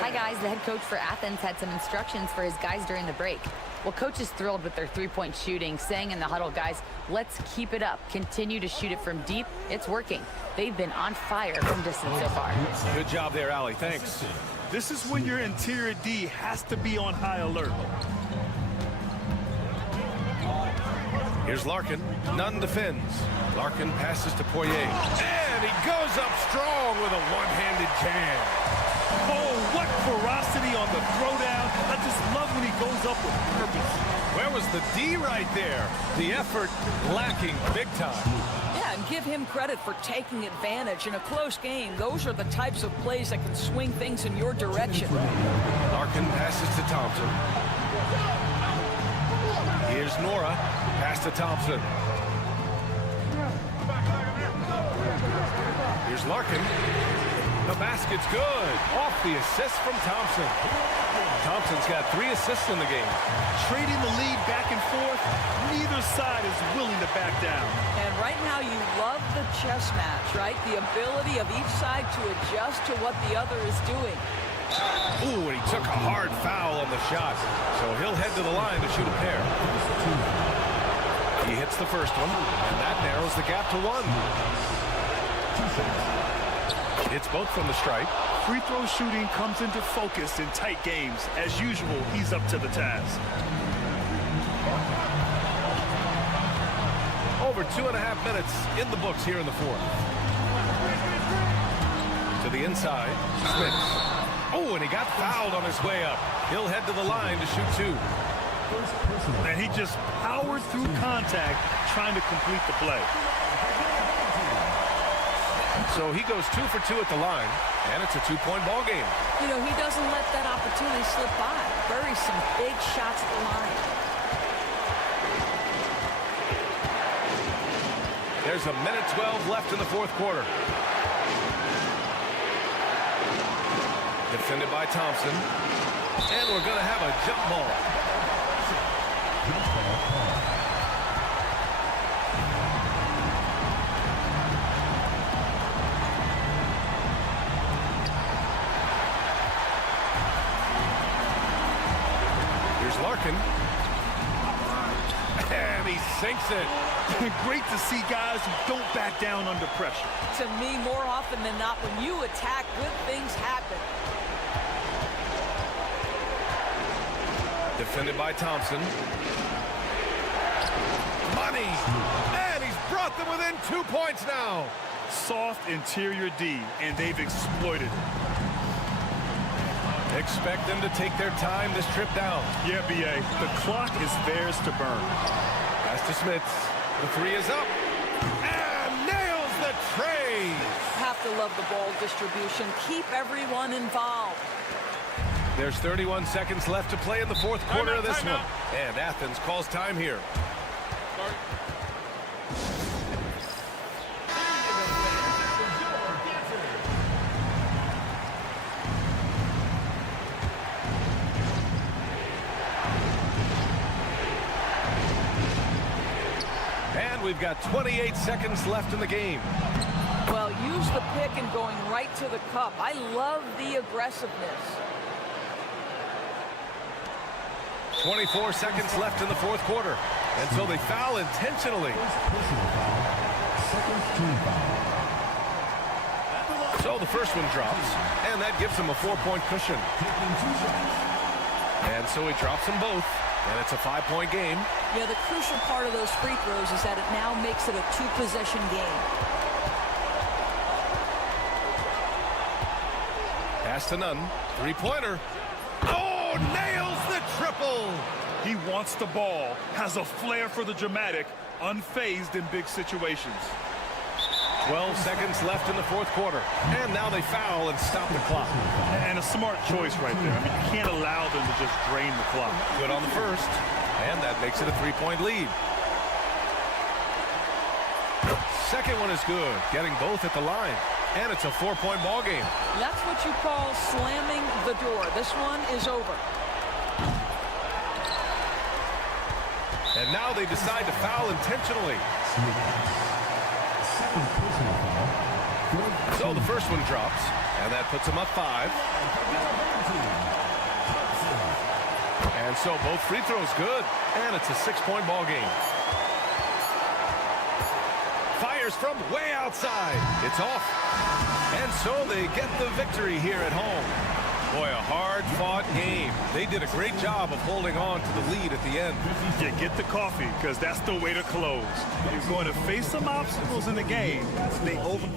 Hi, guys. The head coach for Athens had some instructions for his guys during the break. Well, coach is thrilled with their three-point shooting, saying in the huddle, guys, let's keep it up. Continue to shoot it from deep. It's working. They've been on fire from distance so far. Good job there, Allie. Thanks. This is when your interior D has to be on high alert. Here's Larkin. Nunn defends. Larkin passes to Poirier. And he goes up strong with a one-handed jam. Oh, what ferocity on the throwdown. I just love when he goes up with purpose. Where was the D right there? The effort lacking big time. Yeah, and give him credit for taking advantage in a close game. Those are the types of plays that can swing things in your direction. Larkin passes to Thompson. Here's Nora. Pass to Thompson. Here's Larkin. The basket's good. Off the assist from Thompson. Thompson's got 3 assists in the game. Trading the lead back and forth, neither side is willing to back down. And right now you love the chess match, right? The ability of each side to adjust to what the other is doing. Ooh, and he took a hard foul on the shot. So he'll head to the line to shoot a pair. He hits the first one, and that narrows the gap to 1. It's both from the stripe. Free throw shooting comes into focus in tight games. As usual, he's up to the task. Over 2.5 minutes in the books here in the fourth. To the inside, Smith. Oh, and he got fouled on his way up. He'll head to the line to shoot 2. And he just powered through contact trying to complete the play. So he goes 2 for 2 at the line, and it's a 2-point ball game. You know, he doesn't let that opportunity slip by. Buries some big shots at the line. There's a minute 12 left in the fourth quarter. Defended by Thompson. And we're going to have a jump ball. Here's Larkin. And he sinks it. Great to see guys who don't back down under pressure. To me, more often than not, when you attack, good things happen. Defended by Thompson. Money! And he's brought them within 2 points now. Soft interior D, and they've exploited it. Expect them to take their time this trip down. Yeah, B.A. The clock is theirs to burn. Pass to Smits. The three is up. And nails the tray. Have to love the ball distribution. Keep everyone involved. There's 31 seconds left to play in the fourth quarter of this one. And Athens calls time here. And we've got 28 seconds left in the game. Well, use the pick and going right to the cup. I love the aggressiveness. 24 seconds left in the fourth quarter. And so they foul intentionally. So the first one drops, and that gives him a 4-point cushion. And so he drops them both, and it's a 5-point game. Yeah, the crucial part of those free throws is that it now makes it a 2-possession game. Pass to Nunn. Three-pointer. Oh, nails the triple. He wants the ball, has a flair for the dramatic, unfazed in big situations. 12 seconds left in the fourth quarter. And now they foul and stop the clock. And a smart choice right there. I mean, you can't allow them to just drain the clock. Good on the first. And that makes it a 3-point lead. Second one is good, getting both at the line. And it's a 4-point ball game. That's what you call slamming the door. This one is over. And now they decide to foul intentionally. So the first one drops, and that puts them up 5. And so both free throws good, and it's a 6-point ball game. Fires from way outside. It's off. And so they get the victory here at home. Boy, a hard-fought game. They did a great job of holding on to the lead at the end. Yeah, get the coffee, because that's the way to close. You're going to face some obstacles in the game. They over...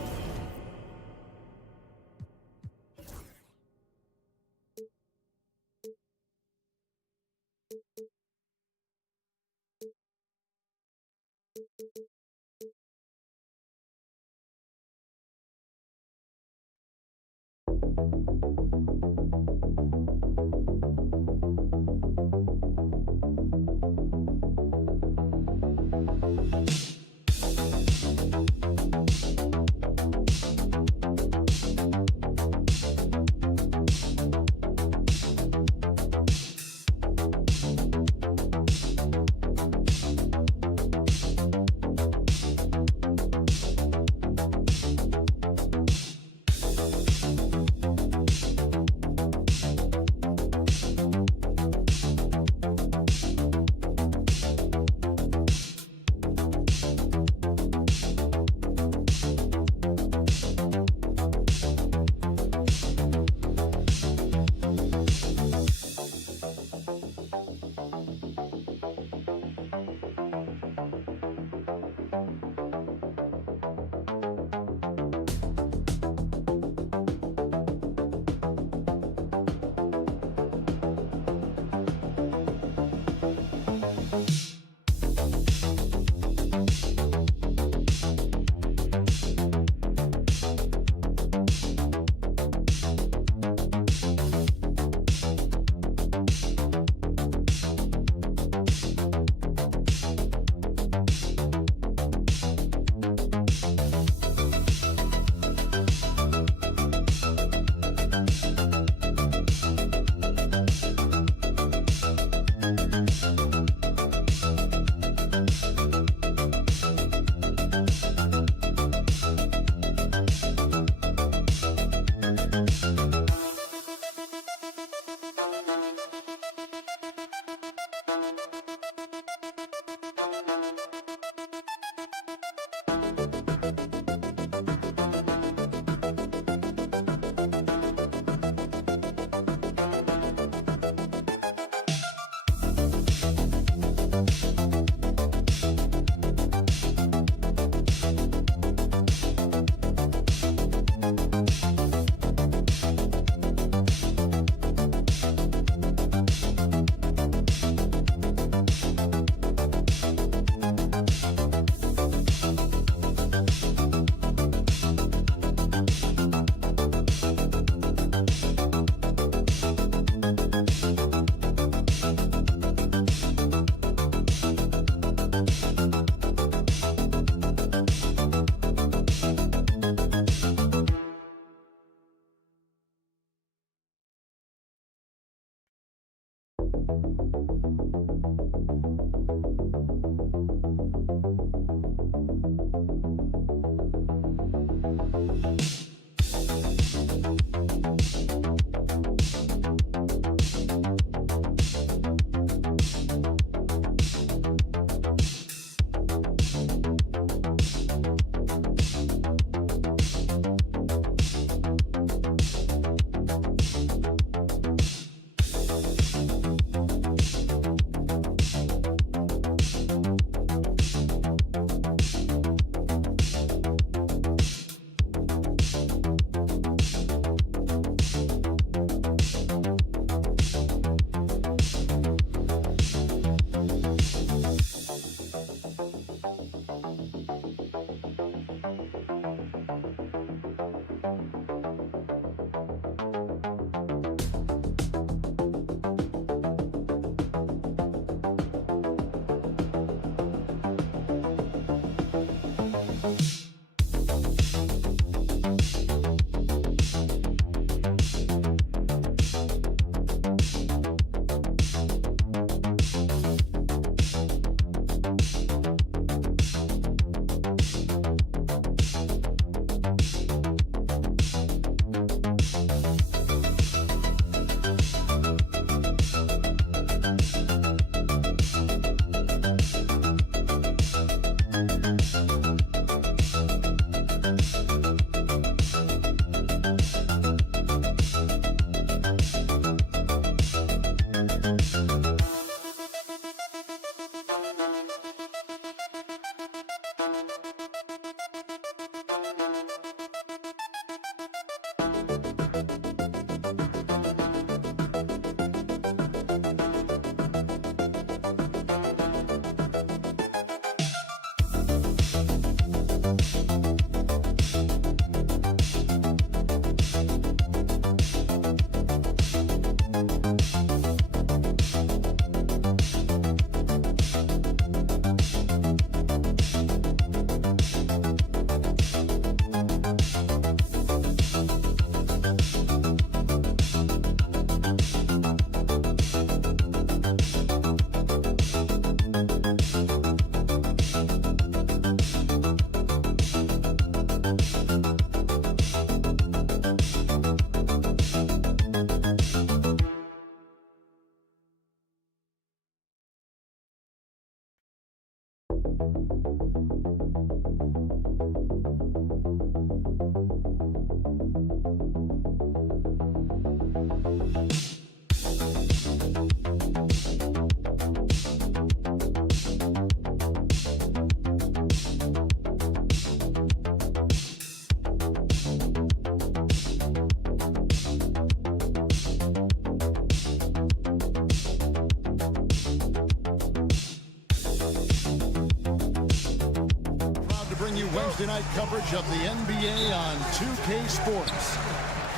Wednesday night coverage of the NBA on 2K Sports.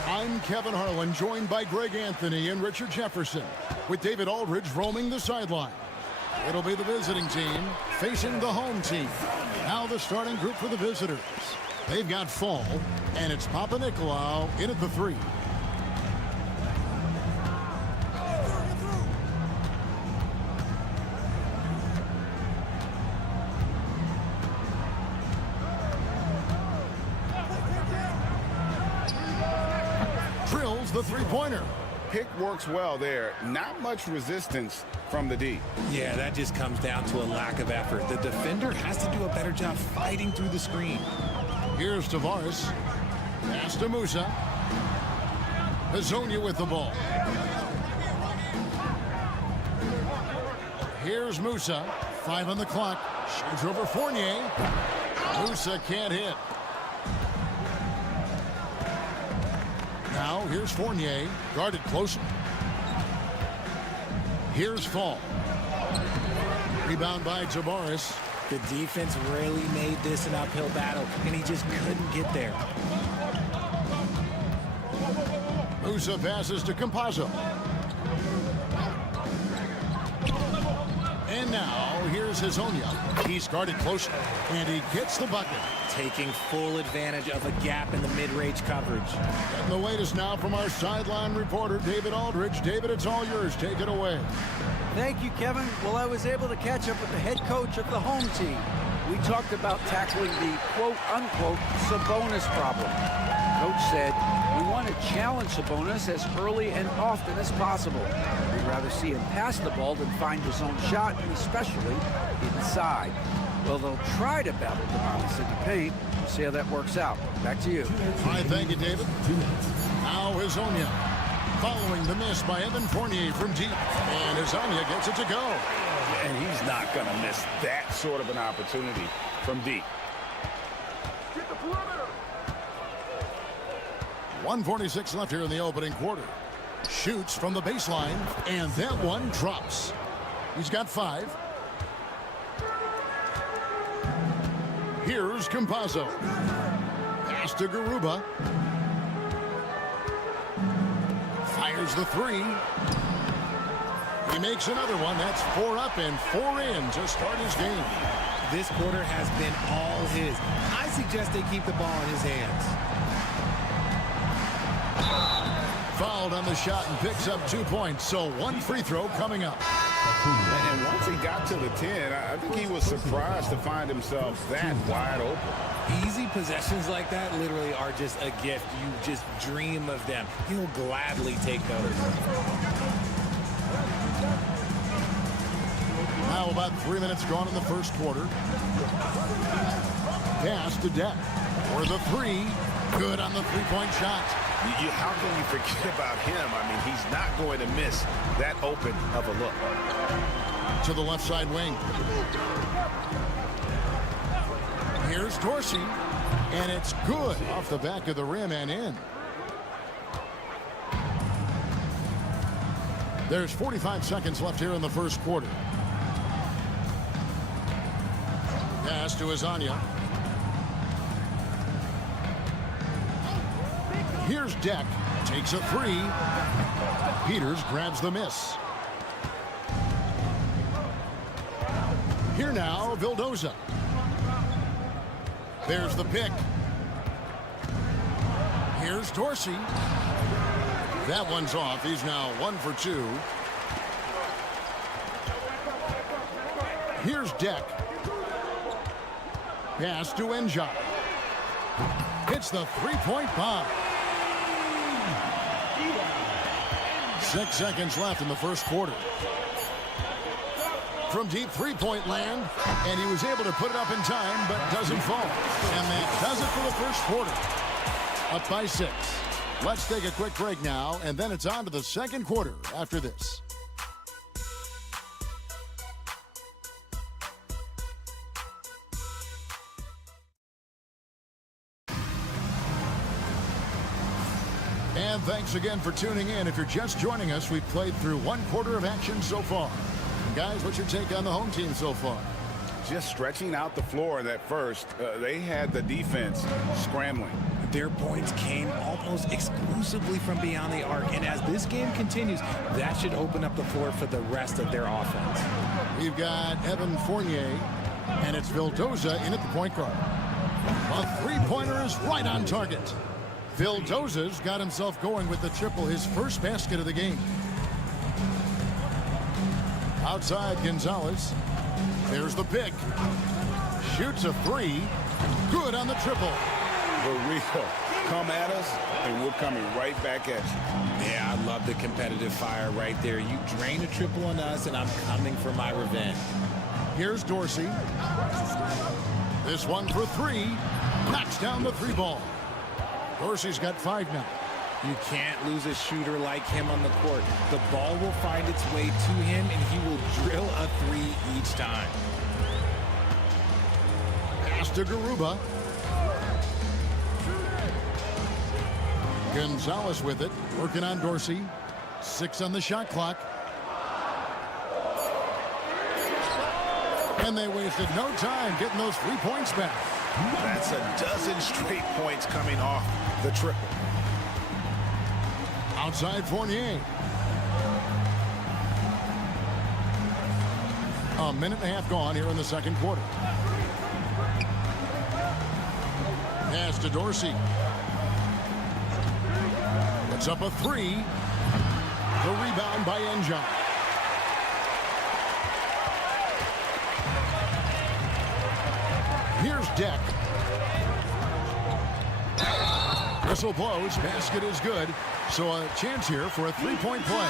I'm Kevin Harlan, joined by Greg Anthony and Richard Jefferson, with David Aldridge roaming the sideline. It'll be the visiting team facing the home team. Now the starting group for the visitors. They've got Fall, and it's Panathinaikos in at the 3. Drills the three-pointer. Pick works well there. Not much resistance from the D. Yeah, that just comes down to a lack of effort. The defender has to do a better job fighting through the screen. Here's Tavares. Pass to Musa. Hazonia with the ball. Here's Musa. 5 on the clock. Shoots over Fournier. Musa can't hit. Now here's Fournier. Guarded close. Here's Fall. Rebound by Tavares. The defense really made this an uphill battle, and he just couldn't get there. Musa passes to Campazzo. And now, here's Hazonia. He's guarded closely, and he gets the bucket. Taking full advantage of a gap in the mid-range coverage. And the latest now from our sideline reporter, David Aldridge. David, it's all yours. Take it away. Thank you, Kevin. Well, I was able to catch up with the head coach of the home team. We talked about tackling the quote-unquote Sabonis problem. Coach said, we want to challenge Sabonis as early and often as possible. We'd rather see him pass the ball than find his own shot, and especially inside. Well, they'll try to battle Sabonis in the paint. We'll see how that works out. Back to you. All right, thank you, David. Now Hazonia. Following the miss by Evan Fournier from deep. And Hazonia gets it to go. And he's not going to miss that sort of an opportunity from deep. 1:46 left here in the opening quarter. Shoots from the baseline, and that one drops. He's got 5. Here's Campazzo. Pass to Garuba. Fires the 3. He makes another one. That's 4 up and 4 in to start his game. This quarter has been all his. I suggest they keep the ball in his hands. Fouled on the shot and picks up 2 points. So 1 free throw coming up. And once he got to the 10, I think he was surprised to find himself that wide open. Easy possessions like that literally are just a gift. You just dream of them. He'll gladly take those. Now about 3 minutes gone in the first quarter. Pass to Deck for the 3. Good on the 3-point shot. How can you forget about him? I mean, he's not going to miss that open of a look. To the left side wing. Here's Dorsey. And it's good off the back of the rim and in. There's 45 seconds left here in the first quarter. Pass to Hazonia. Here's Deck. Takes a 3. Peters grabs the miss. Here now, Vildoza. There's the pick. Here's Dorsey. That one's off. He's now 1 for 2. Here's Deck. Pass to Enja. Hits the 3-point bomb. 6 seconds left in the first quarter. From deep 3-point land, and he was able to put it up in time, but doesn't fall. And that does it for the first quarter. Up by 6. Let's take a quick break now, and then it's on to the second quarter after this. And thanks again for tuning in. If you're just joining us, we've played through 1 quarter of action so far. And guys, what's your take on the home team so far? Just stretching out the floor in that first. They had the defense scrambling. Their points came almost exclusively from beyond the arc. And as this game continues, that should open up the floor for the rest of their offense. We've got Evan Fournier, and it's Vildoza in at the point guard. A 3-pointer is right on target. Vildoza's got himself going with the triple, his first basket of the game. Outside Gonzalez. There's the pick. Shoots a 3. Good on the triple. For real. Come at us, and we're coming right back at you. Yeah, I love the competitive fire right there. You drain a triple on us, and I'm coming for my revenge. Here's Dorsey. This one for 3. Knocks down the 3 ball. Dorsey's got 5 now. You can't lose a shooter like him on the court. The ball will find its way to him, and he will drill a 3 each time. Pass to Garuba. Gonzalez with it, working on Dorsey. 6 on the shot clock. And they wasted no time getting those 3 points back. That's a dozen straight points coming off the triple. Outside Fournier. A minute and a half gone here in the second quarter. Pass to Dorsey. Puts up a three. The rebound by Enjon. Here's Deck. Whistle blows. Basket is good. So a chance here for a three-point play.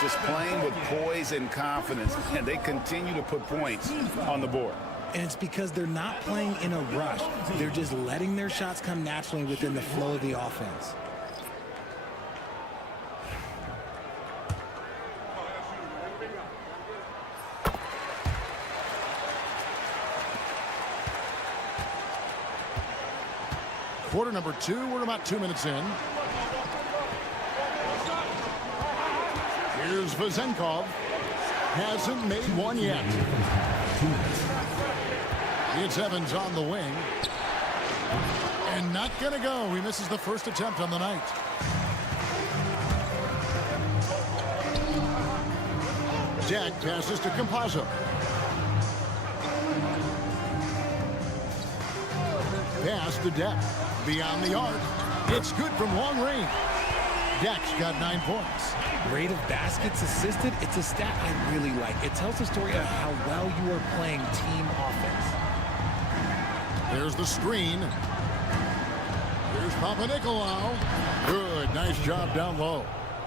Just playing with poise and confidence, and they continue to put points on the board. And it's because they're not playing in a rush. They're just letting their shots come naturally within the flow of the offense. Quarter number 2, we're about 2 minutes in. Here's Vezenkov. Hasn't made one yet. It's Evans on the wing. And not gonna go. He misses the first attempt on the night. Jack passes to Campazzo. Pass to Deck. Beyond the arc. It's good from long range. Deck's got 9 points. Rate of baskets assisted, it's a stat I really like. It tells the story of how well you are playing team offense. There's the screen. Here's Panathinaikos. Good, nice job down low.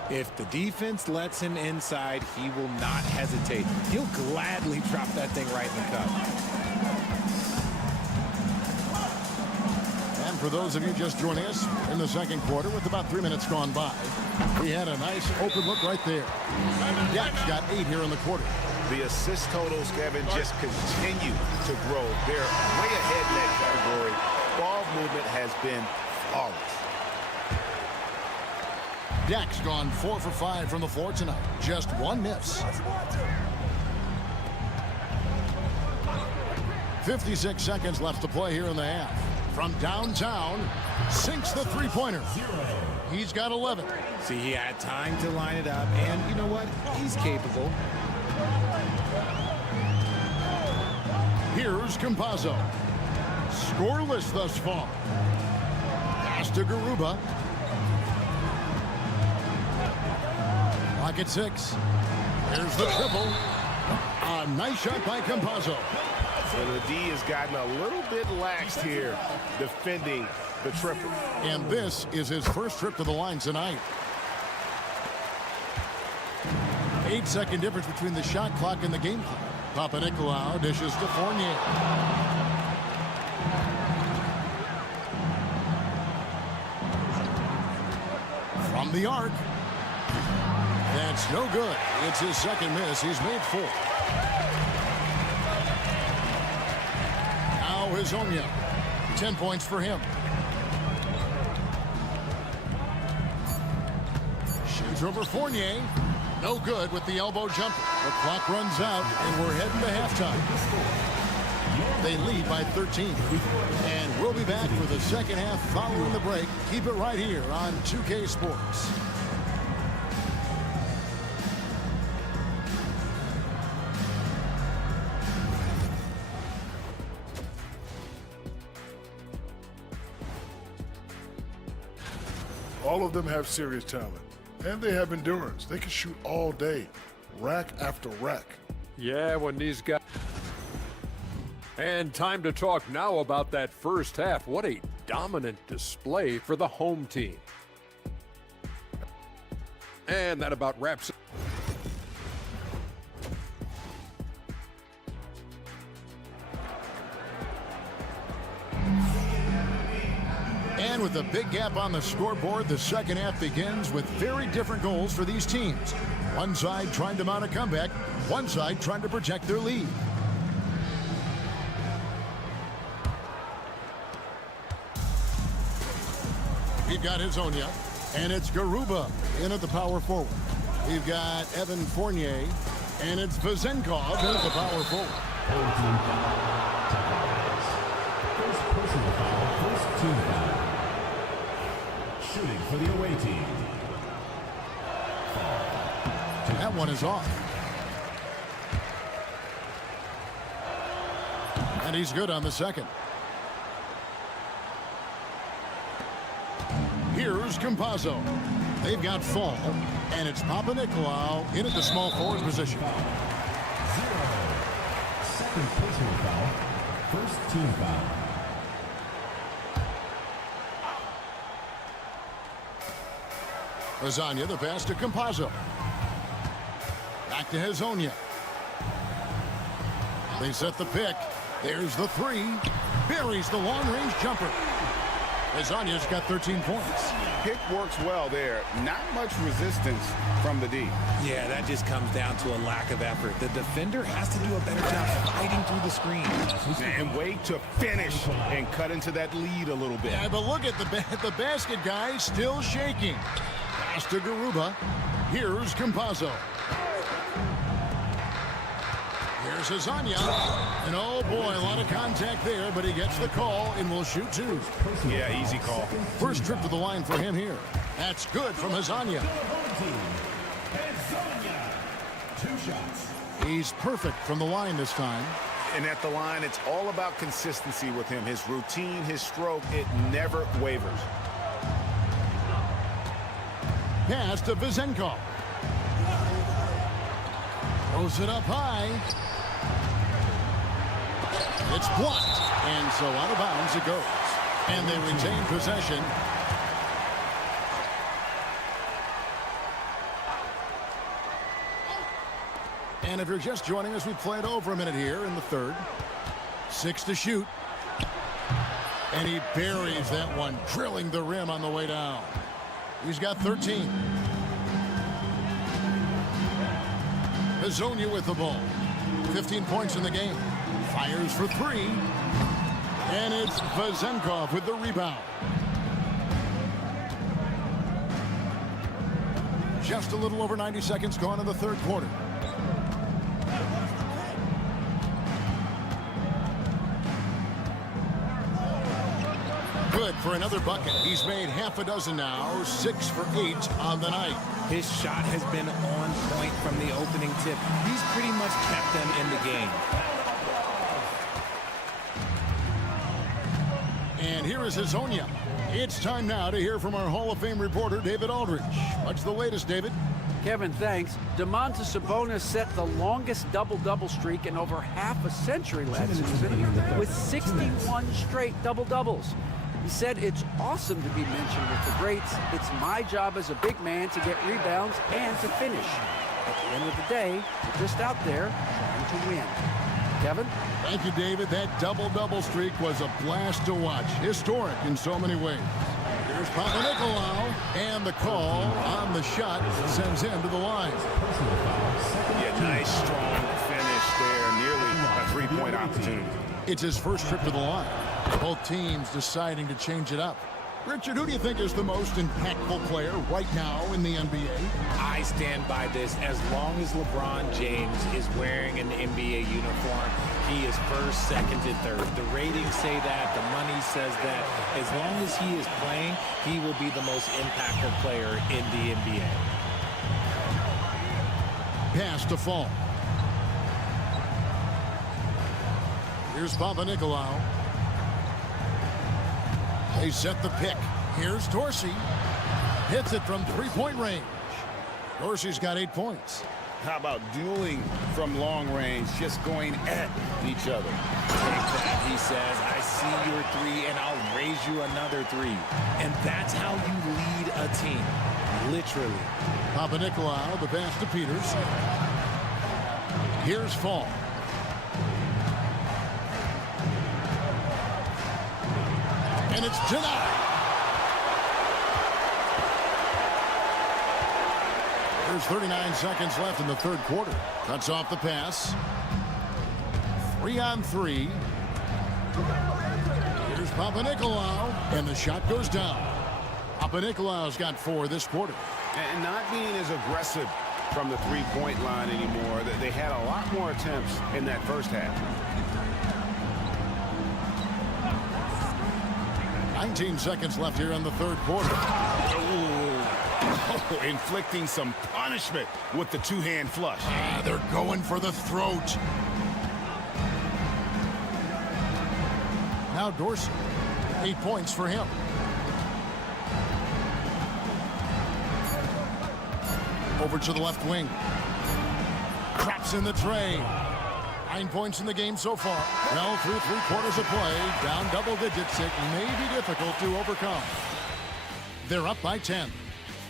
If the defense lets him inside, he will not hesitate. He'll gladly drop that thing right in the cup. For those of you just joining us in the second quarter with about 3 minutes gone by, we had a nice open look right there. Deck's got 8 here in the quarter. The assist totals, Kevin, just continue to grow. They're way ahead in that category. Ball movement has been flawless. Deck's gone 4 for 5 from the floor tonight. Just 1 miss. 56 seconds left to play here in the half. From downtown, sinks the three-pointer. He's got 11. See, he had time to line it up, and you know what? He's capable. Here's Campazzo. Scoreless thus far. Pass to Garuba. Clock at 6. Here's the triple. A nice shot by Campazzo. So the D has gotten a little bit laxed here defending the triple. And this is his first trip to the line tonight. 8-second difference between the shot clock and the game clock. Panathinaikos dishes to Fournier. From the arc. That's no good. It's his second miss. He's made 4. Hazonia, 10 points for him. Shoots over Fournier. No good with the elbow jumper. The clock runs out, and we're heading to halftime. They lead by 13. And we'll be back for the second half following the break. Keep it right here on 2K Sports. All of them have serious talent, and they have endurance. They can shoot all day, rack after rack. Yeah, when these guys... And time to talk now about that first half. What a dominant display for the home team. And that about wraps it. And with a big gap on the scoreboard, the second half begins with very different goals for these teams. One side trying to mount a comeback, one side trying to protect their lead. We've got Hazonia, and it's Garuba in at the power forward. We've got Evan Fournier, and it's Vezenkov in at the power forward. First personal foul, first team foul. Shooting for the away team. That one is off. And he's good on the second. Here's Campazzo. They've got Fall, and it's Papanikolaou in at the small forward position. 0. Second personal foul. First team foul. Lasagna, the pass to Campazzo. Back to Hezonja. They set the pick. There's the three. Buries the long-range jumper. Hezonja's got 13 points. Pick works well there. Not much resistance from the D. Yeah, that just comes down to a lack of effort. The defender has to do a better job fighting through the screen. And wait to finish and cut into that lead a little bit. Yeah, but look at the basket guy still shaking. Pass to Garuba. Here's Campazzo. Here's Hezonja. And oh boy, a lot of contact there, but he gets the call and will shoot two. Yeah, easy call. First trip to the line for him here. That's good from Hezonja. 2 shots. He's perfect from the line this time. And at the line, it's all about consistency with him. His routine, his stroke, it never wavers. Pass to Vezenkov. Throws it up high. It's blocked, and so out of bounds it goes. And they retain possession. And if you're just joining us, we played over a minute here in the third. 6 to shoot. And he buries that one, drilling the rim on the way down. He's got 13. Hezonja with the ball. 15 points in the game. Fires for 3. And it's Vezenkov with the rebound. Just a little over 90 seconds gone in the third quarter. Good for another bucket. He's made half a dozen now, 6 for 8 on the night. His shot has been on point from the opening tip. He's pretty much kept them in the game. And here is Hezonja. It's time now to hear from our Hall of Fame reporter, David Aldridge. What's the latest, David? Kevin, thanks. Domantas Sabonis set the longest double-double streak in over half a century last season with 61 straight double-doubles. He said it's awesome to be mentioned with the greats. It's my job as a big man to get rebounds and to finish. At the end of the day, we're just out there trying to win. Kevin? Thank you, David. That double-double streak was a blast to watch. Historic in so many ways. Here's Papanikolaou, and the call on the shot sends him to the line. Yeah, nice, strong finish there. Nearly a three-point opportunity. It's his first trip to the line. Both teams deciding to change it up. Richard, who do you think is the most impactful player right now in the NBA? I stand by this. As long as LeBron James is wearing an NBA uniform, he is first, second, and third. The ratings say that. The money says that. As long as he is playing, he will be the most impactful player in the NBA. Pass to Fall. Here's Papanikolaou. They set the pick. Here's Dorsey. Hits it from three-point range. Dorsey's got 8 points. How about dueling from long range, just going at each other? Take that, he says. I see your 3, and I'll raise you another 3. And that's how you lead a team. Literally. Papanikolaou, the pass to Peters. Here's Fall. And it's denied. There's 39 seconds left in the third quarter. Cuts off the pass. 3-on-3. Here's Papanikolaou, and the shot goes down. Papanikolaou's got 4 this quarter. And not being as aggressive from the three-point line anymore. They had a lot more attempts in that first half. 19 seconds left here in the third quarter. Oh, inflicting some punishment with the two-hand flush. They're going for the throat. Now Dorsey. 8 points for him. Over to the left wing. Traps in the tray. 9 points in the game so far. Well, through 3 quarters of play, down double digits, it may be difficult to overcome. They're up by 10.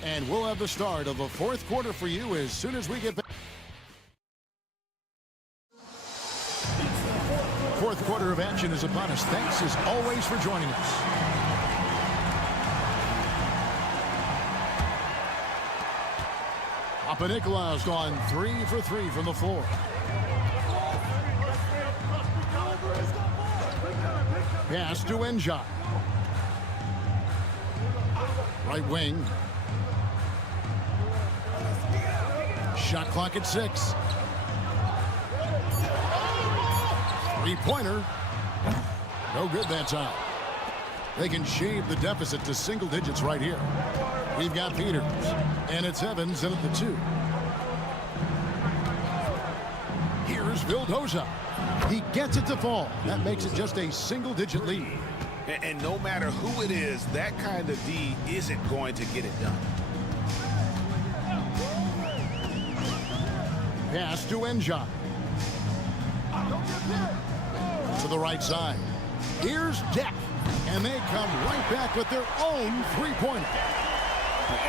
And we'll have the start of the 4th quarter for you as soon as we get back. 4th quarter of action is upon us. Thanks as always for joining us. Papanicolaou's gone 3 for 3 from the floor. Pass to Enjai. Right wing. Shot clock at 6. 3-pointer. No good that time. They can shave the deficit to single digits right here. We've got Peters, and it's Evans in at the 2. Here's Vildoza. He gets it to fall. That makes it just a single-digit lead. And no matter who it is, that kind of D isn't going to get it done. Pass to Enjai. To the right side. Here's Deck. And they come right back with their own 3-pointer.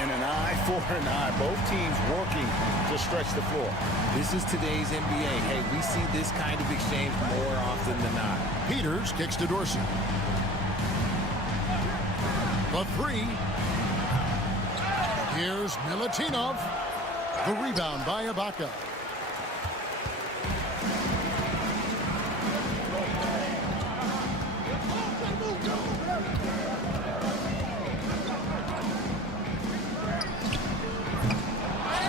And an eye for an eye. Both teams working to stretch the floor. This is today's NBA. Hey, we see this kind of exchange more often than not. Peters kicks to Dorsey. The 3. Here's Milutinov. The rebound by Ibaka.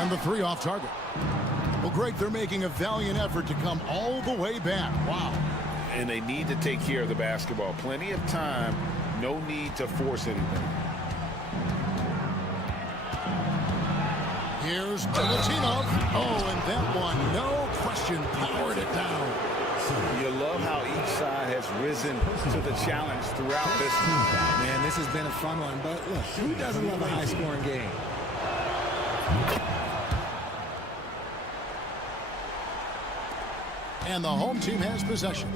And the 3 off target. Well, Greg, they're making a valiant effort to come all the way back. Wow. And they need to take care of the basketball. Plenty of time. No need to force anything. Here's Milutinov. Oh, and that one, no question, powered it down. You love how each side has risen to the challenge throughout this team. Man, this has been a fun one, but look, who doesn't love a high-scoring game? And the home team has possession.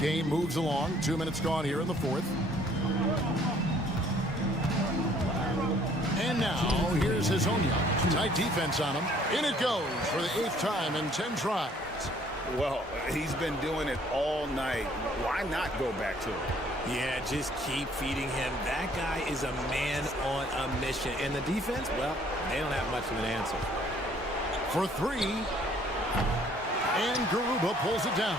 Game moves along. 2 minutes gone here in the 4th. And now, here's Hazonia. Tight defense on him. In it goes for the 8th time in 10 tries. Well, he's been doing it all night. Why not go back to it? Yeah, just keep feeding him. That guy is a man on a mission. And the defense, well, they don't have much of an answer. For 3. And Garuba pulls it down.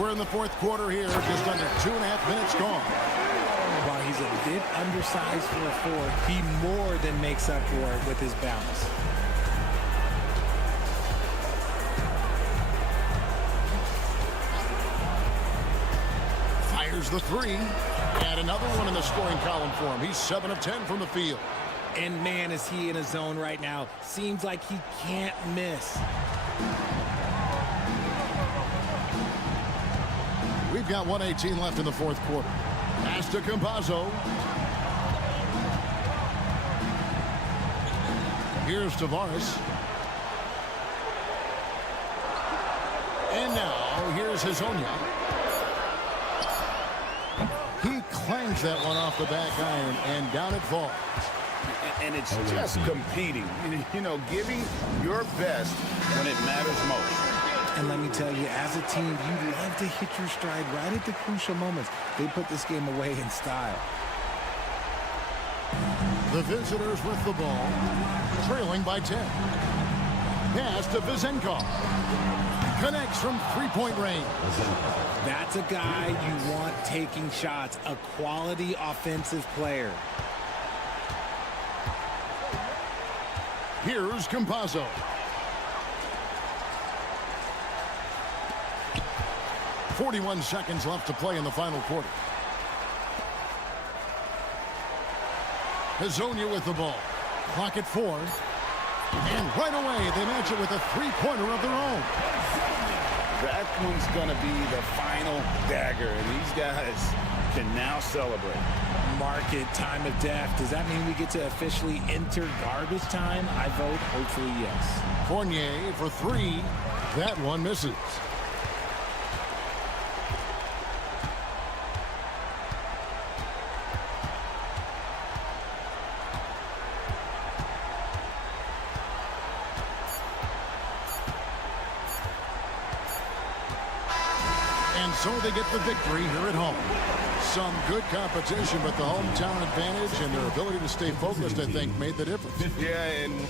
We're in the 4th quarter here. Just under 2.5 minutes gone. While he's a bit undersized for a 4, he more than makes up for it with his bounce. Fires the 3. And another one in the scoring column for him. He's 7 of 10 from the field. And man, is he in a zone right now. Seems like he can't miss. We've got 1:18 left in the 4th quarter. Pass to Campazzo. Here's Tavares. And now, here's Hazonia. He clangs that one off the back iron, and down it falls. And it's just competing. You know, giving your best when it matters most. And let me tell you, as a team, you love to hit your stride right at the crucial moments. They put this game away in style. The visitors with the ball, trailing by 10. Pass to Vizenkov. Connects from 3-point range. That's a guy you want taking shots, a quality offensive player. Here's Campazzo. .41 seconds left to play in the final quarter. Hazonia with the ball. Clock at 4. And right away, they match it with a three-pointer of their own. That one's going to be the final dagger, and these guys can now celebrate. Market time of death. Does that mean we get to officially enter garbage time? I vote hopefully yes. Fournier for three. That one misses. And so they get the victory here at home. Some good competition, but the hometown advantage and their ability to stay focused, I think, made the difference. Yeah, and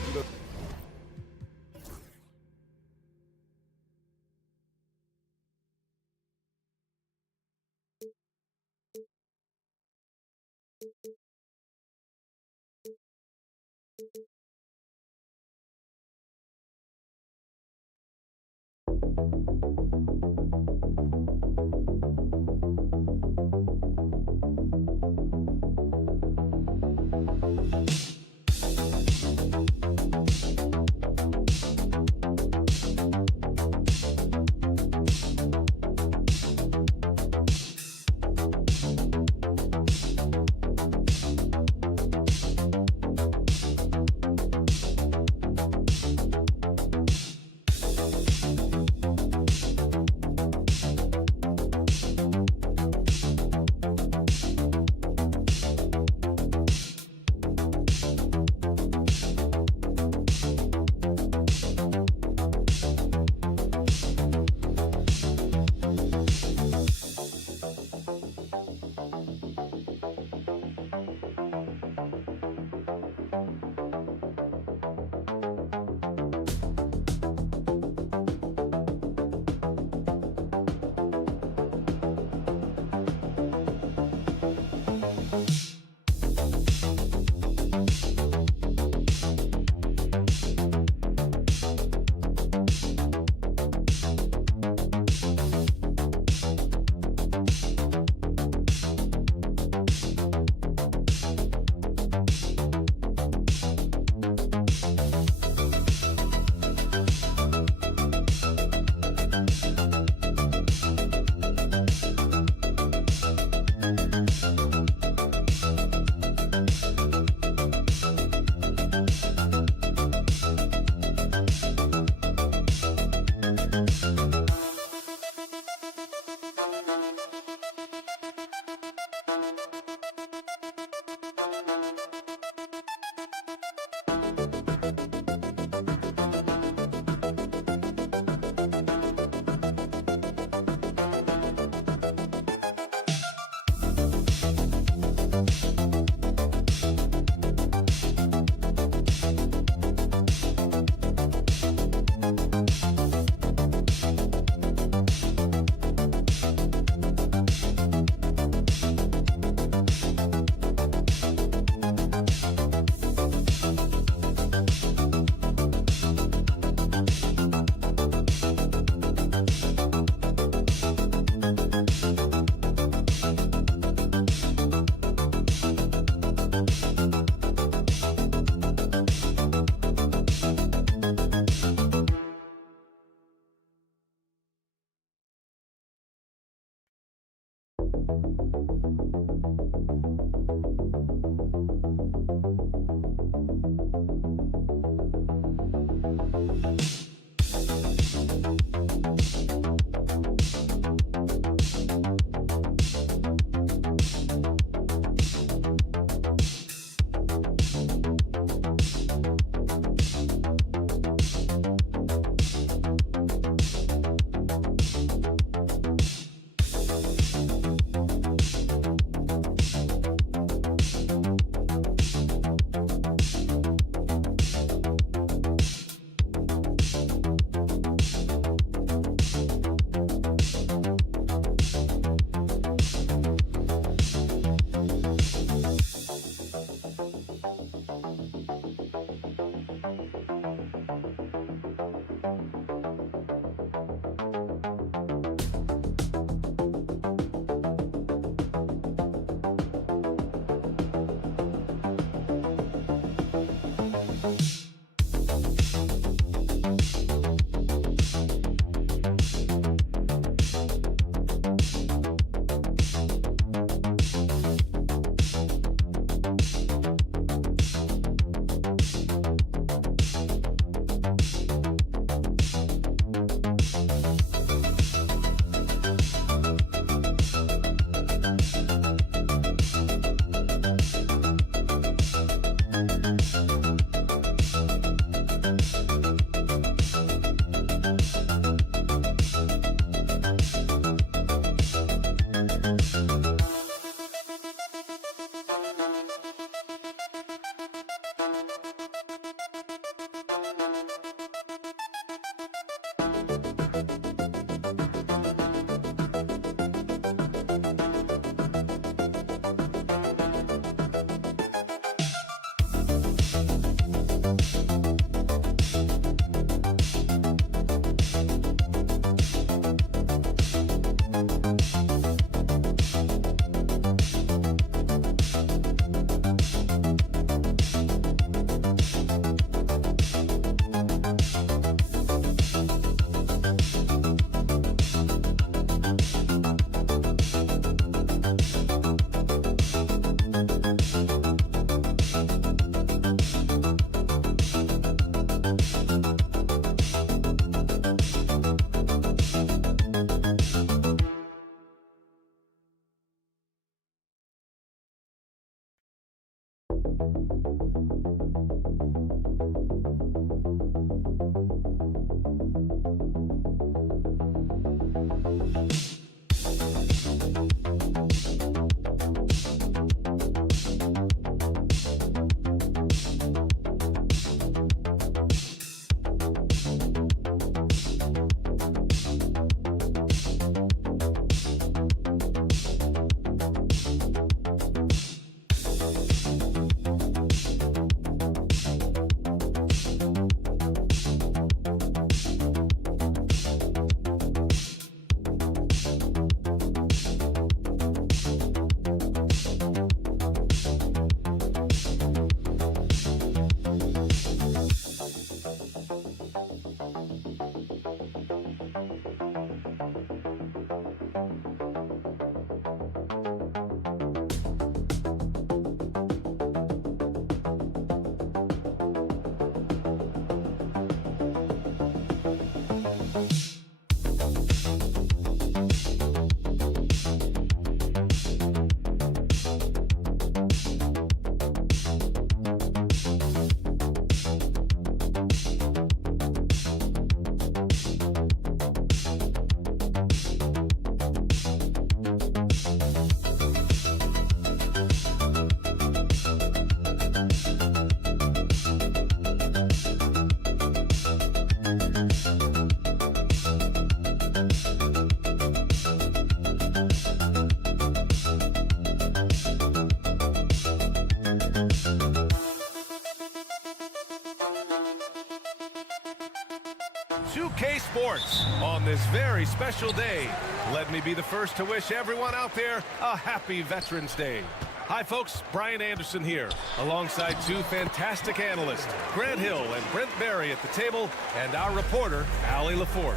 2K Sports on this very special day. Let me be the first to wish everyone out there a happy Veterans Day. Hi folks, Brian Anderson here, alongside two fantastic analysts, Grant Hill and Brent Barry at the table, and our reporter, Allie LaForce.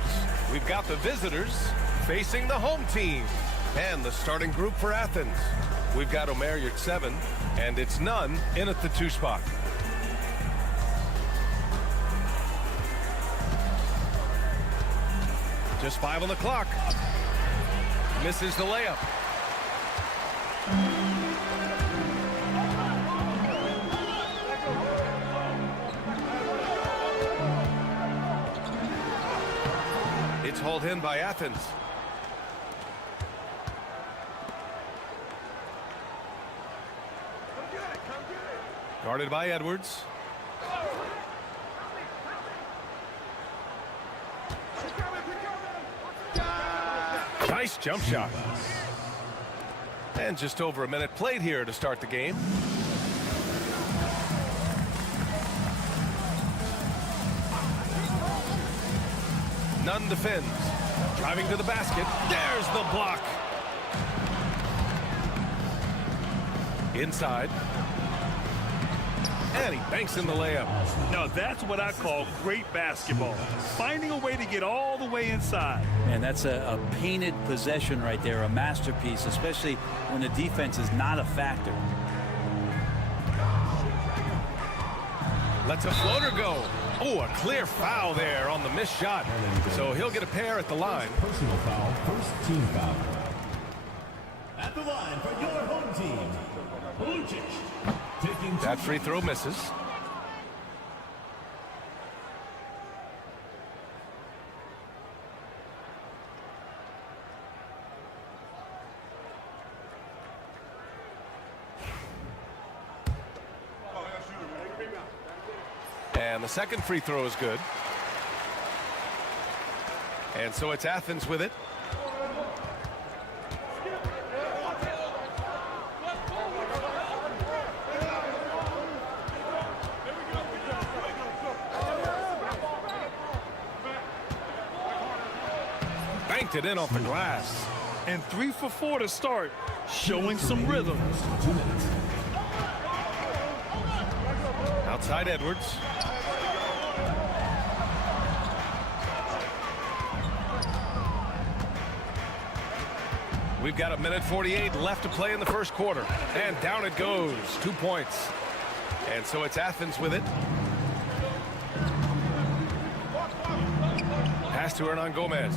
We've got the visitors facing the home team and the starting group for Athens. We've got Omer Yurtseven, and it's none in at the 2 spot. Just 5 on the clock. Misses the layup. It's hauled in by Athens. Guarded by Edwards. Nice jump shot. And just over a minute played here to start the game. Nunn defends. Driving to the basket. There's the block. Inside. And he banks in the layup. Now that's what I call great basketball. Finding a way to get all the way inside. And that's a painted possession right there, a masterpiece, especially when the defense is not a factor. Lets a floater go. Oh, a clear foul there on the missed shot. So he'll get a pair at the line. Personal foul, first team foul. At the line for your home team, Lucic. That free throw misses. And the second free throw is good. And so it's Athens with it. Banked it in off the glass. And 3 for 4 to start, showing some rhythm. Outside Edwards. We've got 1:48 left to play in the first quarter. And down it goes. 2 points. And so it's Athens with it. Pass to Hernan Gomez.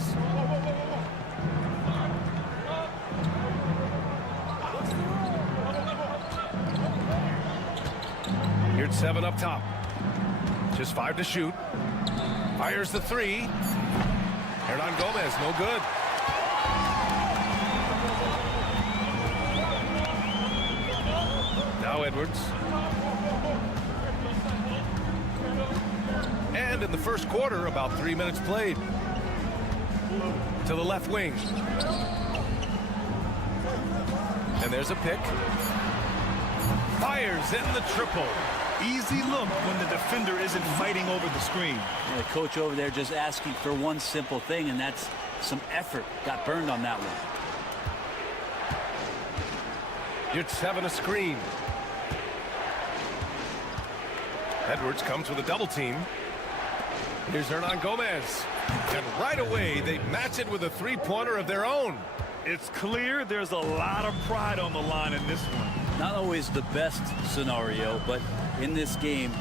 Here's 7 up top. Just 5 to shoot. Fires the 3. Hernan Gomez, no good. Now Edwards. And in the first quarter, about 3 minutes played. To the left wing. And there's a pick. Fires in the triple. Easy look when the defender isn't fighting over the screen. The coach over there just asking for one simple thing, and that's some effort. Got burned on that one. Yurtseven a screen. Edwards comes with a double team. Here's Hernan Gomez. And right away, they match it with a three-pointer of their own. It's clear there's a lot of pride on the line in this one. Not always the best scenario, but in this game,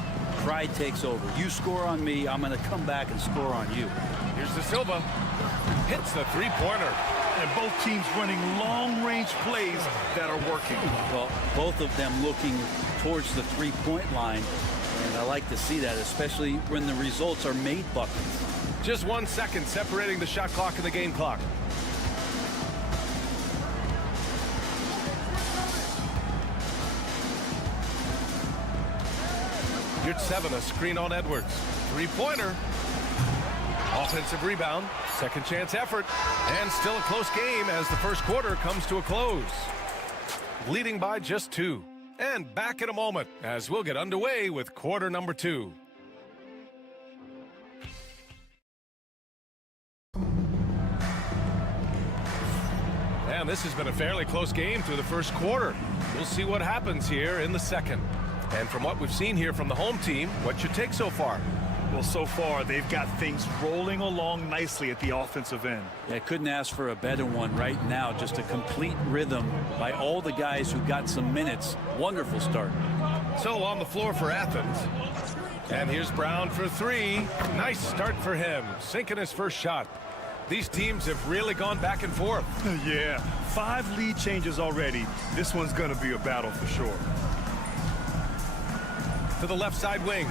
Pride takes over. You score on me, I'm going to come back and score on you. Here's the Silva. Hits the three-pointer. And both teams running long-range plays that are working. Well, both of them looking towards the three-point line. And I like to see that, especially when the results are made buckets. Just 1 second separating the shot clock and the game clock. Seven, a screen on Edwards. Three-pointer. Offensive rebound. Second chance effort. And still a close game as the first quarter comes to a close. Leading by just 2. And back in a moment as we'll get underway with quarter number 2. And this has been a fairly close game through the first quarter. We'll see what happens here in the second. And from what we've seen here from the home team, what's your take so far? Well, so far, they've got things rolling along nicely at the offensive end. Yeah, couldn't ask for a better one right now. Just a complete rhythm by all the guys who got some minutes. Wonderful start. So on the floor for Athens. And here's Brown for 3. Nice start for him, sinking his first shot. These teams have really gone back and forth. Yeah, 5 lead changes already. This one's going to be a battle for sure. To the left side wing.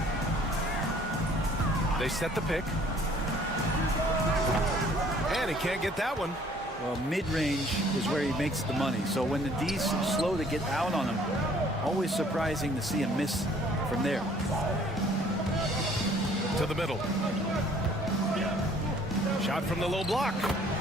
They set the pick. And he can't get that one. Well, mid-range is where he makes the money. So when the D's slow to get out on him, always surprising to see him miss from there. To the middle. Shot from the low block.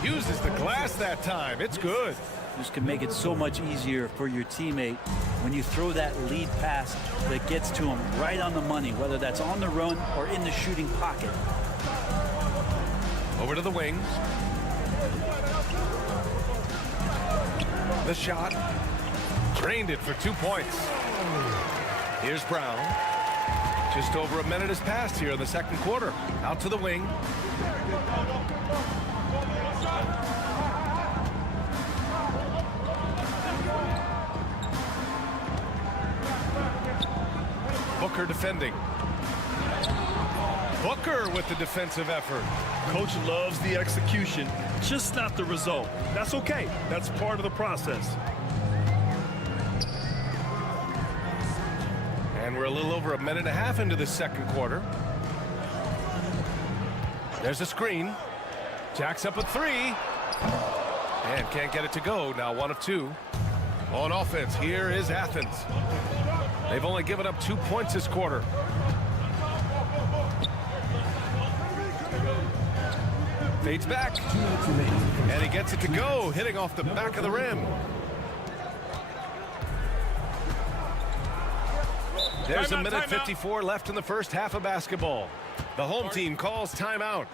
Uses the glass that time. It's good. This can make it so much easier for your teammate when you throw that lead pass that gets to him right on the money, whether that's on the run or in the shooting pocket. Over to the wings. The shot. Drained it for 2 points. Here's Brown. Just over a minute has passed here in the second quarter. Out to the wing. Booker defending. Booker with the defensive effort. Coach loves the execution, just not the result. That's okay. That's part of the process. And we're a little over a minute and a half into the second quarter. There's a screen. Jacks up a 3. And can't get it to go. Now 1 of 2. On offense, here is Athens. They've only given up 2 points this quarter. Fades back. And he gets it to go, hitting off the back of the rim. There's a minute 54 left in the first half of basketball. The home team calls timeout.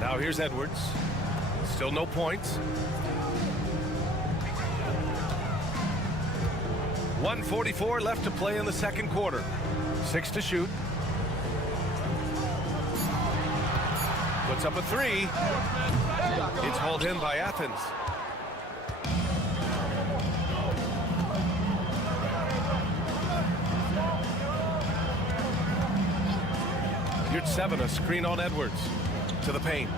Now here's Edwards. Still no points. 1:44 left to play in the second quarter. 6 to shoot. Puts up a 3. It's hauled in by Athens. Here's 7, a screen on Edwards. To the paint.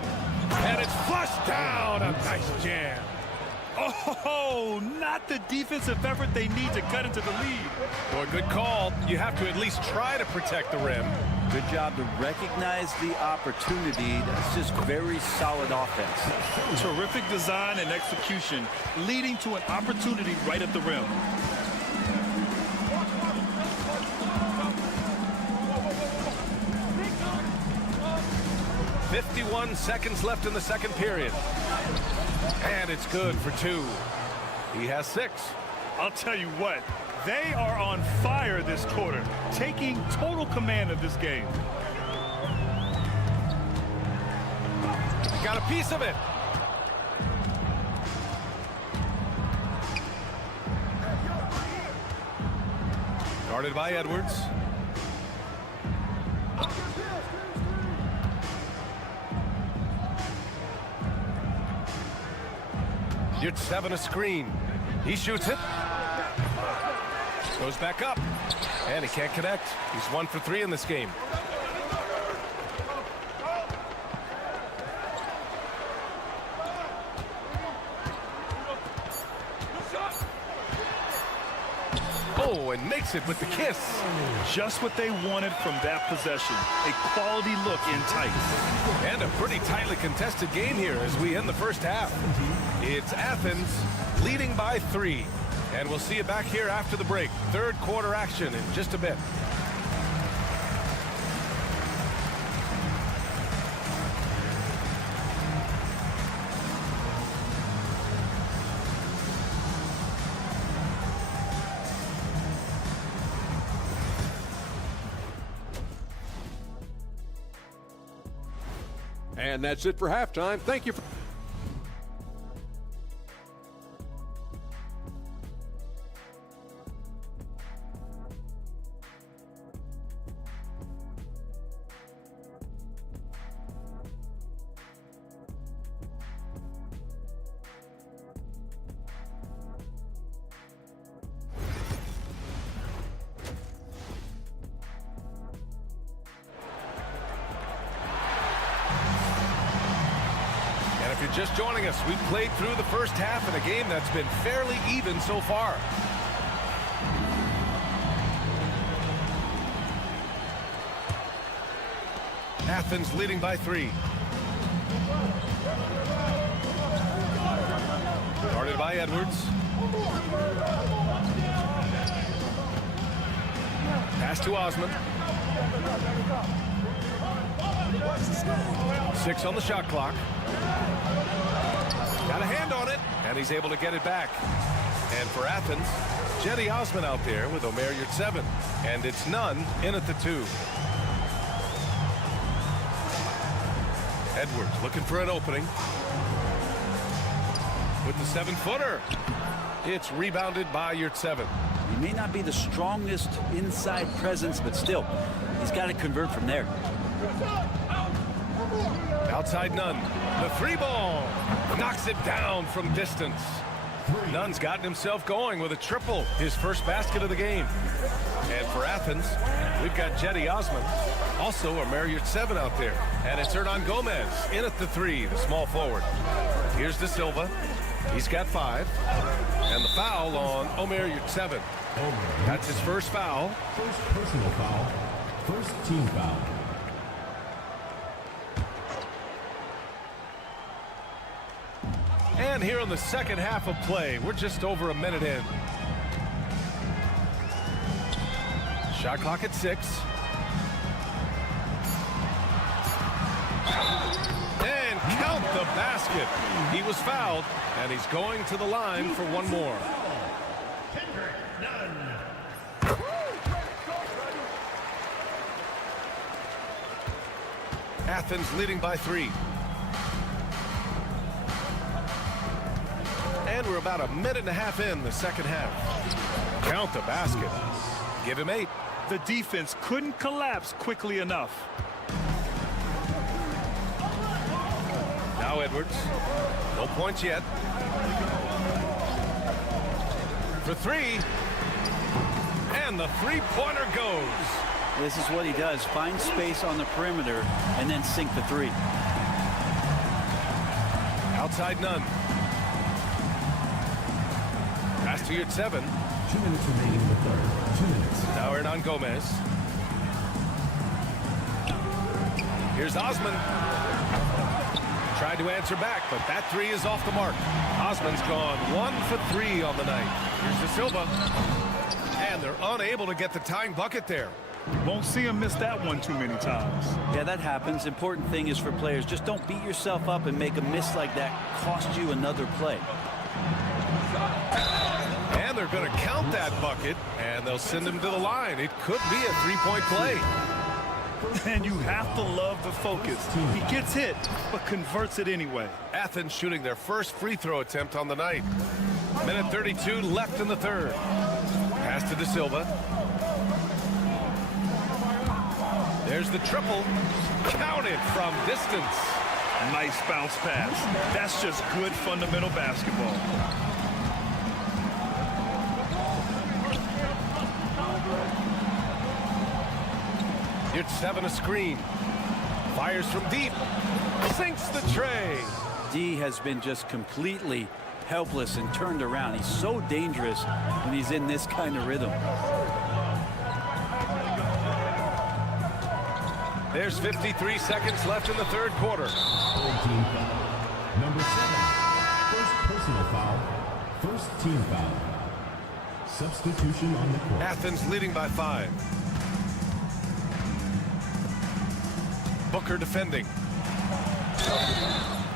And it's flushed down. A nice jam. Oh, not the defensive effort they need to cut into the lead. Boy, good call. You have to at least try to protect the rim. Good job to recognize the opportunity. That's just very solid offense. Terrific design and execution, leading to an opportunity right at the rim. .51 seconds left in the second period. And it's good for 2. He has 6. I'll tell you what, they are on fire this quarter, taking total command of this game. Got a piece of it. Guarded by Edwards. Gets 7 a screen. He shoots it. Goes back up. And he can't connect. He's 1 for 3 in this game. Oh, and makes it with the kiss. Just what they wanted from that possession. A quality look in tight. And a pretty tightly contested game here as we end the first half. It's Athens leading by 3. And we'll see you back here after the break. Third quarter action in just a bit. And that's it for halftime. Thank you for... Just joining us, we've played through the first half in a game that's been fairly even so far. Athens leading by 3. Guarded by Edwards. Pass to Osman. 6 on the shot clock. Got a hand on it, and he's able to get it back. And for Athens, Jetty Osman out there with Omer Yurtseven. And it's Nunn in at the 2. Edwards looking for an opening. With the 7-footer. It's rebounded by Yurtseven. He may not be the strongest inside presence, but still, he's got to convert from there. Outside Nunn. The 3-ball. Knocks it down from distance. Nunn's gotten himself going with a triple. His first basket of the game. And for Athens, we've got Jetty Osman. Also Omer Yurtseven out there. And it's Hernan Gomez in at the 3, the small forward. Here's De Silva. He's got 5. And the foul on Omer Yurtseven. That's his first foul. First personal foul. First team foul. And here in the second half of play, we're just over a minute in. Shot clock at 6. And count the basket. He was fouled, and he's going to the line for one more. Athens leading by 3. And we're about a minute and a half in the second half. Count the basket. Give him 8. The defense couldn't collapse quickly enough. Now Edwards. No points yet. For 3. And the 3-pointer goes. This is what he does. Find space on the perimeter and then sink the 3. Outside Nunn. Pass to Yurtseven. 2 minutes remaining in the third. 2 minutes. Now Hernan Gomez. Here's Osman. Tried to answer back, but that 3 is off the mark. Osman's gone 1 for 3 on the night. Here's De Silva. And they're unable to get the tying bucket there. Won't see him miss that one too many times. Yeah, that happens. Important thing is for players, just don't beat yourself up and make a miss like that cost you another play. And they're going to count that bucket, and they'll send him to the line. It could be a 3-point play. And you have to love the focus. He gets hit, but converts it anyway. Athens shooting their first free throw attempt on the night. Minute 32 left in the third. Pass to De Silva. There's the triple. Counted from distance. Nice bounce pass. That's just good fundamental basketball. It's 7 a screen. Fires from deep. Sinks the tray. D has been just completely helpless and turned around. He's so dangerous when he's in this kind of rhythm. There's 53 seconds left in the third quarter. Number 7. First personal foul. First team foul. Substitution on the court. Athens leading by 5. Booker defending.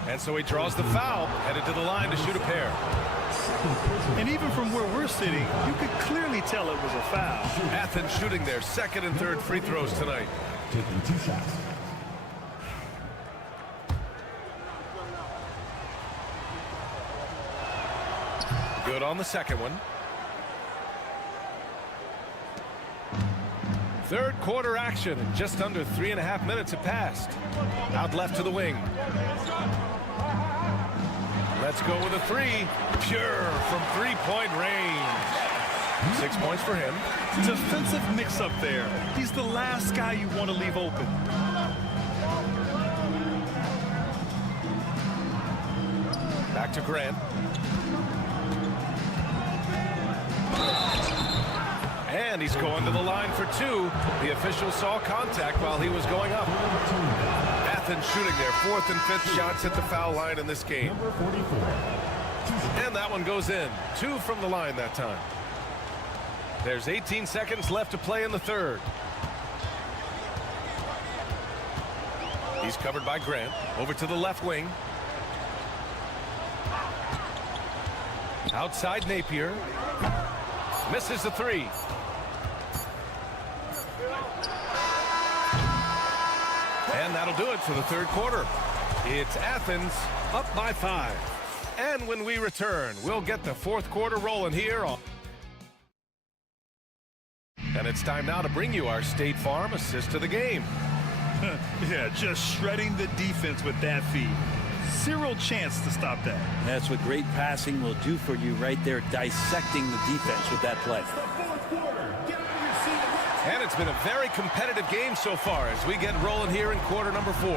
And so he draws the foul, headed to the line to shoot a pair. And even from where we're sitting, you could clearly tell it was a foul. Athens shooting their second and third free throws tonight. Taking 2 shots. Good on the second one. Third quarter action, and just under 3.5 minutes have passed. Out left to the wing. Let's go with a 3. Pure from three-point range. 6 points for him. Defensive mix-up there. He's the last guy you want to leave open. Back to Grant. And he's going to the line for 2. The official saw contact while he was going up. Athens shooting their 4th and 5th shots at the foul line in this game. And that one goes in. 2 from the line that time. There's 18 seconds left to play in the third. He's covered by Grant. Over to the left wing. Outside Napier. Misses the 3. And that'll do it for the third quarter. It's Athens up by 5. And when we return, we'll get the fourth quarter rolling here. And it's time now to bring you our State Farm assist of the game. Yeah, just shredding the defense with that feed. Zero chance to stop that. That's what great passing will do for you right there, dissecting the defense with that play. And it's been a very competitive game so far as we get rolling here in quarter number 4.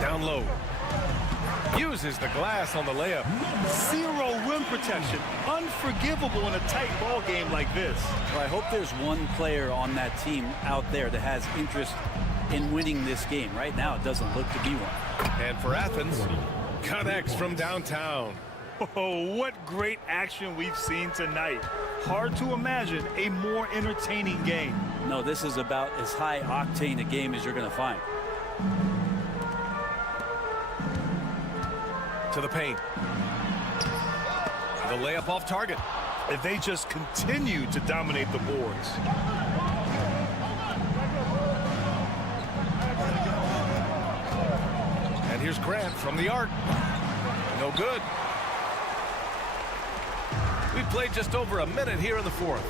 Down low. Uses the glass on the layup. Zero rim protection. Unforgivable in a tight ball game like this. Well, I hope there's one player on that team out there that has interest in winning this game. Right now, it doesn't look to be one. And for Athens, connects from downtown. Oh, what great action we've seen tonight. Hard to imagine a more entertaining game. No, this is about as high octane a game as you're going to find. To the paint. The layup off target. If they just continue to dominate the boards. And here's Grant from the arc. No good. We've played just over a minute here in the fourth.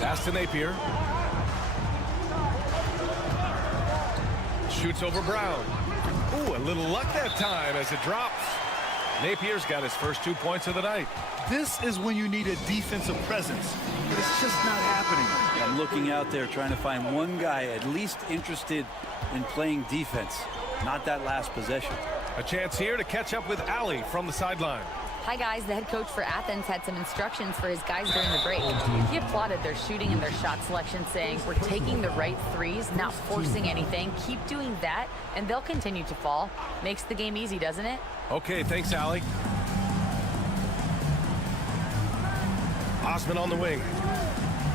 Pass to Napier. Shoots over Brown. Ooh, a little luck that time as it drops. Napier's got his first 2 points of the night. This is when you need a defensive presence, but it's just not happening. I'm looking out there trying to find one guy at least interested in playing defense, not that last possession. A chance here to catch up with Allie from the sideline. Hi, guys. The head coach for Athens had some instructions for his guys during the break. He applauded their shooting and their shot selection, saying, we're taking the right threes, not forcing anything. Keep doing that, and they'll continue to fall. Makes the game easy, doesn't it? Okay, thanks, Allie. Osman on the wing.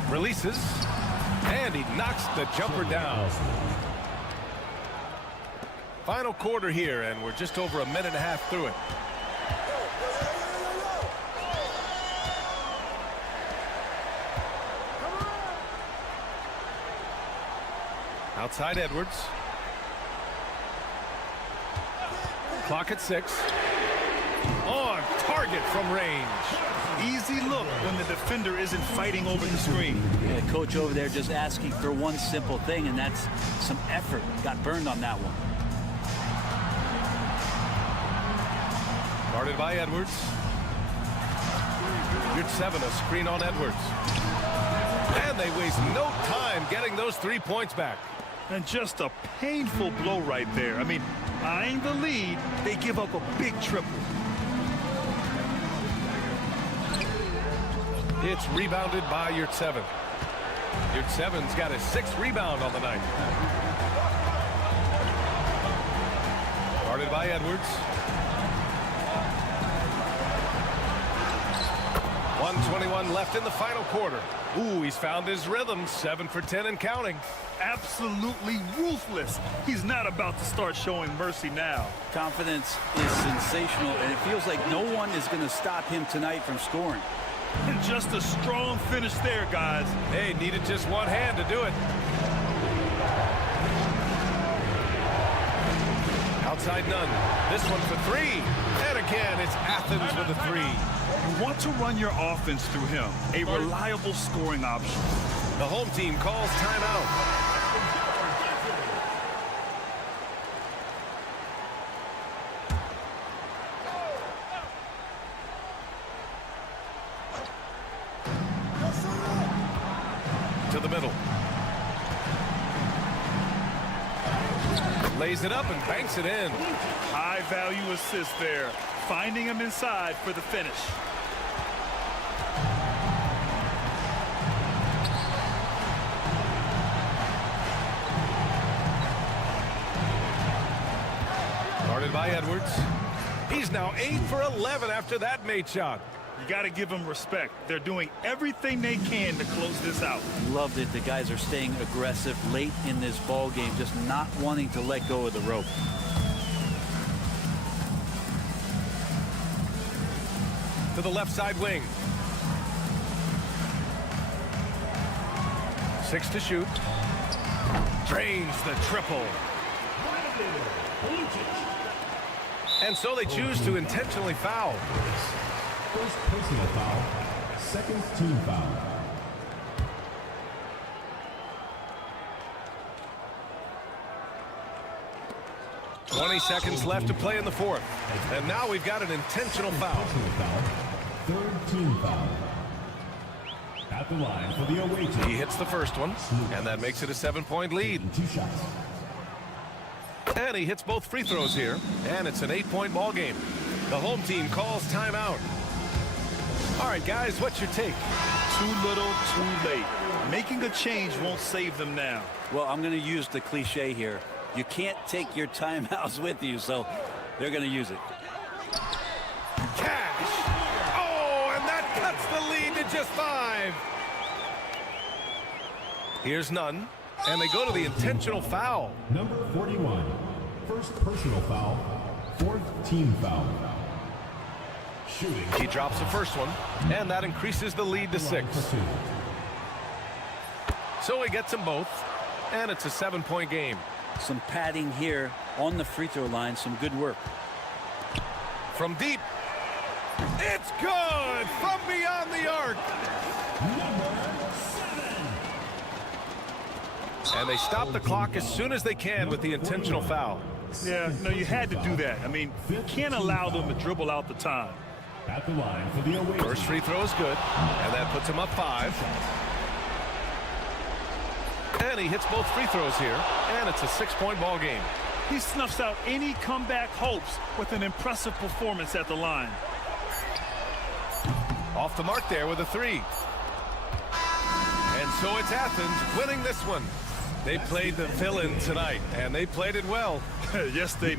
Releases, and he knocks the jumper down. Final quarter here, and we're just over a minute and a half through it. Outside Edwards. Clock at 6. On target from range. Easy look when the defender isn't fighting over the screen. Yeah, coach over there just asking for one simple thing, and that's some effort. Got burned on that one. Guarded by Edwards. Here's 7, a screen on Edwards. And they waste no time getting those 3 points back. And just a painful blow right there. I mean, eyeing the lead, they give up a big triple. It's rebounded by Yurtseven. Yurtseven's got his 6th rebound on the night. Guarded by Edwards. 1:21 left in the final quarter. Ooh, he's found his rhythm. 7 for 10 and counting. Absolutely ruthless. He's not about to start showing mercy now. Confidence is sensational, and it feels like no one is going to stop him tonight from scoring. And just a strong finish there, guys. Hey, needed just one hand to do it. Outside none. This one for 3. And again, it's Athens with a 3. You want to run your offense through him. A reliable scoring option. The home team calls timeout. To the middle. Lays it up and banks it in. High value assist there. Finding him inside for the finish. Guarded by Edwards. He's now 8 for 11 after that made shot. You got to give them respect. They're doing everything they can to close this out. Loved it. The guys are staying aggressive late in this ball game, just not wanting to let go of the rope. To the left side wing. 6 to shoot. Drains the triple. And so they choose to intentionally foul. First personal foul, second team foul. $20 seconds left to play in the 4th. And now we've got an intentional foul. Third team foul. At the line for the away team. He hits the first one, and that makes it a 7-point lead. 2 shots. And he hits both free throws here, and it's an 8-point ball game. The home team calls timeout. All right, guys, what's your take? Too little, too late. Making a change won't save them now. Well, I'm going to use the cliche here. You can't take your timeouts with you, so they're going to use it. Cash! Oh, and that cuts the lead to just 5. Here's none, and they go to the intentional foul. Number 41. First personal foul, 4th team foul. Shooting. He drops the first one, and that increases the lead to 6. So he gets them both, and it's a 7-point game. Some padding here on the free throw line. Some good work. From deep. It's good from beyond the arc. And they stop the clock as soon as they can with the intentional foul. Yeah, no, you had to do that. I mean, you can't allow them to dribble out the time. At the line for the away. First free throw is good, and that puts him up 5. And he hits both free throws here, and it's a 6-point ball game. He snuffs out any comeback hopes with an impressive performance at the line. Off the mark there with a 3. And so it's Athens winning this one. They played the villain tonight, and they played it well. Yes, they